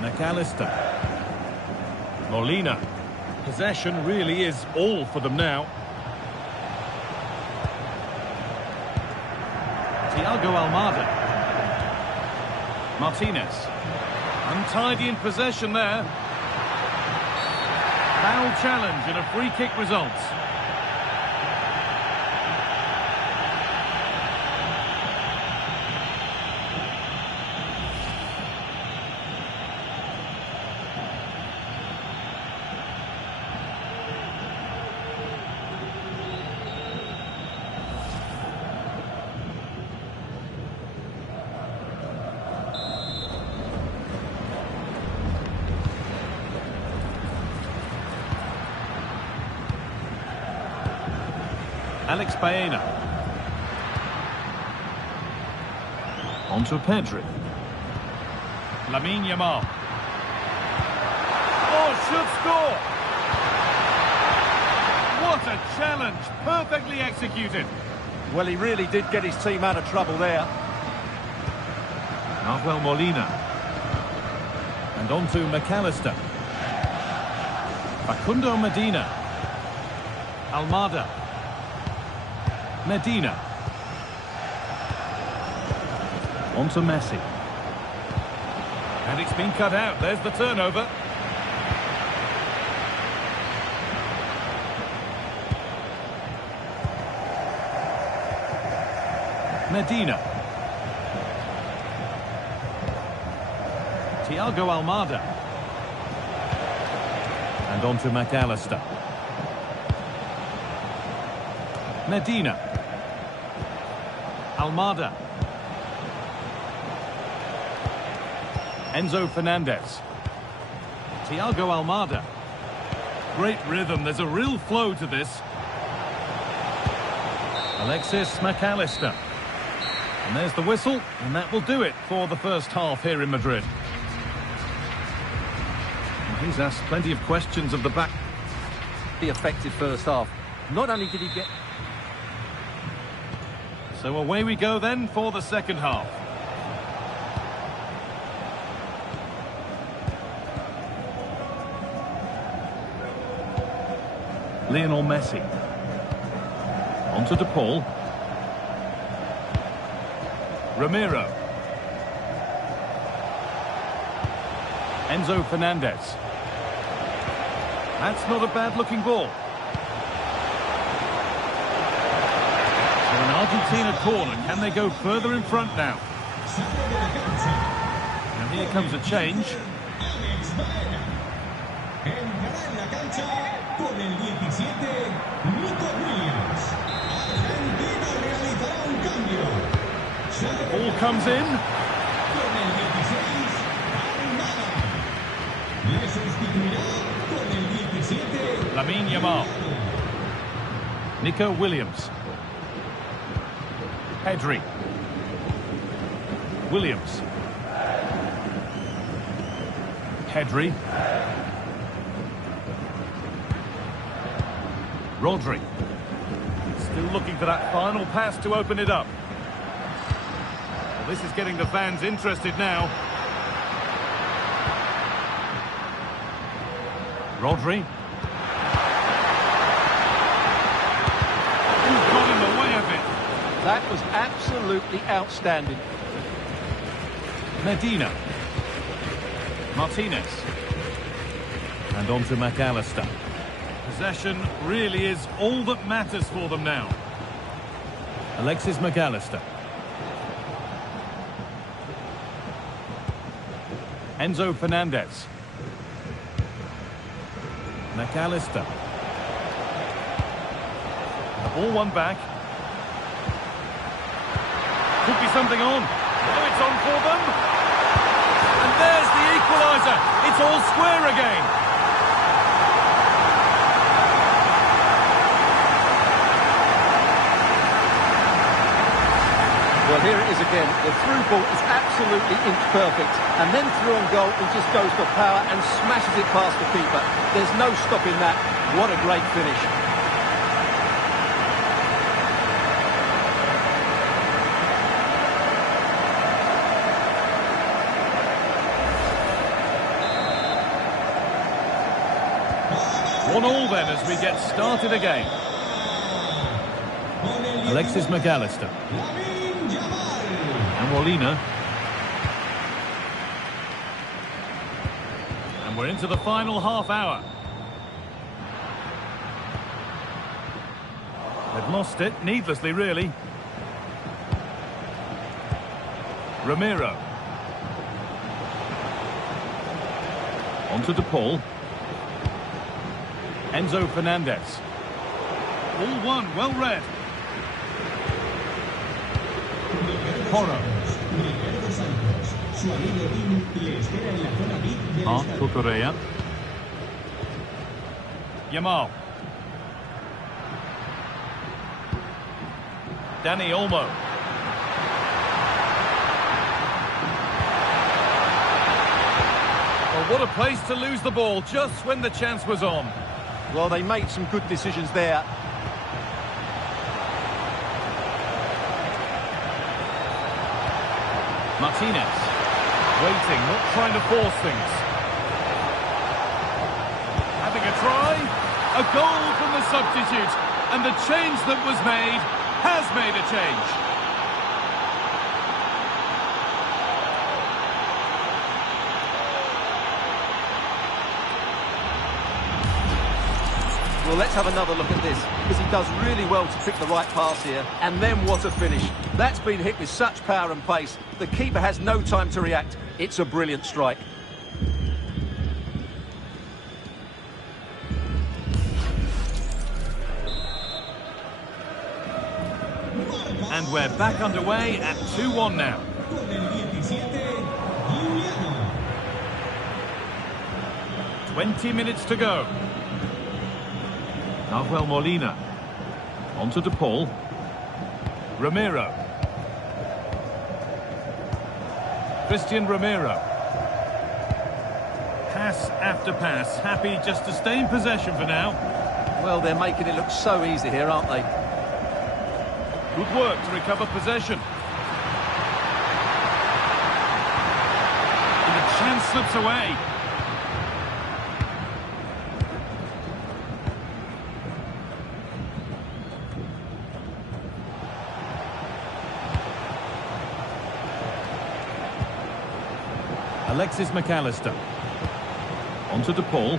McAllister. Molina. Possession really is all for them now. Thiago Almada. Martinez. Untidy in possession there. Foul challenge and a free kick results. Alex Baena. On to Pedri. Lamine Yamal. Oh, should score! What a challenge! Perfectly executed. Well, he really did get his team out of trouble there. Nahuel Molina. And on to McAllister. Facundo Medina. Almada. Medina. On to Messi. And it's been cut out. There's the turnover. Medina. Thiago Almada. And on to McAllister. Medina. Almada. Enzo Fernandez. Thiago Almada. Great rhythm. There's a real flow to this. Alexis McAllister. And there's the whistle, and that will do it for the first half here in Madrid. And he's asked plenty of questions of the back. The effective first half. Not only did he get... So away we go then for the second half. Lionel Messi. On to De Paul. Ramiro. Enzo Fernandez. That's not a bad looking ball. So an Argentina corner. Can they go further in front now? And here comes a change. Ball comes in. Lamine Yamal. Nico Williams. Pedri. Williams. Pedri. Rodri. Still looking for that final pass to open it up. Well, this is getting the fans interested now. Rodri. Who's got in the way of it? That was absolutely outstanding. Medina. Martinez. And on to McAllister. Possession really is all that matters for them now. Alexis McAllister. Enzo Fernandez. McAllister. The ball won back. Could be something on. Oh, it's on for them. And there's the equaliser. It's all square again. Well, here it is again. The through ball is absolutely inch perfect. And then through on goal, he just goes for power and smashes it past the keeper. There's no stopping that. What a great finish. One all then as we get started again. Alexis McAllister. And Molina. And we're into the final half hour. They've lost it, needlessly really. Ramiro. On to De Paul. Enzo Fernandez. All one, well read. Porro. Marc Cucurella. Yamal. Dani Olmo. Well, what a place to lose the ball just when the chance was on. Well, they made some good decisions there. Martinez. Waiting, not trying to force things. Having a try. A goal from the substitute. And the change that was made has made a change. Well, let's have another look at this, because he does really well to pick the right pass here. And then what a finish. That's been hit with such power and pace. The keeper has no time to react. It's a brilliant strike. And we're back underway at 2-1 now. 20 minutes to go. Nahuel Molina. Onto De Paul. Romero. Christian Romero. Pass after pass. Happy just to stay in possession for now. Well, they're making it look so easy here, aren't they? Good work to recover possession. And the chance slips away. Alexis McAllister. Onto De Paul.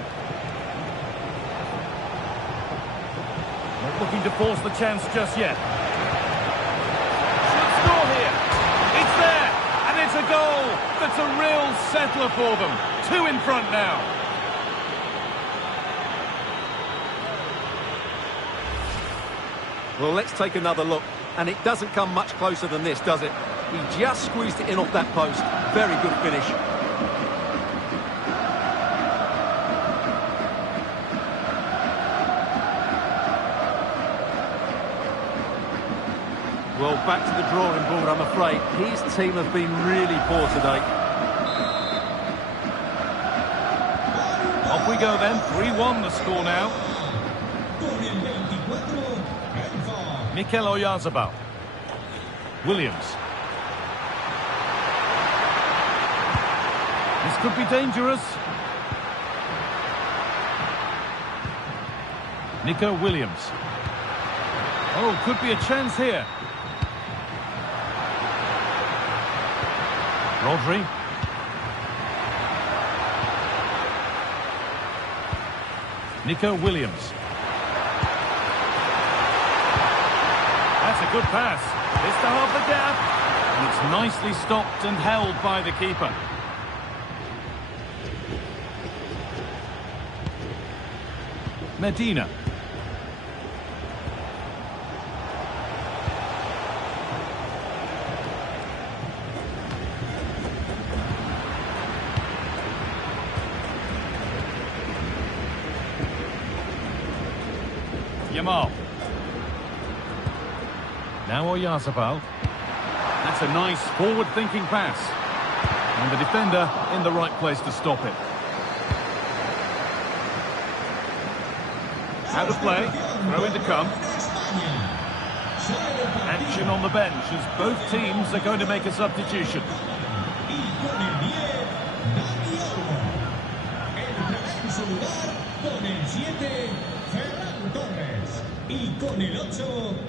Not looking to force the chance just yet. Should score here. It's there, and it's a goal. That's a real settler for them. 2 in front now. Well, let's take another look. And it doesn't come much closer than this, does it? He just squeezed it in off that post. Very good finish. Well, back to the drawing board, I'm afraid. His team have been really poor today. Off we go then. 3-1 the score now. Mikel Oyarzabal. Williams. This could be dangerous. Nico Williams. Oh, could be a chance here. Rodri. Nico Williams. That's a good pass. It's to half the gap. And it's nicely stopped and held by the keeper. Medina. Yamal. Now Oyarzabal. That's a nice forward-thinking pass. And the defender in the right place to stop it. Out of play. Throw in to come. Action on the bench as both teams are going to make a substitution.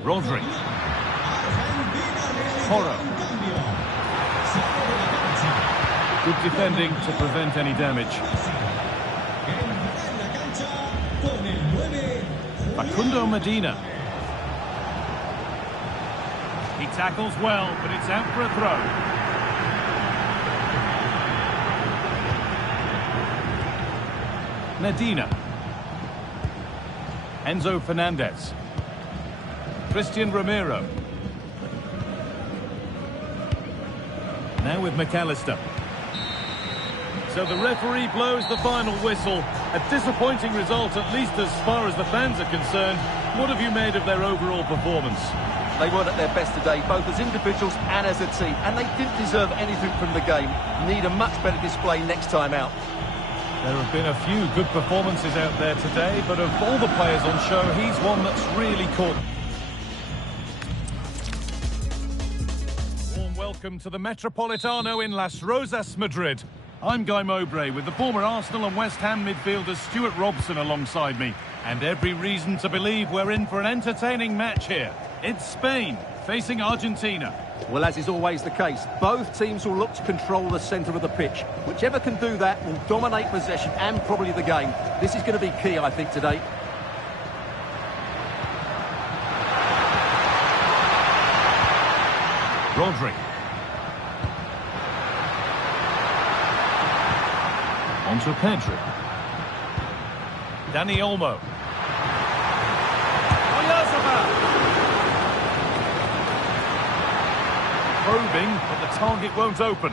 Rodri. Porro. Good defending to prevent any damage. Facundo Medina. He tackles well, but it's out for a throw. Medina. Enzo Fernandez. Christian Romero. Now with McAllister. So the referee blows the final whistle. A disappointing result, at least as far as the fans are concerned. What have you made of their overall performance? They weren't at their best today, both as individuals and as a team. And they didn't deserve anything from the game. Need a much better display next time out. There have been a few good performances out there today, but of all the players on show, he's one that's really caught. Warm welcome. welcome to the Metropolitano in Las Rozas, Madrid. I'm Guy Mowbray with the former Arsenal and West Ham midfielder Stuart Robson alongside me. And every reason to believe we're in for an entertaining match here. It's Spain facing Argentina. Well, as is always the case, both teams will look to control the centre of the pitch. Whichever can do that will dominate possession and probably the game. This is going to be key, I think, today. Rodri. On to Pedri. Dani Olmo. Probing, but the target won't open.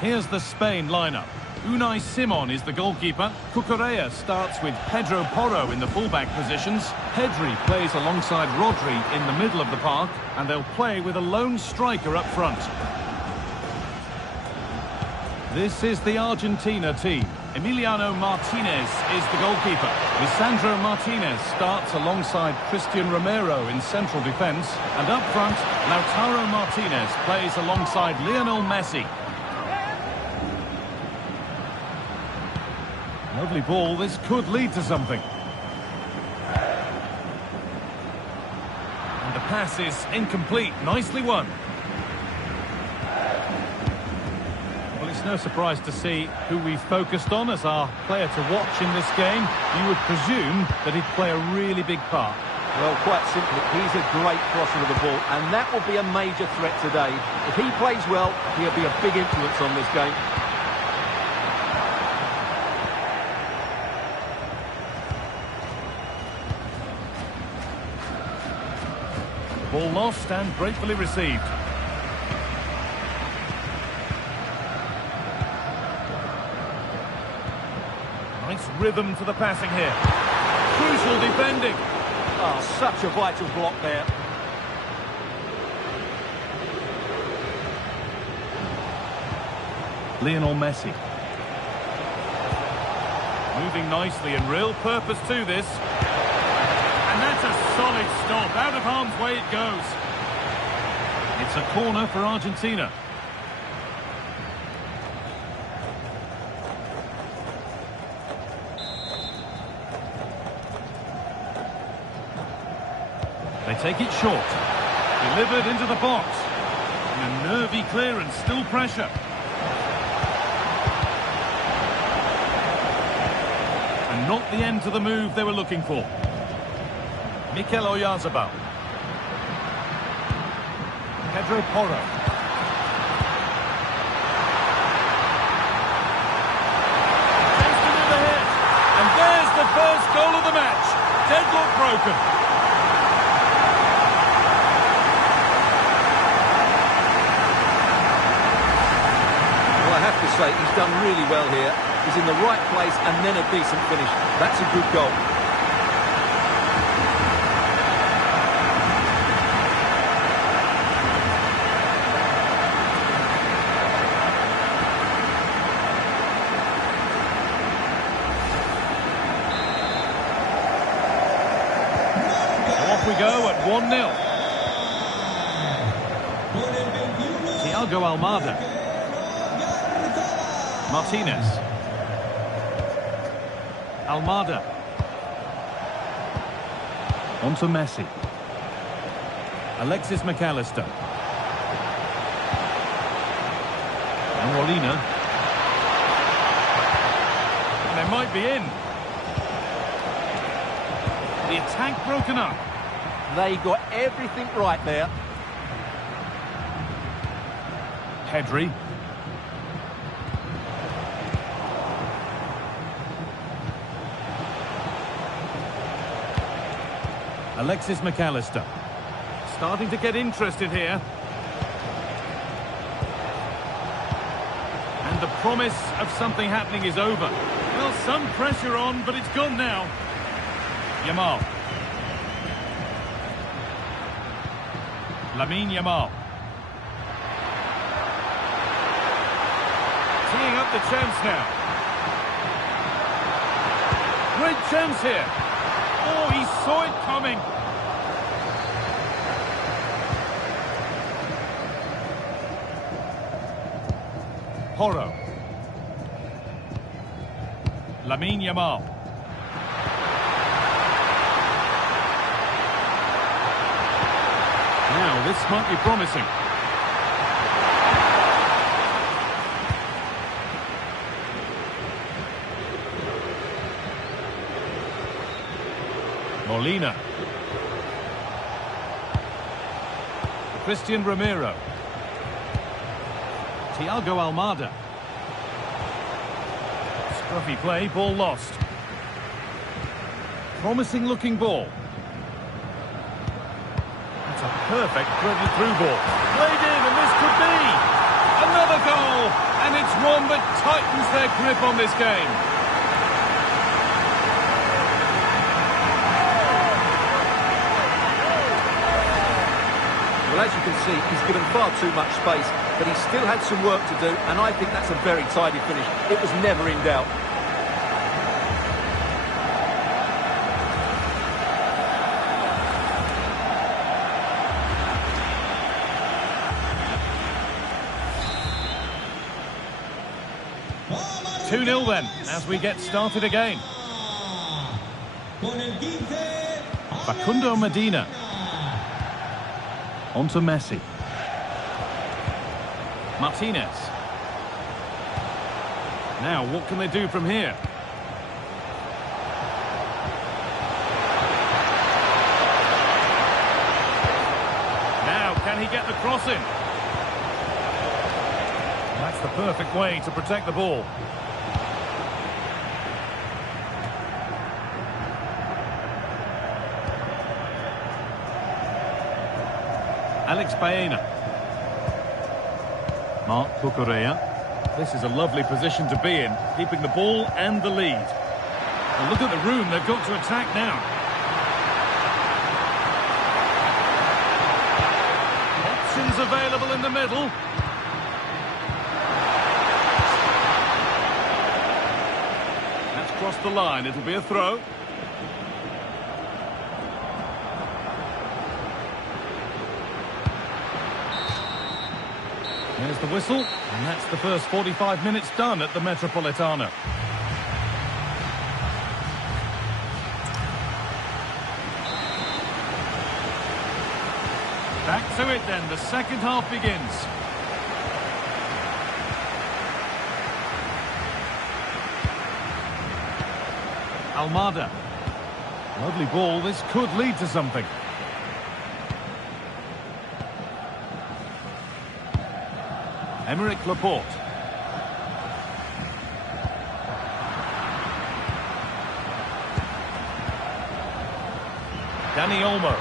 Here's the Spain lineup. Unai Simon is the goalkeeper. Cucurella starts with Pedro Porro in the fullback positions. Pedri plays alongside Rodri in the middle of the park, and they'll play with a lone striker up front. This is the Argentina team. Emiliano Martinez is the goalkeeper. Lisandro Martinez starts alongside Christian Romero in central defence. And up front, Lautaro Martinez plays alongside Lionel Messi. Lovely ball, this could lead to something. And the pass is incomplete, nicely won. Well, it's no surprise to see who we've focused on as our player to watch in this game. You would presume that he'd play a really big part. Well, quite simply, he's a great crosser of the ball, and that will be a major threat today. If he plays well, he'll be a big influence on this game. Ball lost and gratefully received. Nice rhythm to the passing here. Crucial defending. Oh, such a vital block there. Lionel Messi. Moving nicely and real purpose to this. And that's a solid stop. Out of harm's way it goes. It's a corner for Argentina. They take it short. Delivered into the box. And a nervy clearance, still pressure. And not the end to the move they were looking for. Mikel Oyarzabal. Pedro Porro. Chance to move ahead. And there's the first goal of the match. Deadlock broken. I have to say, he's done really well here. He's in the right place and then a decent finish. That's a good goal. Off we go at 1-0. Thiago Almada. Martinez. Almada. On to Messi. Alexis McAllister. And Molina. And they might be in. The attack broken up. They got everything right there. Pedri. Alexis McAllister. Starting to get interested here. And the promise of something happening is over. Well, some pressure on, but it's gone now. Yamal. Lamine Yamal. Teeing up the chance now. Great chance here. Oh, he saw it coming. Porro. Lamine Yamal. Now, this might be promising. Molina. Christian Romero. Thiago Almada. Scruffy play, ball lost. Promising looking ball. That's a perfect through ball. Played in, and this could be another goal. And it's one that tightens their grip on this game. Well, as you can see, he's given far too much space, but he still had some work to do, and I think that's a very tidy finish. It was never in doubt. ¡Vamos! 2-0 then, as we get started again. Con el 15, Facundo Medina. On to Messi. Martinez. Now, what can they do from here? Now, can he get the cross in? That's the perfect way to protect the ball. Alex Baena. Marc Cucurella. This is a lovely position to be in, keeping the ball and the lead. And look at the room they've got to attack now. Options available in the middle. That's crossed the line, it'll be a throw. There's the whistle, and that's the first 45 minutes done at the Metropolitano. Back to it then, the second half begins. Almada. Lovely ball, this could lead to something. Emerick Laporte. Dani Olmo.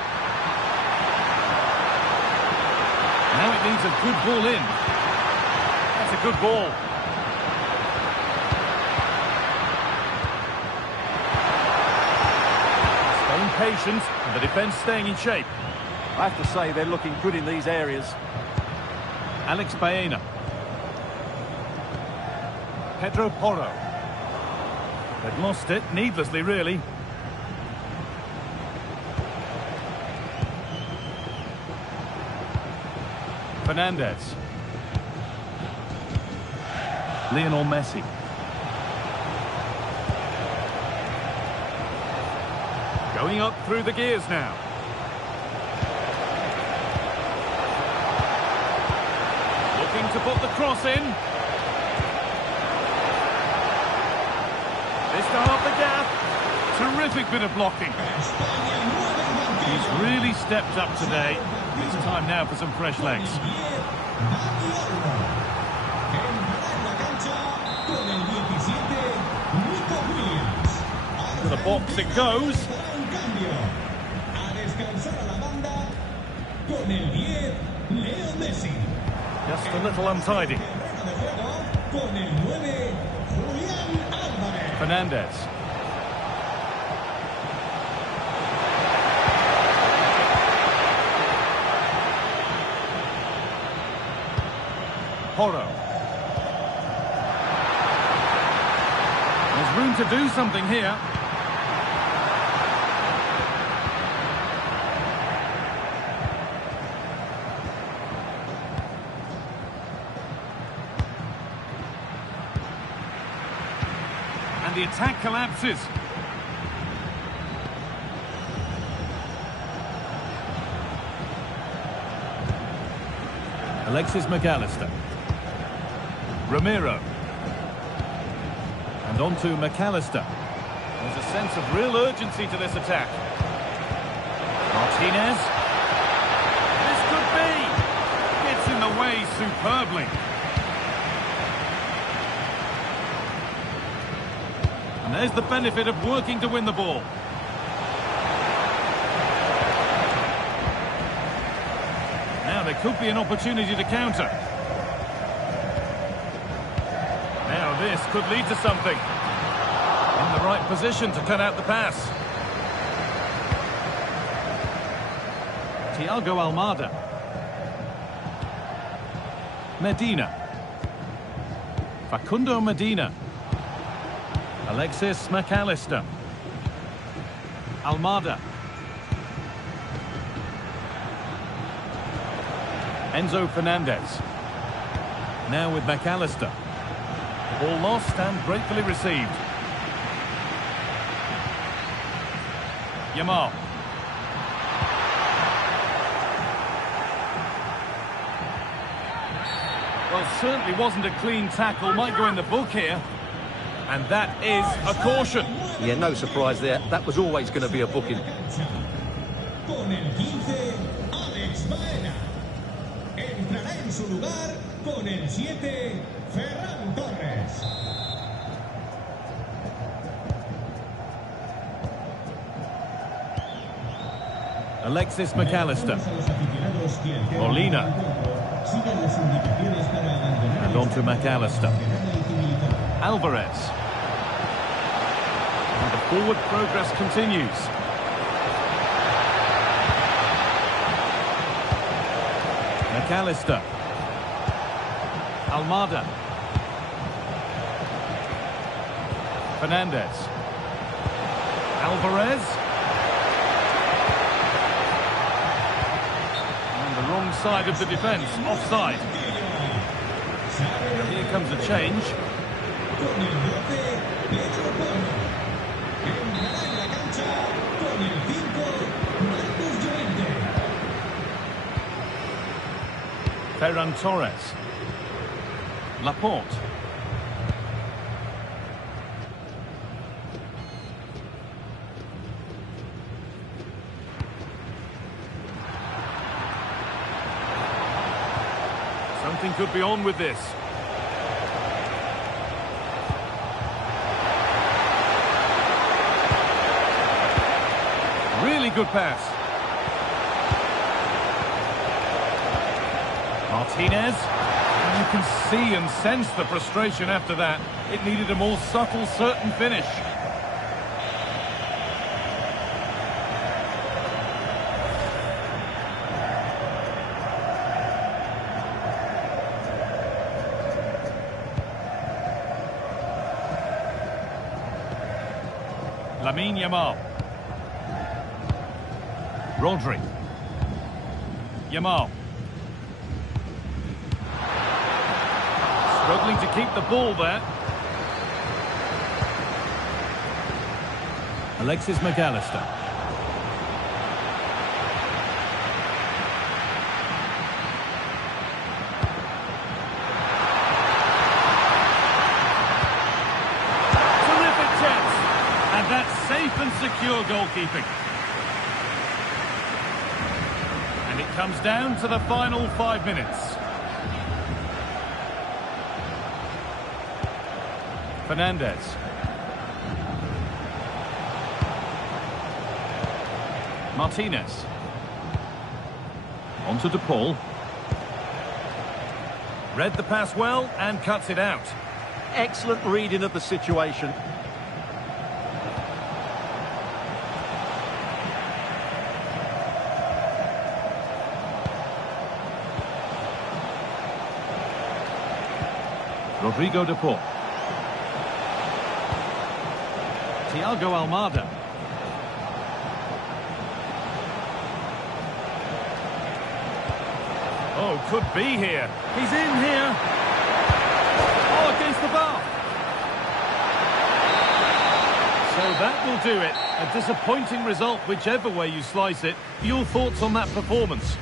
Now it needs a good ball in. That's a good ball. Staying patient and the defence staying in shape. I have to say they're looking good in these areas. Alex Baena. Pedro Porro. They've lost it, needlessly really. Fernandez. Lionel Messi. Going up through the gears now. Looking to put the cross in. This to half the gap. Terrific bit of blocking. He's really stepped up today. It's time now for some fresh legs. To the box it goes. Just a little untidy. Fernandez. Porro. There's room to do something here. And the attack collapses. Alexis McAllister. Romero. And on to McAllister. There's a sense of real urgency to this attack. Martinez. This could be. Gets in the way superbly. And there's the benefit of working to win the ball. Now there could be an opportunity to counter. Now this could lead to something. In the right position to cut out the pass. Thiago Almada. Medina. Facundo Medina. Alexis McAllister. Almada. Enzo Fernandez. Now with McAllister. Ball lost and gratefully received. Yamal. Well, certainly wasn't a clean tackle. Might go in the book here. And that is a caution. Yeah, no surprise there. That was always going to be a booking. Con el 15, Alex Baena. Entrará en su lugar con el 7, Ferran Torres. Alexis McAllister. Molina. And on to McAllister. Alvarez. And the forward progress continues. McAllister. Almada. Fernandez. Alvarez. And the wrong side of the defence, offside. And here comes a change. Con el 12, Pedro Pablo. Entrará en la cancha con el 5, Marcos Llorente. Ferran Torres. Laporte. Something could be on with this. Really good pass. Martinez. And you can see and sense the frustration after that. It needed a more subtle, certain finish. Lamine Yamal. Rodri. Yamal. Struggling to keep the ball there. Alexis McAllister. Terrific chance. And that's safe and secure goalkeeping. And it comes down to the final 5 minutes. Fernandez. Martinez. On to DePaul. Read the pass well and cuts it out. Excellent reading of the situation. Rodrigo DePaul. Thiago Almada. Oh, could be here. He's in here. Oh, against the bar. So that will do it. A disappointing result, whichever way you slice it. Your thoughts on that performance?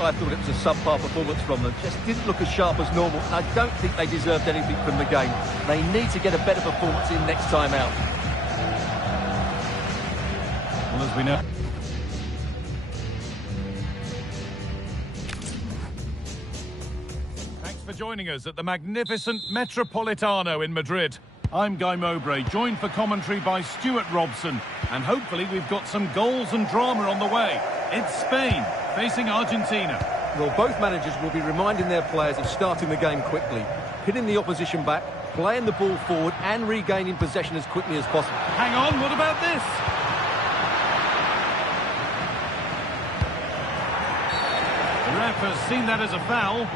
I thought it was a subpar performance from them. Just didn't look as sharp as normal. I don't think they deserved anything from the game. They need to get a better performance in next time out. Well, as we know... Thanks for joining us at the magnificent Metropolitano in Madrid. I'm Guy Mowbray, joined for commentary by Stuart Robson. And hopefully we've got some goals and drama on the way. It's Spain facing Argentina. Well, both managers will be reminding their players of starting the game quickly, hitting the opposition back, playing the ball forward and regaining possession as quickly as possible. Hang on, what about this? The ref has seen that as a foul.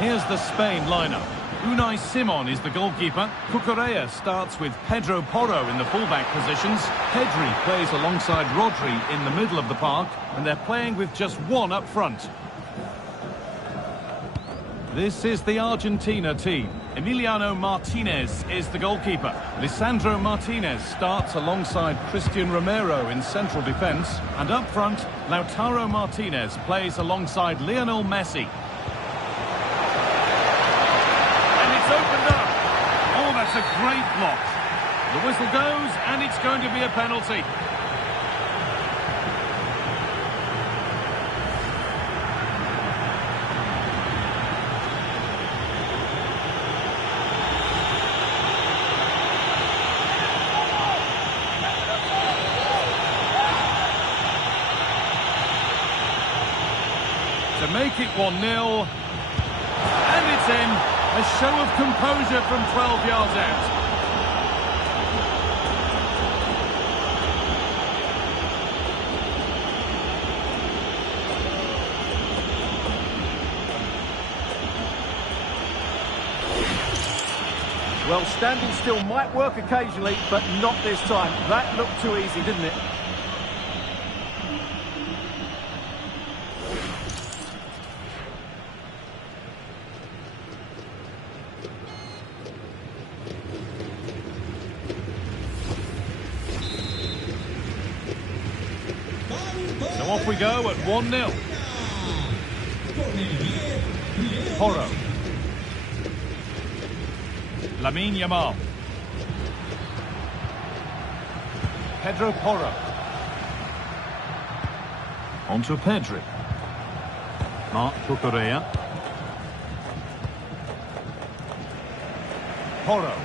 Here's the Spain lineup. Unai Simon is the goalkeeper. Cucurella starts with Pedro Porro in the fullback positions. Pedri plays alongside Rodri in the middle of the park, and they're playing with just one up front. This is the Argentina team. Emiliano Martinez is the goalkeeper. Lisandro Martinez starts alongside Christian Romero in central defence. And up front, Lautaro Martinez plays alongside Lionel Messi. Opened up. Oh, that's a great block. The whistle goes, and it's going to be a penalty. To make it 1-0, and it's in. A show of composure from 12 yards out. Well, standing still might work occasionally, but not this time. That looked too easy, didn't it? So off we go at 1-0. Porro. Lamine Yamal. Pedro Porro. On to Pedri. Marc Cucurella. Porro.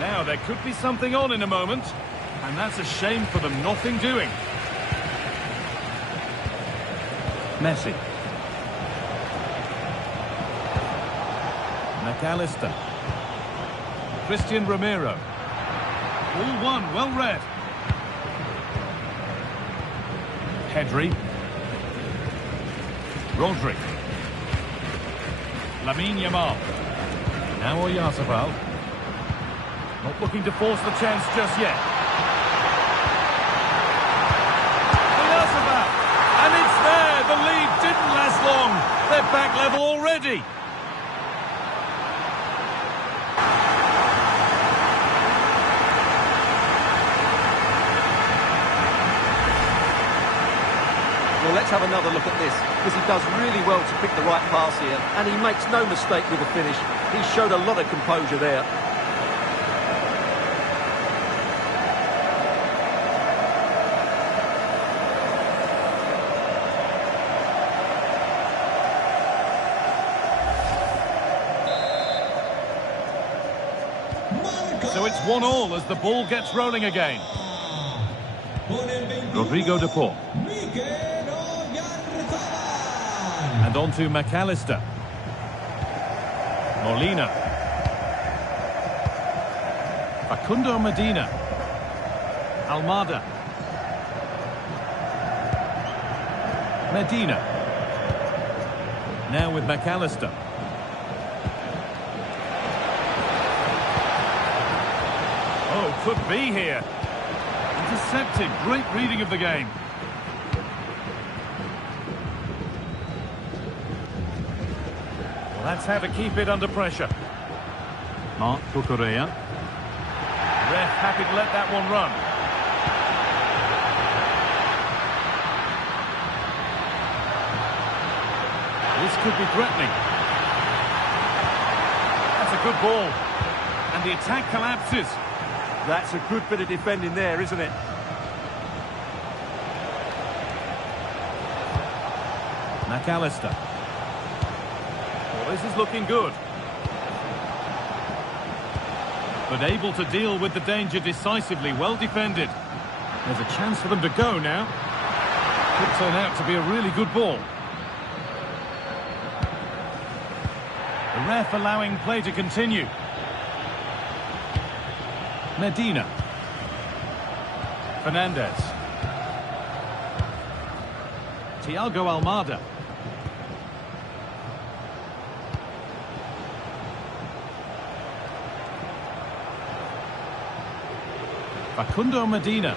Now there could be something on in a moment. And that's a shame for them, nothing doing. Messi. McAllister. Christian Romero. All one, well read. Pedri. Rodri. Lamine Yamal. Now Oyarzabal. Not looking to force the chance just yet. Oyarzabal. And it's there. The lead didn't last long. They're back level already. Well, let's have another look at this, because he does really well to pick the right pass here, and he makes no mistake with the finish. He showed a lot of composure there. So it's 1-1 as the ball gets rolling again. Rodrigo de Paul. And on to McAllister. Molina. Facundo Medina. Almada. Medina. Now with McAllister. Oh, Could be here. Intercepted. Great reading of the game. Well, that's how to keep it under pressure. Marc Cucurella. Ref happy to let that one run. This could be threatening. That's a good ball. And the attack collapses. That's a good bit of defending there, isn't it? McAllister. Well, this is looking good. But able to deal with the danger decisively. Well defended. There's a chance for them to go now. Could turn out to be a really good ball. The ref allowing play to continue. Medina. Fernandez. Thiago Almada. Facundo Medina.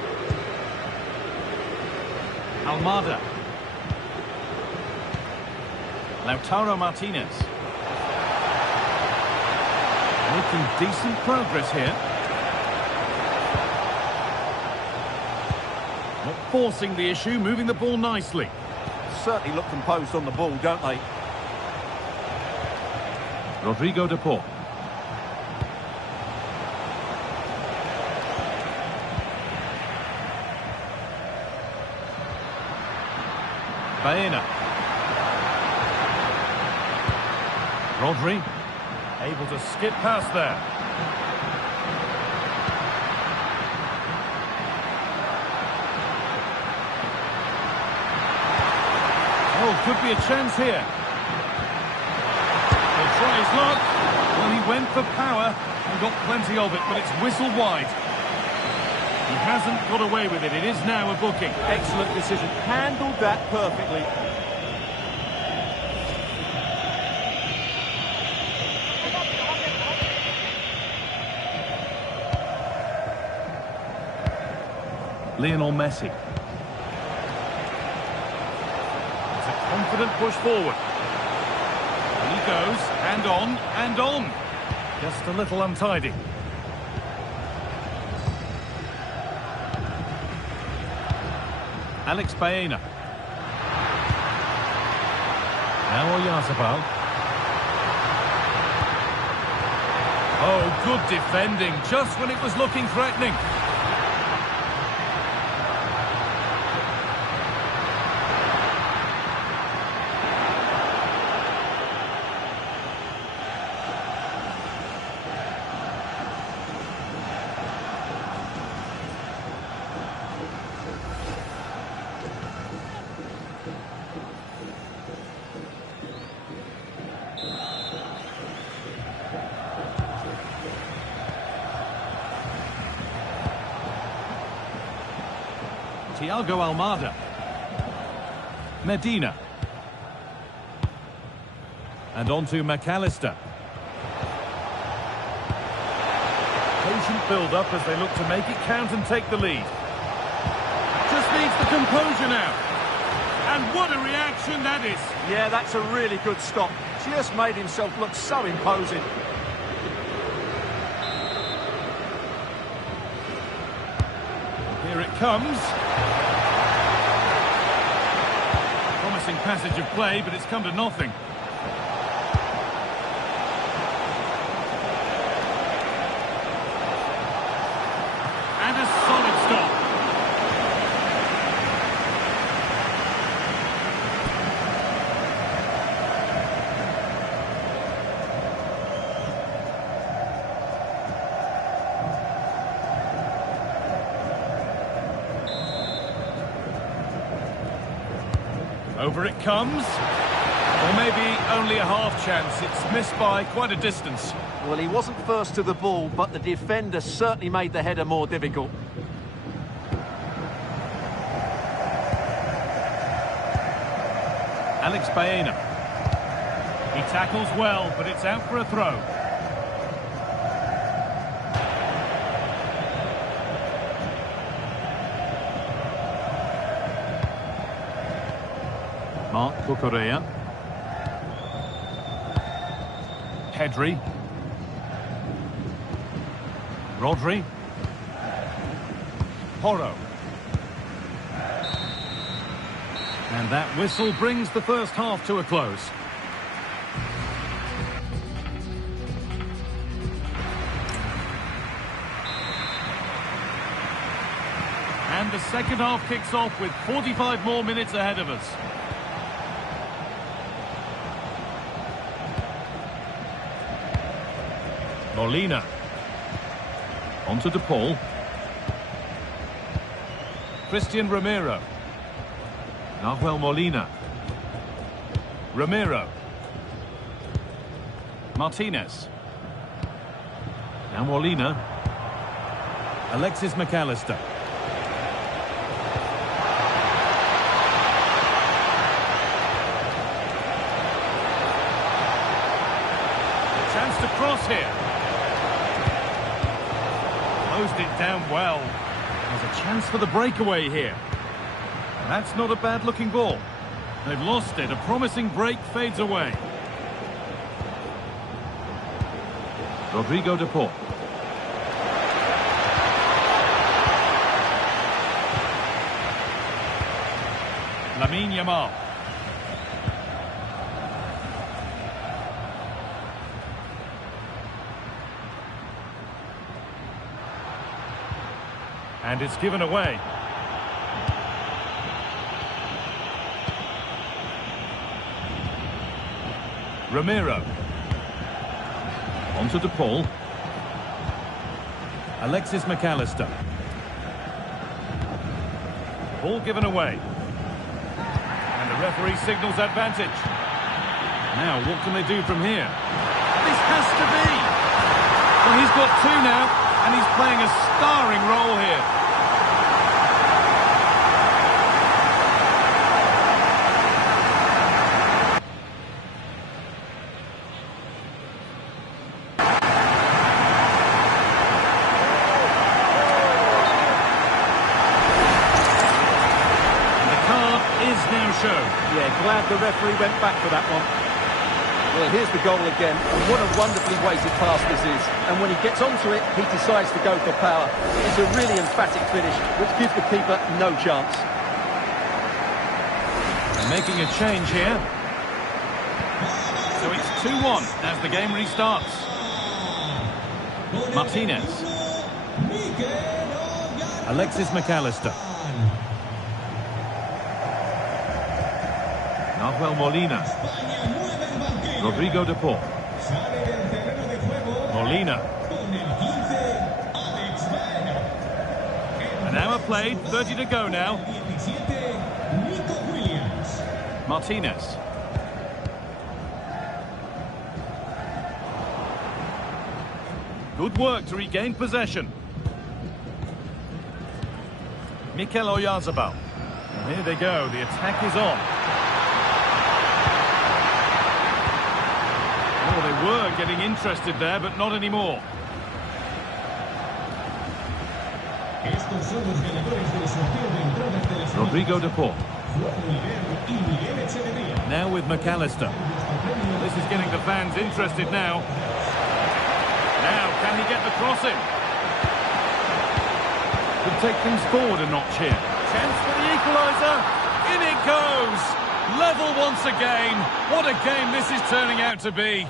Almada. Lautaro Martinez. Making decent progress here. Not forcing the issue, moving the ball nicely. Certainly look composed on the ball, don't they? Rodrigo de Paul. Baena. Rodri. Able to skip past there. Oh, could be a chance here. He'll try his luck. Well, he went for power and got plenty of it, but it's whistled wide. He hasn't got away with it. It is now a booking. Excellent decision. Handled that perfectly. Lionel Messi. It's a confident push forward. And he goes, and on, and on. Just a little untidy. Alex Baena. Now Oyarzabal. Oh, good defending, just when it was looking threatening. Thiago Almada. Medina. And on to McAllister. Patient build-up as they look to make it count and take the lead. Just needs the composure now. And what a reaction that is. Yeah, that's a really good stop. Just made himself look so imposing. Here it comes. Promising passage of play, but it's come to nothing. And a solid stop. Over it comes. Or maybe only a half chance. It's missed by quite a distance. Well, he wasn't first to the ball, but the defender certainly made the header more difficult. Alex Baena. He tackles well, but it's out for a throw. Cucurella. Pedri. Rodri. Porro. And that whistle brings the first half to a close. And the second half kicks off with 45 more minutes ahead of us. Molina. Onto De Paul. Christian Romero. Nahuel Molina. Romero. Martinez. Now Molina. Alexis McAllister. Chance to cross here. Closed it down well. There's a chance for the breakaway here. That's not a bad-looking ball. They've lost it. A promising break fades away. Rodrigo De Paul. Lamine Yamal. And it's given away. Romero. Onto De Paul. Alexis McAllister. Ball given away. And the referee signals advantage. Now, what can they do from here? This has to be! Well, he's got two now, and he's playing a starring role here. Yeah, glad the referee went back for that one. Well, here's the goal again, and what a wonderfully weighted pass this is. And when he gets onto it, he decides to go for power. It's a really emphatic finish, which gives the keeper no chance. They're making a change here. So it's 2-1 as the game restarts. Martinez. Alexis McAllister. Nahuel Molina. Rodrigo De Paul. Molina. An hour played, 30 to go now. Martinez. Good work to regain possession. Mikel Oyarzabal. And here they go, the attack is on. Oh, they were getting interested there, but not anymore. Rodrigo De Paul. Now with McAllister. This is getting the fans interested now. Now, can he get the cross in? Could take things forward a notch here. Chance for the equaliser. In it goes. Level once again. What a game this is turning out to be.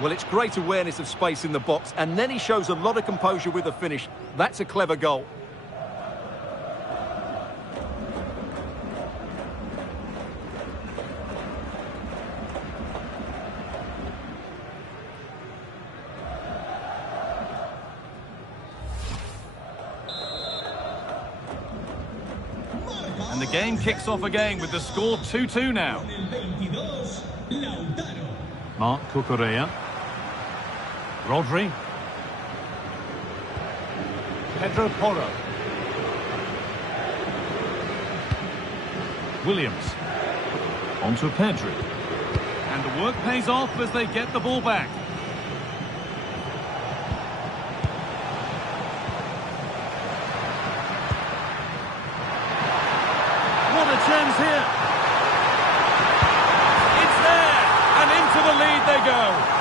Well, it's great awareness of space in the box, and then he shows a lot of composure with the finish. That's a clever goal. And the game kicks off again with the score 2-2 now. Marc Cucurella. Rodri. Pedro Porro. Williams. On to Pedri. And the work pays off as they get the ball back. What a chance here. It's there, and into the lead they go.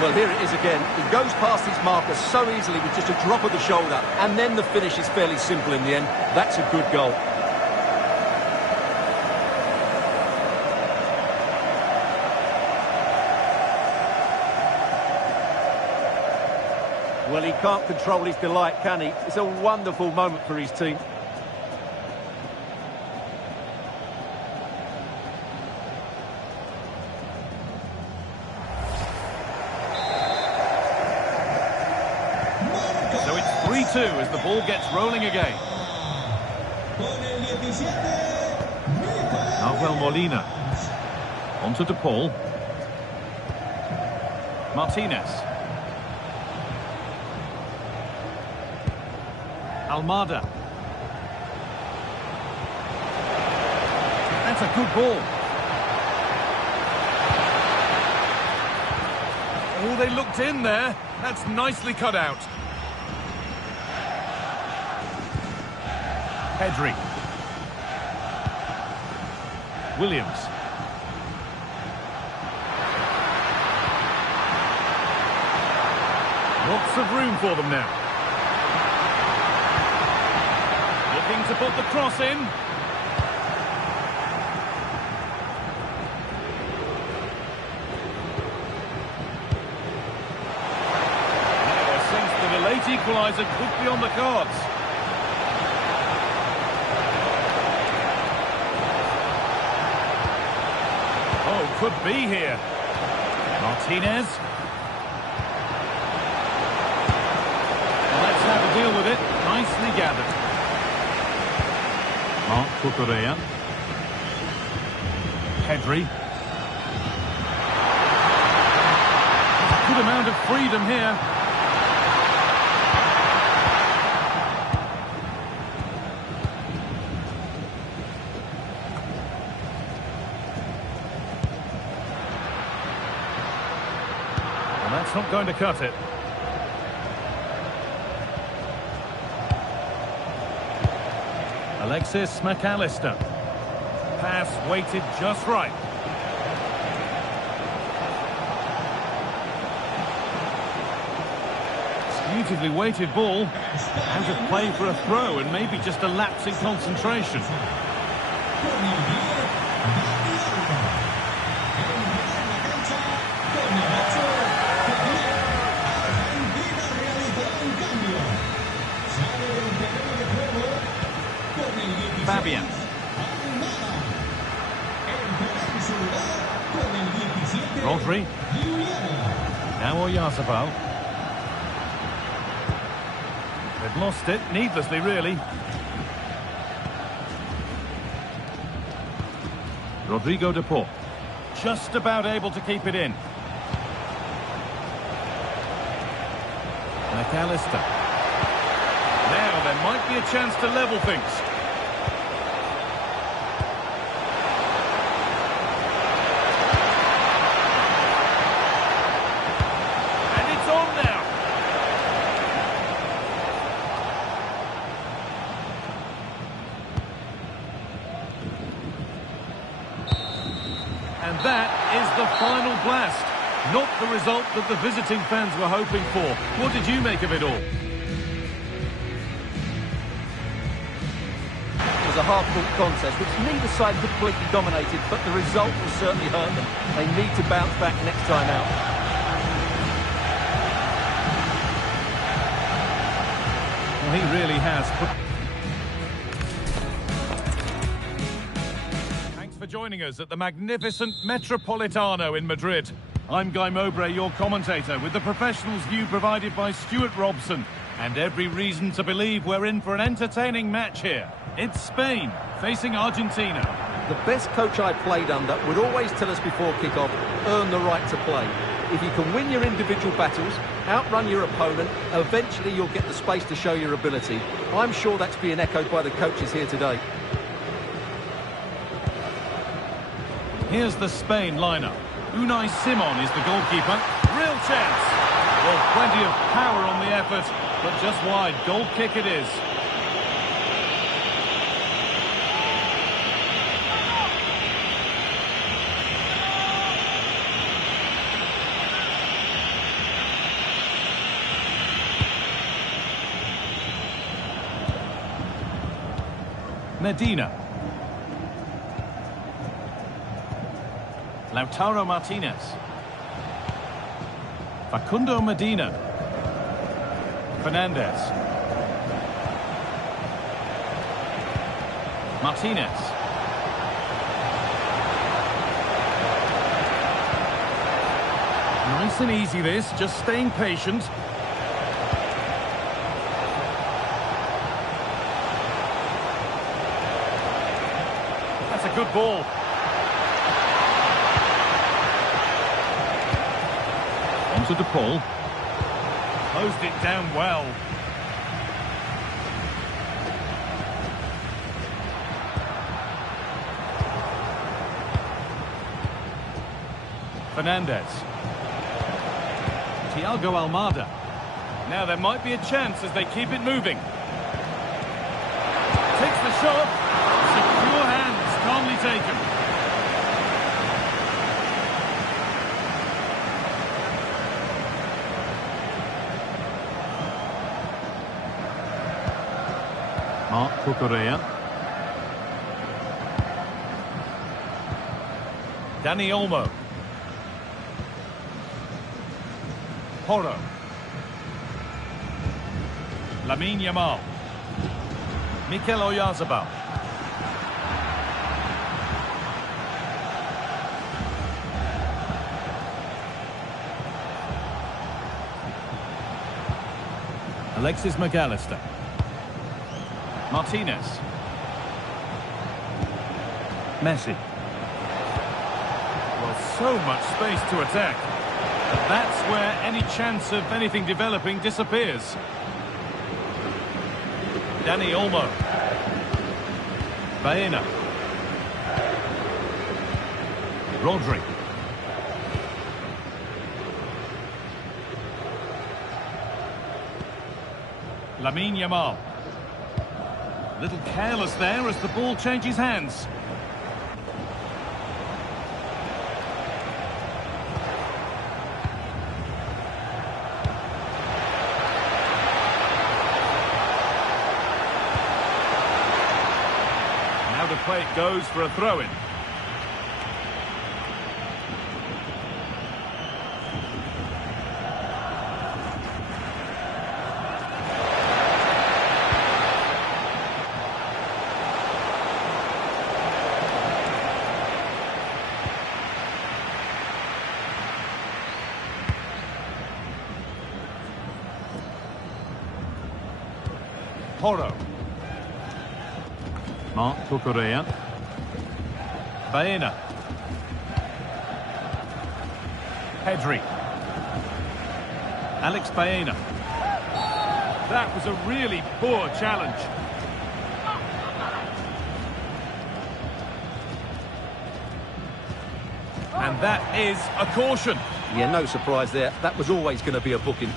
Well, here it is again. He goes past his marker so easily with just a drop of the shoulder, and then the finish is fairly simple in the end. That's a good goal. Well, he can't control his delight, can he? It's a wonderful moment for his team. So it's 3-2 as the ball gets rolling again. Nahuel Molina. On to De Paul. Martinez. Almada. That's a good ball. Oh, they looked in there. That's nicely cut out. Pedri. Williams. Lots of room for them now. Looking to put the cross in. Now I sense that a late equaliser could be on the cards. Oh, could be here. Martinez. Let's have a deal with it. Nicely gathered. Marc Cucurella. Pedri. Good amount of freedom here. And that's not going to cut it. Alexis McAllister. Pass weighted just right. It's beautifully weighted ball. Out of play for a throw and maybe just a lapse in concentration. Fabian. Rodri. Now Oyarzabal. They've lost it, needlessly really. Rodrigo De Paul. Just about able to keep it in. McAllister. Now there might be a chance to level things. And that is the final blast. Not the result that the visiting fans were hoping for. What did you make of it all? It was a hard-fought contest, which neither side completely dominated, but the result will certainly hurt them. They need to bounce back next time out. Well, he really has. For joining us at the magnificent Metropolitano in Madrid. I'm Guy Mowbray, your commentator, with the professionals' view provided by Stuart Robson. And every reason to believe we're in for an entertaining match here. It's Spain facing Argentina. The best coach I played under would always tell us before kick-off, earn the right to play. If you can win your individual battles, outrun your opponent, eventually you'll get the space to show your ability. I'm sure that's being echoed by the coaches here today. Here's the Spain lineup. Unai Simon is the goalkeeper. Real chance. Well, plenty of power on the effort, but just wide. Goal kick it is. Medina. Lautaro Martinez. Facundo Medina. Fernandez. Martinez. Nice and easy this, just staying patient. That's a good ball. Onto De Paul. Closed it down well. Fernandez. Thiago Almada. Now there might be a chance as they keep it moving. Takes the shot. Secure hands, calmly taken. Marc Cucurella. Dani Olmo. Porro. Lamine Yamal. Mikel Oyarzabal. Alexis McAllister. Martinez. Messi. Well, so much space to attack. But that's where any chance of anything developing disappears. Dani Olmo. Baena. Rodri. Lamine Yamal. Little careless there as the ball changes hands. Now the play it goes for a throw-in. Porro. Marc Cucurella. Baena. Pedri. Alex Baena. That was a really poor challenge. And that is a caution. Yeah, no surprise there. That was always going to be a booking.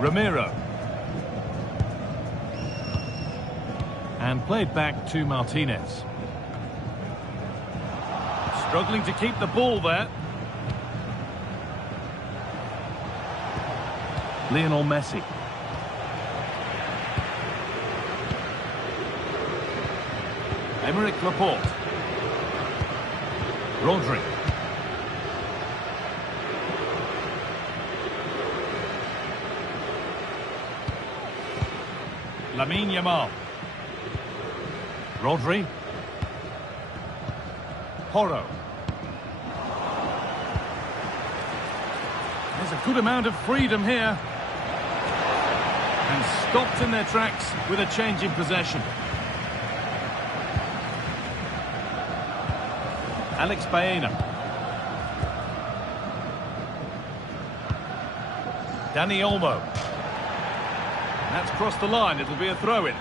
Ramiro. And played back to Martinez. Struggling to keep the ball there. Lionel Messi. Emerick Laporte. Rodri. Lamine Yamal. Rodri. Porro. There's a good amount of freedom here. And stopped in their tracks with a change in possession. Alex Baena. Dani Olmo. That's crossed the line, it'll be a throw-in.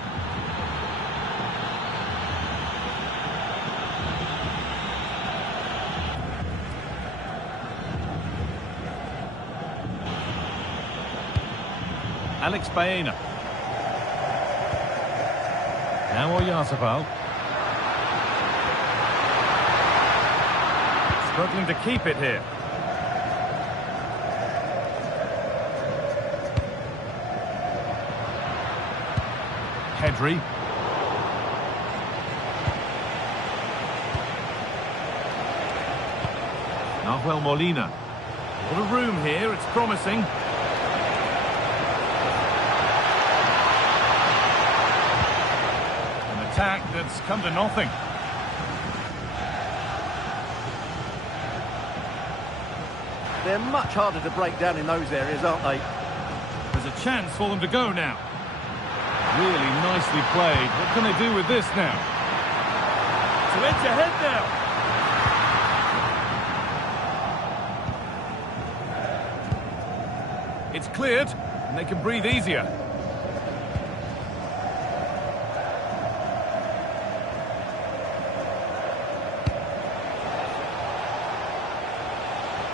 Alex Baena. Now Oyarzabal. Struggling to keep it here. Pedri. Nahuel Molina. What a room here, it's promising. An attack that's come to nothing. They're much harder to break down in those areas, aren't they? There's a chance for them to go now. Really nicely played. What can they do with this now? To edge ahead now. It's cleared, and they can breathe easier.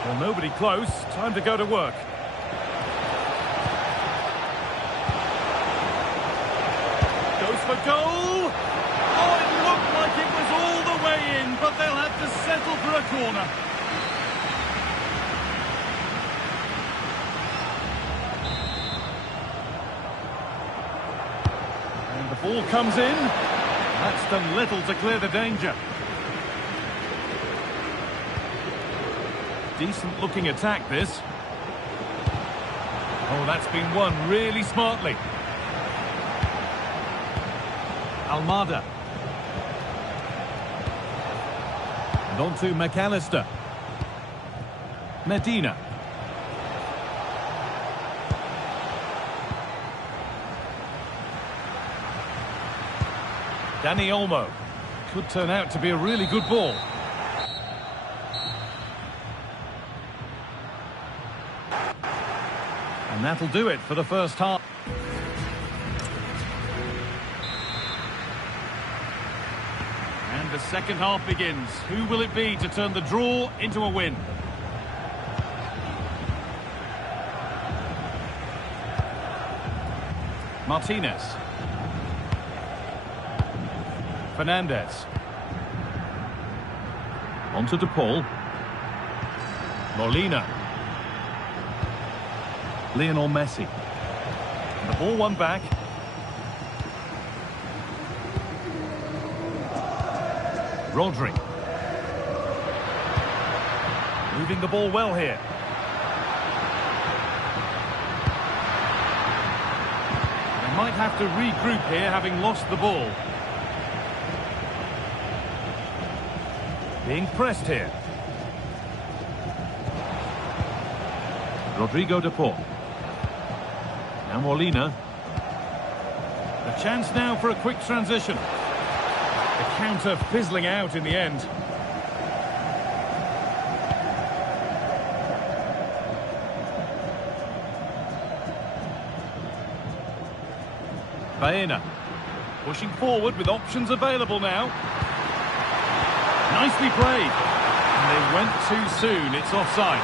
Well, nobody close. Time to go to work. Goes for goal! Oh, it looked like it was all the way in, but they'll have to settle for a corner. And the ball comes in. That's done little to clear the danger. Decent looking attack, this. Oh, that's been won really smartly. Almada. And on to McAllister. Medina. Dani Olmo. Could turn out to be a really good ball. And that'll do it for the first half. And the second half begins. Who will it be to turn the draw into a win? Martinez. Fernandez. On to De Paul. Molina. Lionel Messi. And the ball won back. Rodri. Moving the ball well here. They might have to regroup here, having lost the ball. Being pressed here. Rodrigo De Paul. Now Molina. A chance now for a quick transition. The counter fizzling out in the end. Baena. Pushing forward with options available now. Nicely played. And they went too soon. It's offside.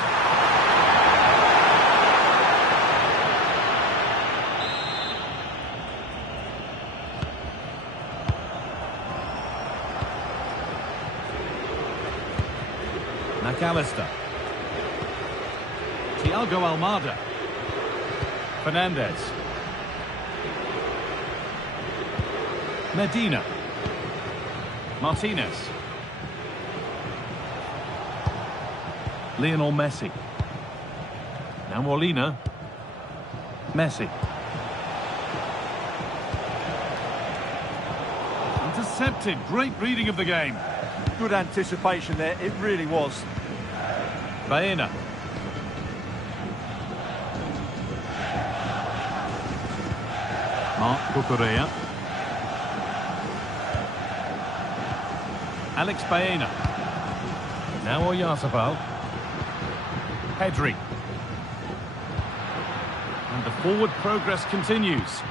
McAllister. Thiago Almada. Fernandez. Medina. Martinez. Lionel Messi. Now Molina. Messi. Intercepted. Great reading of the game. Good anticipation there, it really was. Baena. Marc Cucurella. Alex Baena. Now Oyarzabal. Pedri. And the forward progress continues.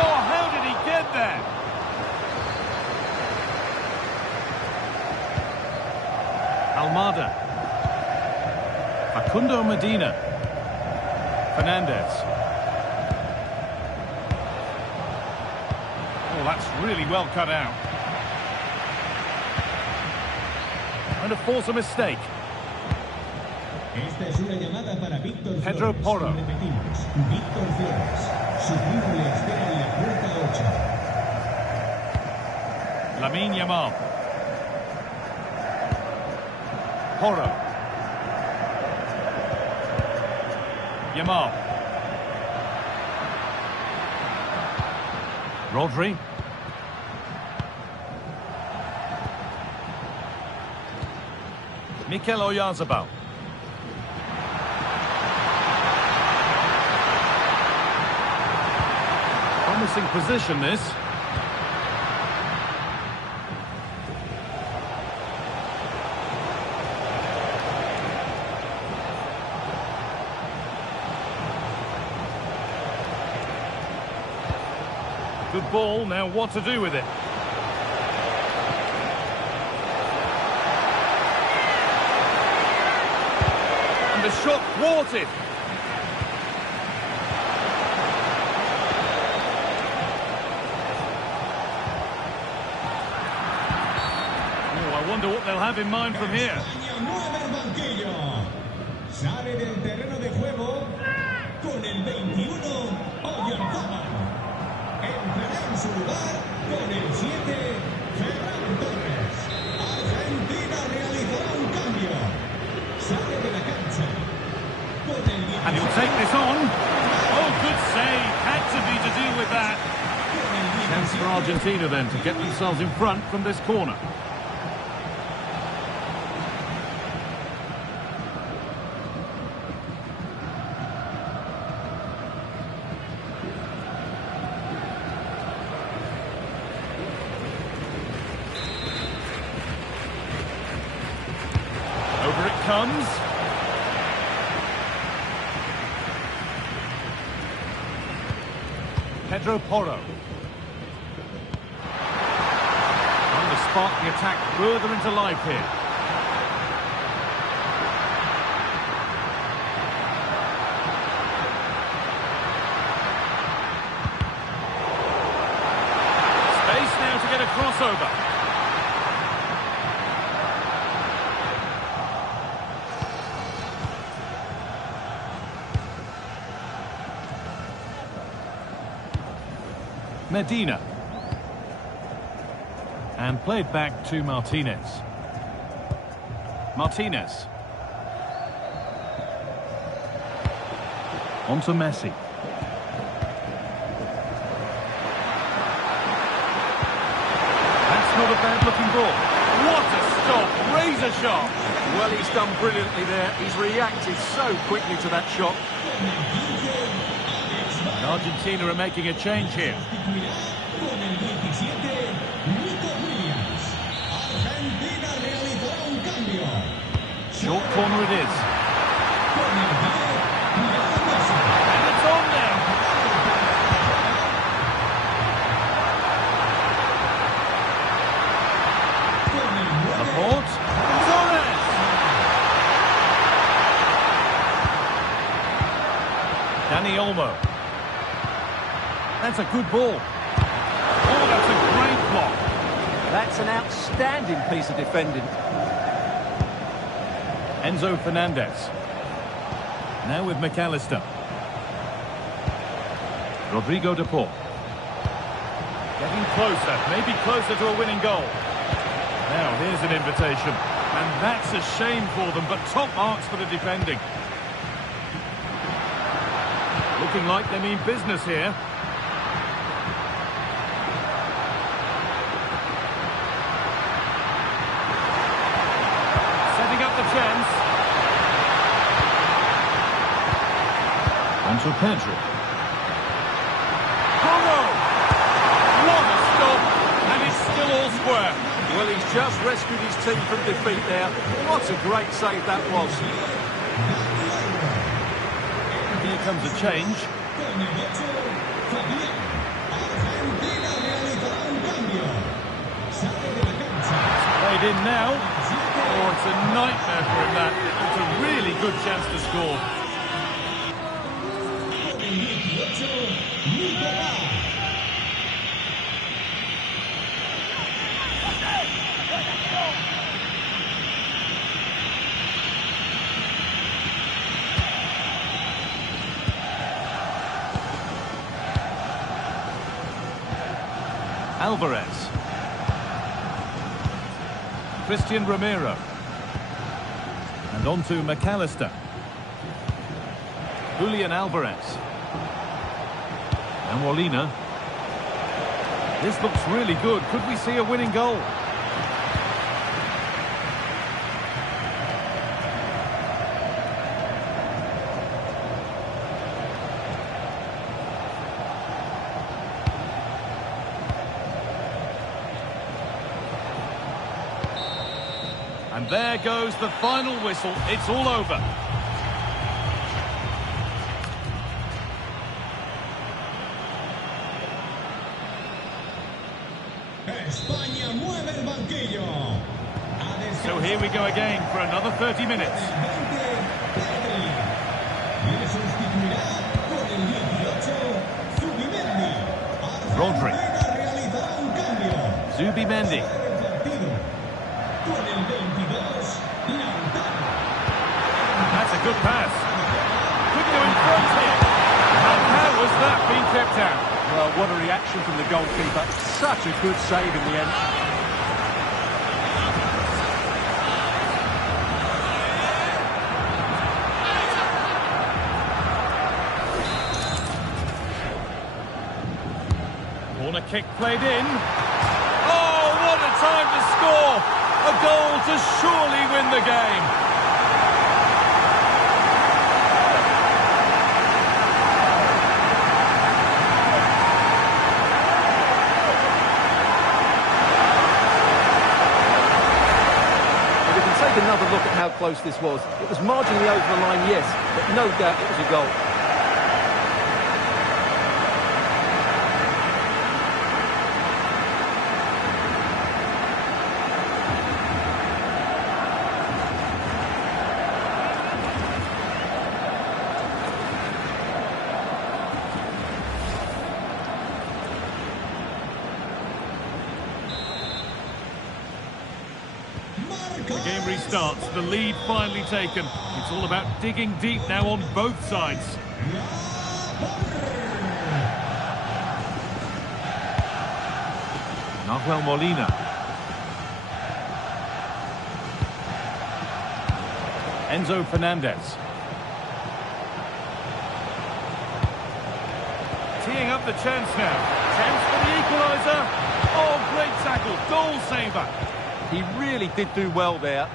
Oh, how did he get there? Almada. Facundo Medina. Fernandez. Oh, that's really well cut out. Trying to force a mistake. Esta es una llamada para Víctor Pedro Flores. Porro. Repetimos, Víctor Flores. Su primo le espera en la puerta 8. Lamine Yamal. Porro. Yamal. Rodri. Mikel Oyarzabal. Promising position, this. Good ball, now what to do with it? And the shot thwarted. I wonder what they'll have in mind from here. España mueve el banquillo. Sale del terreno de juego con el 21, Oyarzabal. Entrará en su lugar con el 7, Ferran Torres. Argentina realizará un cambio. Sale de la cancha con el 17. And he'll take this on. Oh, good save. Had to be to deal with that. Chance for Argentina then to get themselves in front from this corner. Over it comes. Pedro Porro. Trying to spark the attack further into life here. Space now to get a crossover. Medina. And played back to Martinez. Martinez. On to Messi. That's not a bad looking ball. What a stop! Razor sharp! Well, he's done brilliantly there. He's reacted so quickly to that shot. And Argentina are making a change here. Con el 17, Nico Williams. Argentina realizará un cambio. Short corner it is. Con el 10, Lionel Messi. And it's on now. Con el 9, Laporte. Torres. Dani Olmo. That's a good ball. Oh, that's a great block. That's an outstanding piece of defending. Enzo Fernandez. Now with McAllister. Rodrigo de Paul. Getting closer, maybe closer to a winning goal. Now, here's an invitation. And that's a shame for them, but top marks for the defending. Looking like they mean business here. Setting up the chance. On to Pedro. What a stop, and it's still all square. Well, he's just rescued his team from defeat there. What a great save that was. Here comes a change. Played in now. Oh, it's a nightmare for him, that. It's a really good chance to score. Alvarez. Christian Romero. And on to McAllister. Julian Alvarez. And Molina. This looks really good. Could we see a winning goal? And there goes the final whistle. It's all over. España mueve el banquillo. So here we go again for another 30 minutes. Rodri. Zubimendi. That's a good pass. Could go in front here. And how was that being kept out? Well, what a reaction from the goalkeeper. Such a good save in the end. Corner kick played in. Oh, what a time to score! A goal to surely win the game. Take another look at how close this was. It was marginally over the line, yes, but no doubt it was a goal. The game restarts, the lead finally taken. It's all about digging deep now on both sides. Nahuel Molina. Enzo Fernandez. Teeing up the chance now. Chance for the equaliser. Oh, great tackle, goal saver. He really did do well there.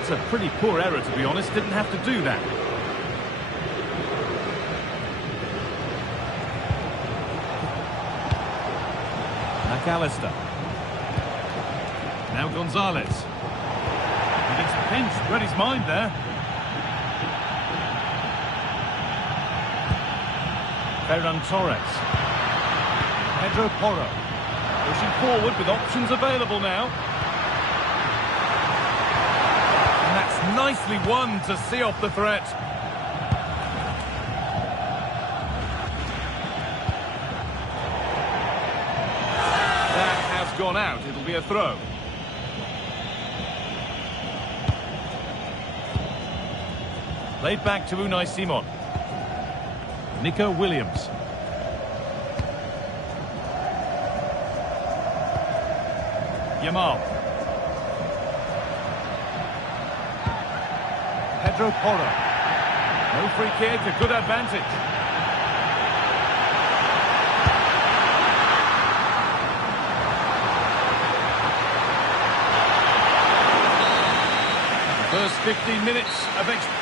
It's a pretty poor error, to be honest. Didn't have to do that. McAllister. Now Gonzalez. He gets pinched. Read his mind there. Ferran Torres. Pedro Porro. Pushing forward with options available now. And that's nicely won to see off the threat. That has gone out. It'll be a throw. Played back to Unai Simon. Nico Williams. Yamal. Pedro Porro. No free kick, a good advantage. The first 15 minutes of extra.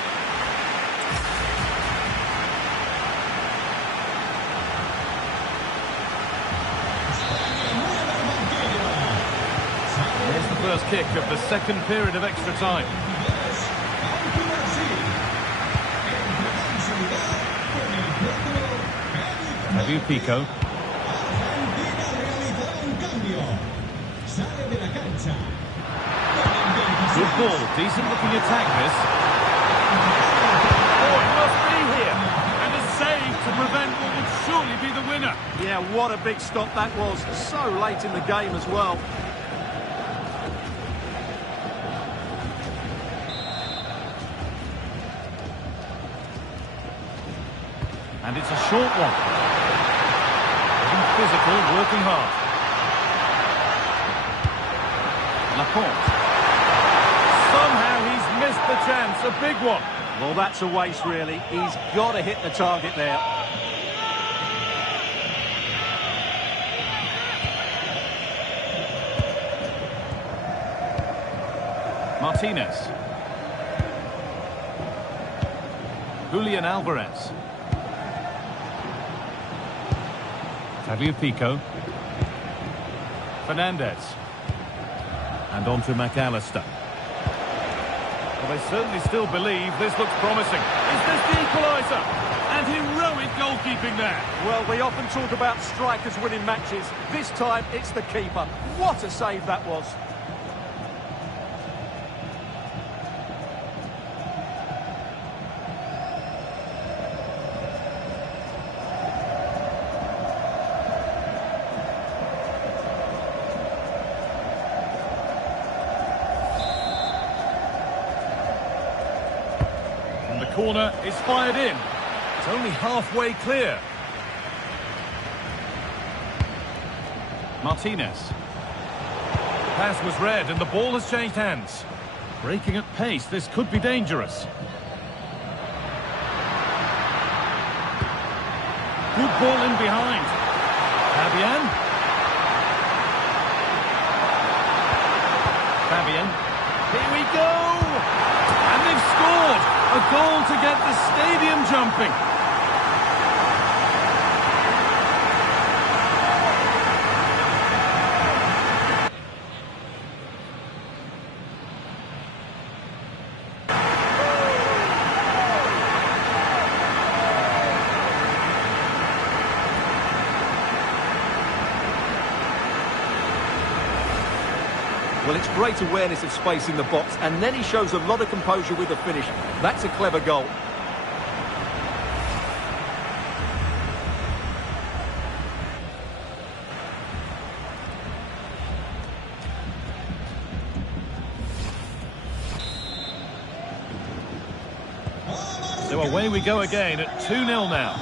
Here's the first kick of the second period of extra time. Javier Pico. Argentina realizará un cambio. Sale de la cancha. Good ball, decent looking attack this. Oh, it must be here. And a save to prevent what would surely be the winner. Yeah, what a big stop that was. So late in the game as well. And it's a short one. Being physical, working hard. Laporte. Somehow he's missed the chance, a big one. Well, that's a waste, really. He's got to hit the target there. Martinez. Julian Alvarez. Javier Pico. Fernandez. And on to McAllister. Well, they certainly still believe this looks promising. Is this the equaliser? And heroic goalkeeping there. Well, we often talk about strikers winning matches. This time, it's the keeper. What a save that was. Corner is fired in. It's only halfway clear. Martinez. The pass was read and the ball has changed hands. Breaking at pace, this could be dangerous. Good ball in behind. Fabian. Here we go! And they've scored! A goal to get the stadium jumping. Well, it's great awareness of space in the box, and then he shows a lot of composure with the finish. That's a clever goal. So away we go again at 2-0 now.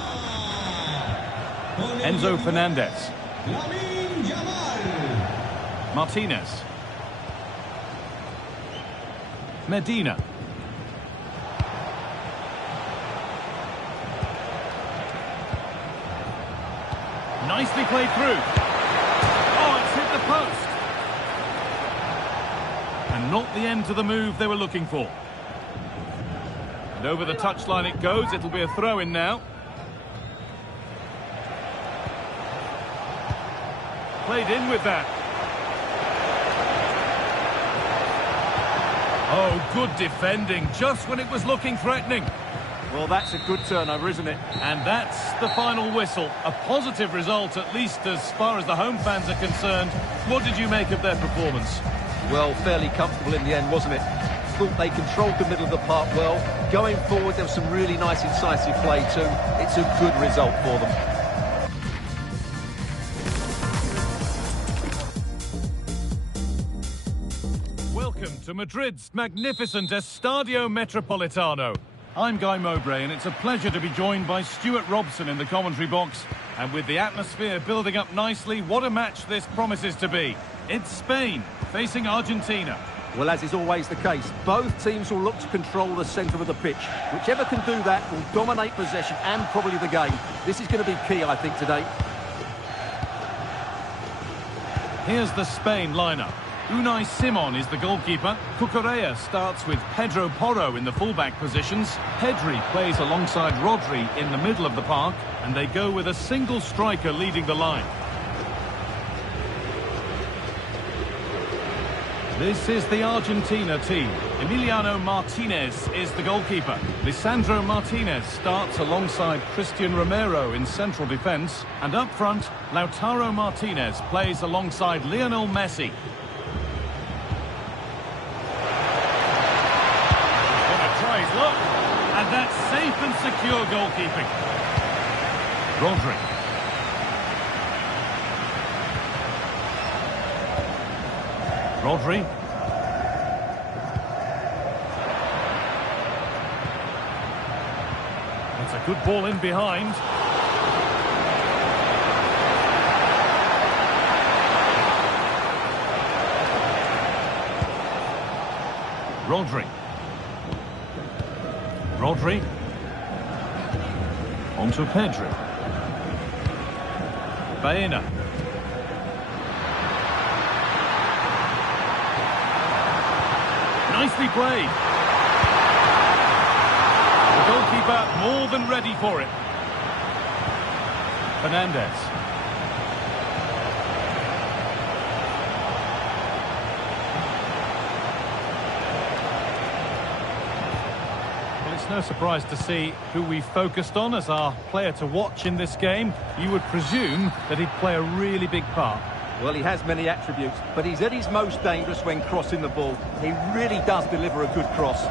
Enzo Fernandez. Martinez. Medina. Nicely played through. Oh, it's hit the post. And not the end to the move they were looking for. And over the touchline it goes. It'll be a throw-in now. Played in with that. Oh, good defending, just when it was looking threatening. Well, that's a good turnover, isn't it? And that's the final whistle. A positive result, at least as far as the home fans are concerned. What did you make of their performance? Well, fairly comfortable in the end, wasn't it? Thought they controlled the middle of the park well. Going forward, there was some really nice, incisive play too. It's a good result for them. Welcome to Madrid's magnificent Estadio Metropolitano. I'm Guy Mowbray, and it's a pleasure to be joined by Stuart Robson in the commentary box. And with the atmosphere building up nicely, what a match this promises to be. It's Spain facing Argentina. Well, as is always the case, both teams will look to control the centre of the pitch. Whichever can do that will dominate possession and probably the game. This is going to be key, I think, today. Here's the Spain lineup. Unai Simon is the goalkeeper. Cucurella starts with Pedro Porro in the fullback positions. Pedri plays alongside Rodri in the middle of the park. And they go with a single striker leading the line. This is the Argentina team. Emiliano Martinez is the goalkeeper. Lisandro Martinez starts alongside Christian Romero in central defence. And up front, Lautaro Martinez plays alongside Lionel Messi. Gonna try his luck. And that's safe and secure goalkeeping. Rodri. Rodri. It's a good ball in behind. Rodri. Rodri. On to Pedri. Baena. Nicely played. The goalkeeper more than ready for it. Fernandez. Well, it's no surprise to see who we focused on as our player to watch in this game. You would presume that he'd play a really big part. Well, he has many attributes, but he's at his most dangerous when crossing the ball. He really does deliver a good cross.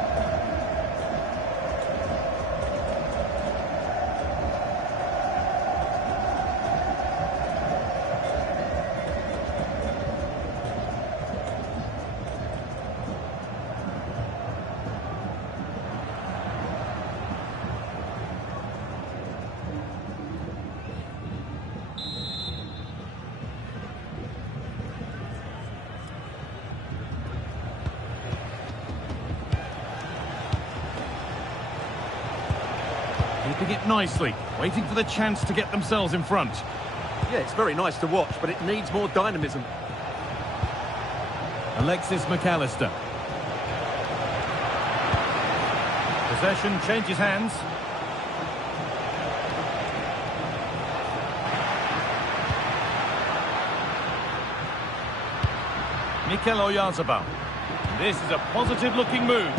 Keeping it nicely, waiting for the chance to get themselves in front. Yeah, it's very nice to watch, but it needs more dynamism. Alexis McAllister. Possession changes hands. Mikel Oyarzabal. This is a positive-looking move.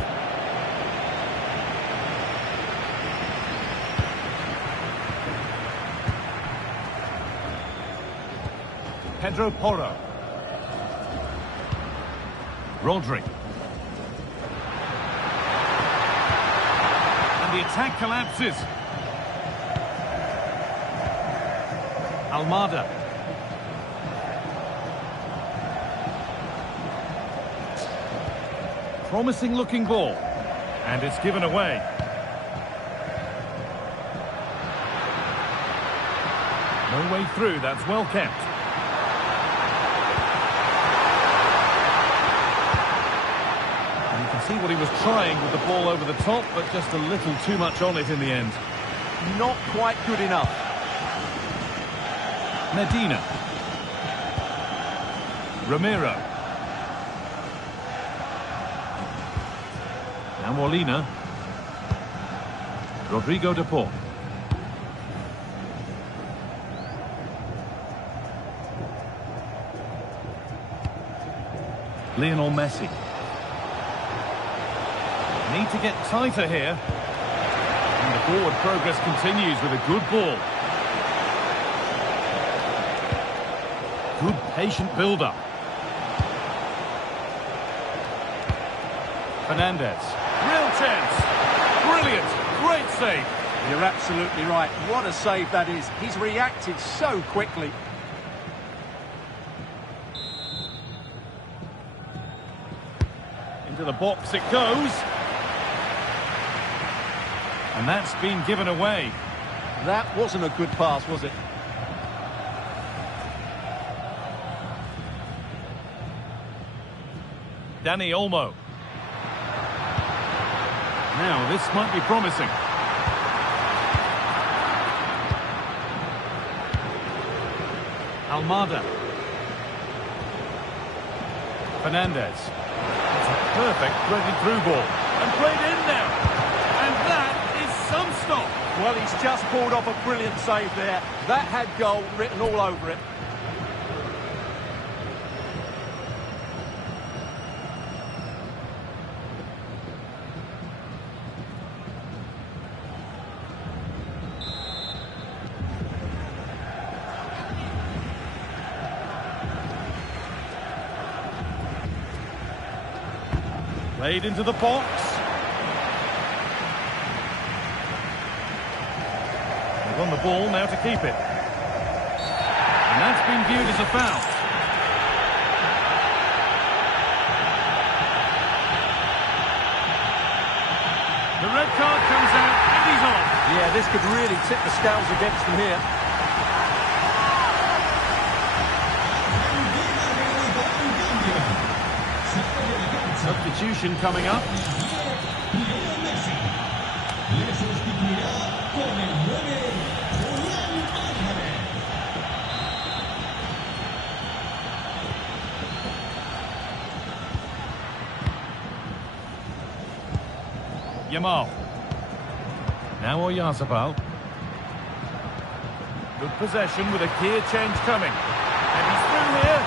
Pedro Porro. Rodri. And the attack collapses. Almada. Promising looking ball. And it's given away. No way through, that's well kept. See what he was trying with the ball over the top, but just a little too much on it in the end. Not quite good enough. Medina. Romero. Now Molina. Rodrigo de Paul. Lionel Messi. Need to get tighter here. And the forward progress continues with a good ball. Good patient build-up. Fernandez. Real chance. Brilliant. Great save. You're absolutely right. What a save that is. He's reacted so quickly. Into the box it goes. And that's been given away. That wasn't a good pass, was it? Dani Olmo. Now, this might be promising. Almada. Fernandez. It's a perfect threaded through ball. And played in now. And that is some stop. Well, he's just pulled off a brilliant save there. That had goal written all over it. Played into the box. They've won the ball, now to keep it. And that's been viewed as a foul. The red card comes out and he's off. Yeah, this could really tip the scales against them here. Substitution coming up. Yamal. Now Oyarzabal. Good possession with a gear change coming. And he's through here.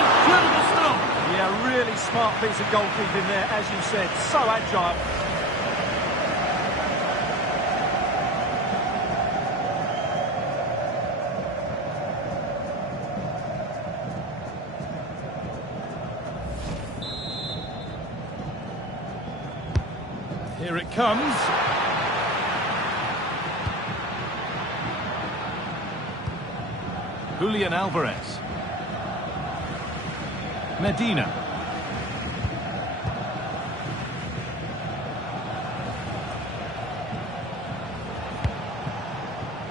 Incredible stop. Yeah, really smart piece of goalkeeping there, as you said. So agile. Here it comes. Julian Alvarez. Medina.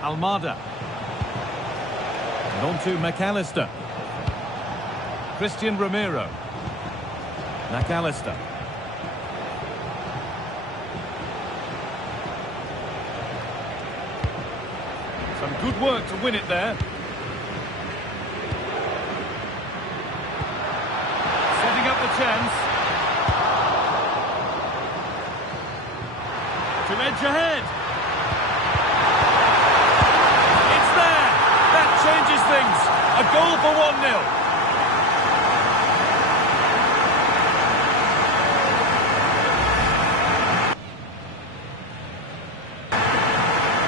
Almada. And on to McAllister. Christian Romero. McAllister. Some good work to win it there. Setting up the chance. To edge ahead. It's there. That changes things. A goal for 1-0.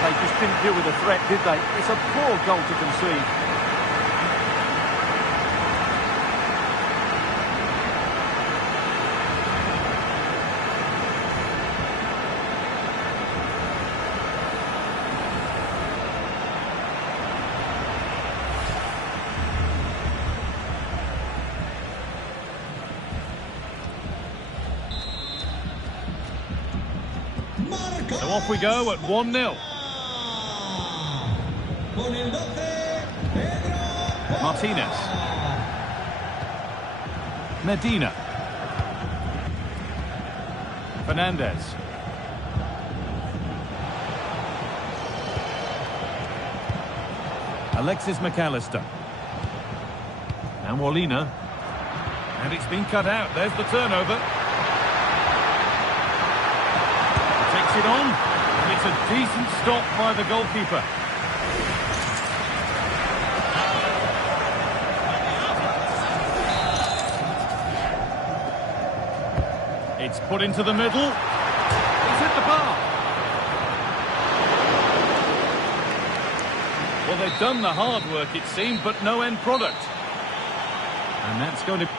They just didn't deal with the threat, did they? It's a poor goal to concede. So off we go at 1-0. Martinez. Medina. Fernandez. Alexis McAllister. And Molina. And it's been cut out. There's the turnover. Takes it on. And it's a decent stop by the goalkeeper. It's put into the middle. He's hit the bar. Well, they've done the hard work, it seemed, but no end product. And that's going to...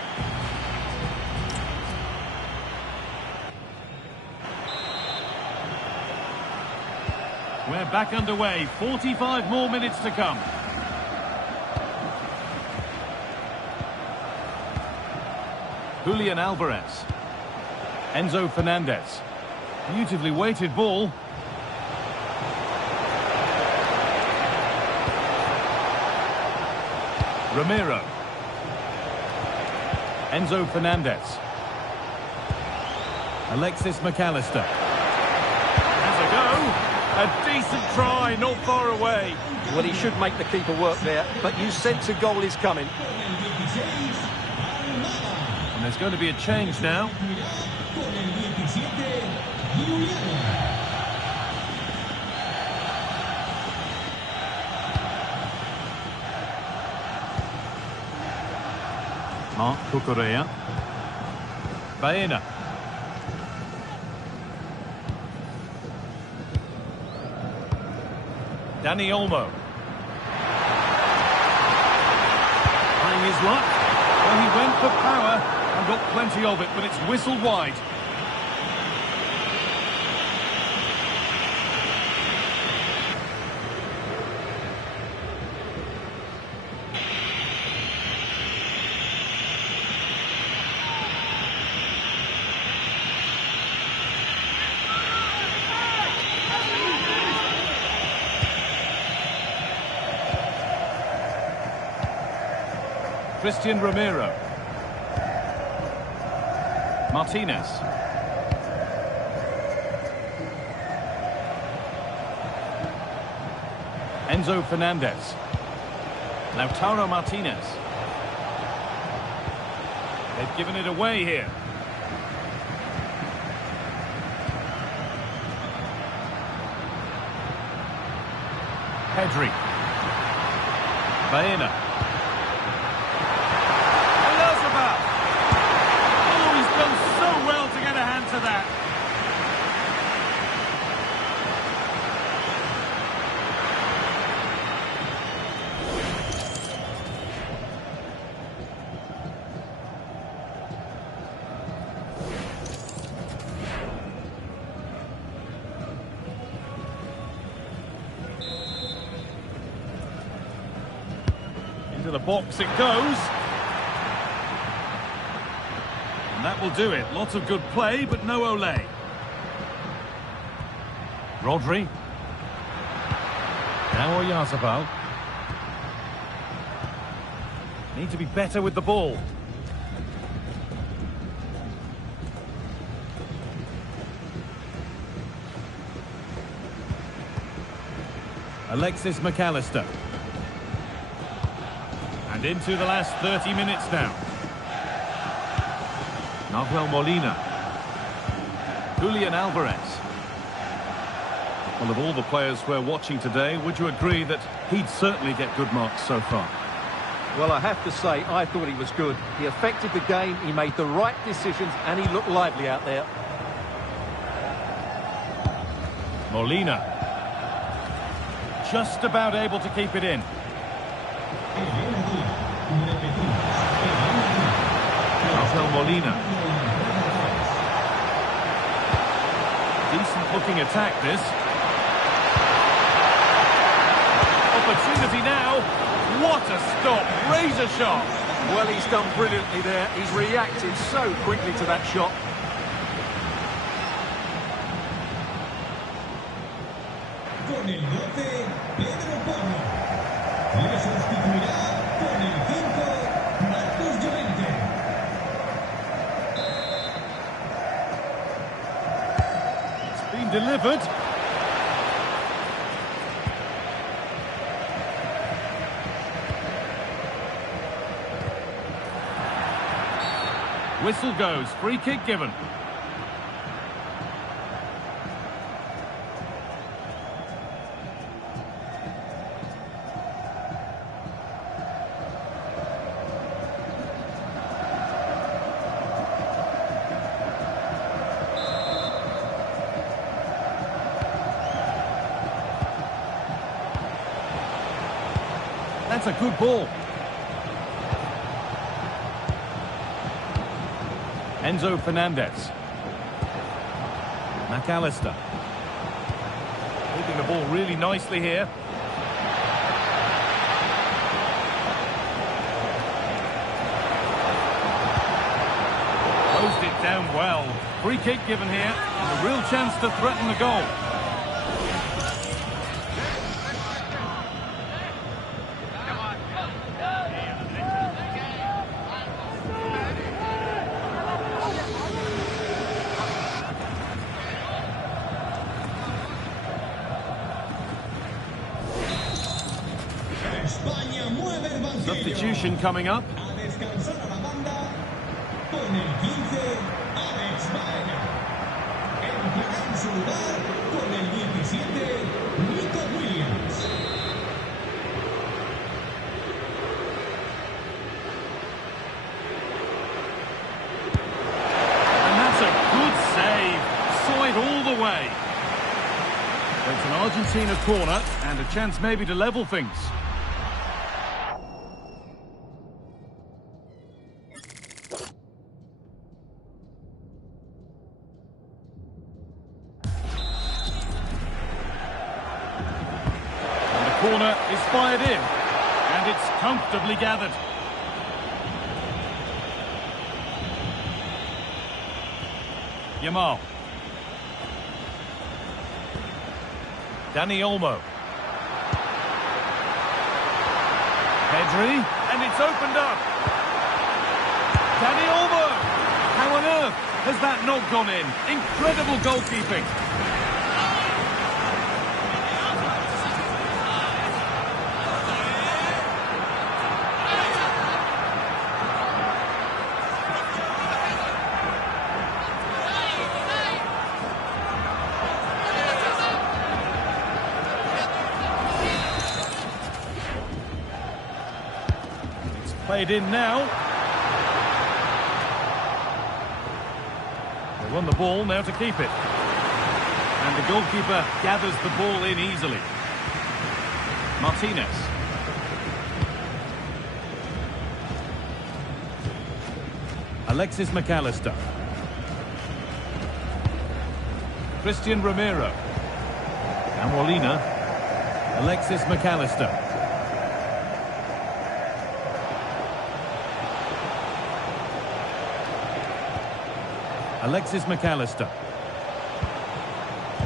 We're back underway. 45 more minutes to come. Julian Alvarez. Enzo Fernandez. Beautifully weighted ball. Romero. Enzo Fernandez. Alexis McAllister. Has a go. A decent try, not far away. Well, he should make the keeper work there, but you sense a goal is coming. And there's going to be a change now. Marc Cucurella. Baena. Dani Olmo. Trying his luck. Well, he went for power and got plenty of it, but it's whistled wide. Christian Romero. Martinez. Enzo Fernandez. Lautaro Martinez. They've given it away here. Pedri. Baena. To that. Into the box it goes. That will do it. Lots of good play, but no Olé. Rodri. Now Oyarzabal. Need to be better with the ball. Alexis McAllister. And into the last 30 minutes now. Nahuel Molina. Julian Alvarez. Well, of all the players we're watching today, would you agree that he'd certainly get good marks so far? Well, I have to say, I thought he was good. He affected the game, he made the right decisions, and he looked lively out there. Molina. Just about able to keep it in. Nahuel Molina. Decent looking attack, this. Opportunity now. What a stop. Razor sharp. Well, he's done brilliantly there. He's reacted so quickly to that shot. Con el 12, Pedro Porro. Le sustituirá con el 5, Marcos Llorente. It's been delivered. Whistle goes. Free kick given. That's a good ball. Enzo Fernandez. McAllister. Holding the ball really nicely here. Closed it down well. Free kick given here. A real chance to threaten the goal. substitution coming up. A descansar a la banda con el 15, Alex Baena. Entrará en su lugar con el 17, Nico Williams. And that's a good save. Saw it all the way. It's an Argentina corner and a chance maybe to level things. And the corner is fired in, and it's comfortably gathered. Yamal. Dani Olmo. Pedri, and it's opened up. Dani Olmo! How on earth has that not gone in? Incredible goalkeeping. Played in now. They won the ball, now to keep it. And the goalkeeper gathers the ball in easily. Martinez. Alexis McAllister. Christian Romero. And Molina. Alexis McAllister. Alexis McAllister.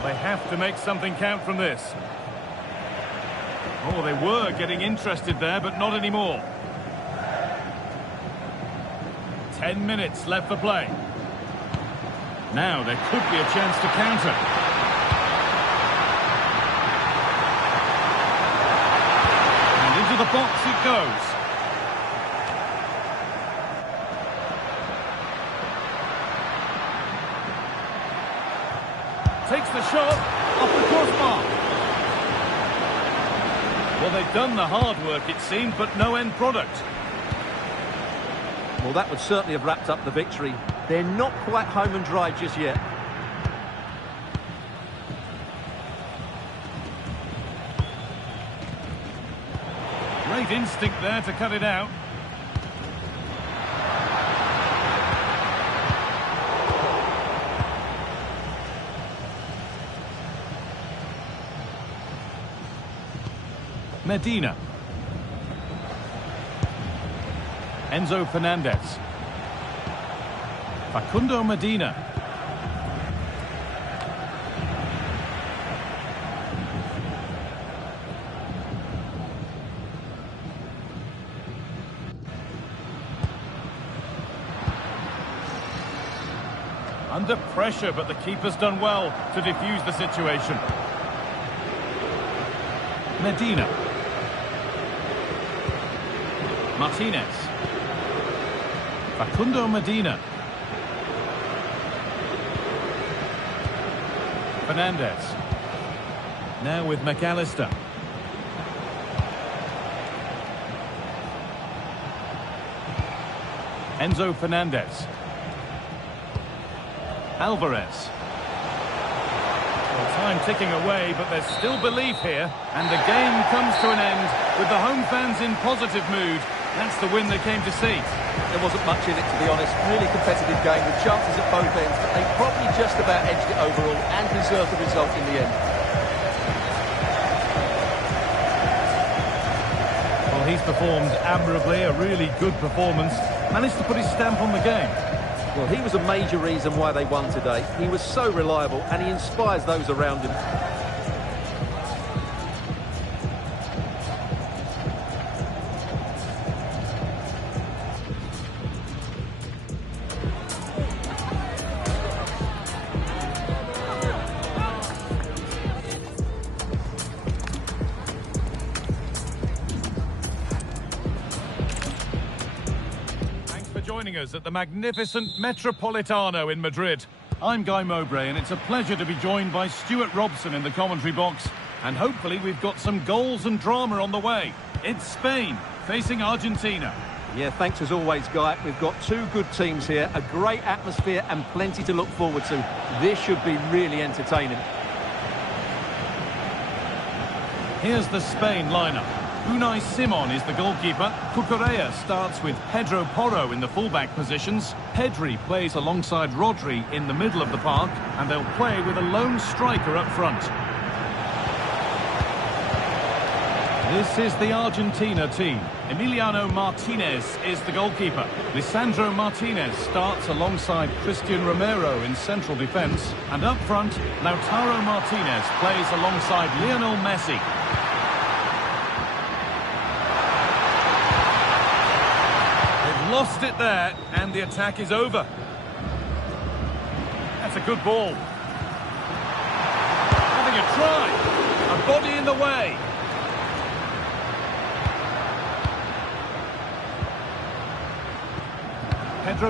They have to make something count from this. Oh, they were getting interested there, but not anymore. 10 minutes left for play. Now there could be a chance to counter. And into the box it goes. Takes the shot off the crossbar. Well, they've done the hard work, it seemed, but no end product. Well, that would certainly have wrapped up the victory. They're not quite home and dry just yet. Great instinct there to cut it out. Medina. Enzo Fernandez. Facundo Medina. Under pressure, but the keeper's done well to defuse the situation. Medina. Martinez. Facundo Medina. Fernandez. Now with McAllister. Enzo Fernandez. Alvarez. Well, time ticking away, but there's still belief here. And the game comes to an end with the home fans in positive mood. That's the win they came to see. There wasn't much in it, to be honest. Really competitive game with chances at both ends, but they probably just about edged it overall and deserved the result in the end. Well, he's performed admirably, a really good performance. Managed to put his stamp on the game. Well, he was a major reason why they won today. He was so reliable and he inspires those around him. joining us at the magnificent Metropolitano in Madrid. I'm Guy Mowbray, and it's a pleasure to be joined by Stuart Robson in the commentary box. And hopefully we've got some goals and drama on the way. It's Spain facing Argentina. Yeah, thanks as always, Guy. We've got two good teams here, a great atmosphere and plenty to look forward to. This should be really entertaining. Here's the Spain lineup. Unai Simon is the goalkeeper. Cucurella starts with Pedro Porro in the fullback positions. Pedri plays alongside Rodri in the middle of the park, and they'll play with a lone striker up front. This is the Argentina team. Emiliano Martinez is the goalkeeper. Lisandro Martinez starts alongside Christian Romero in central defence. And up front, Lautaro Martinez plays alongside Lionel Messi. They've lost it there, and the attack is over. That's a good ball. Having a try. A body in the way. Pedro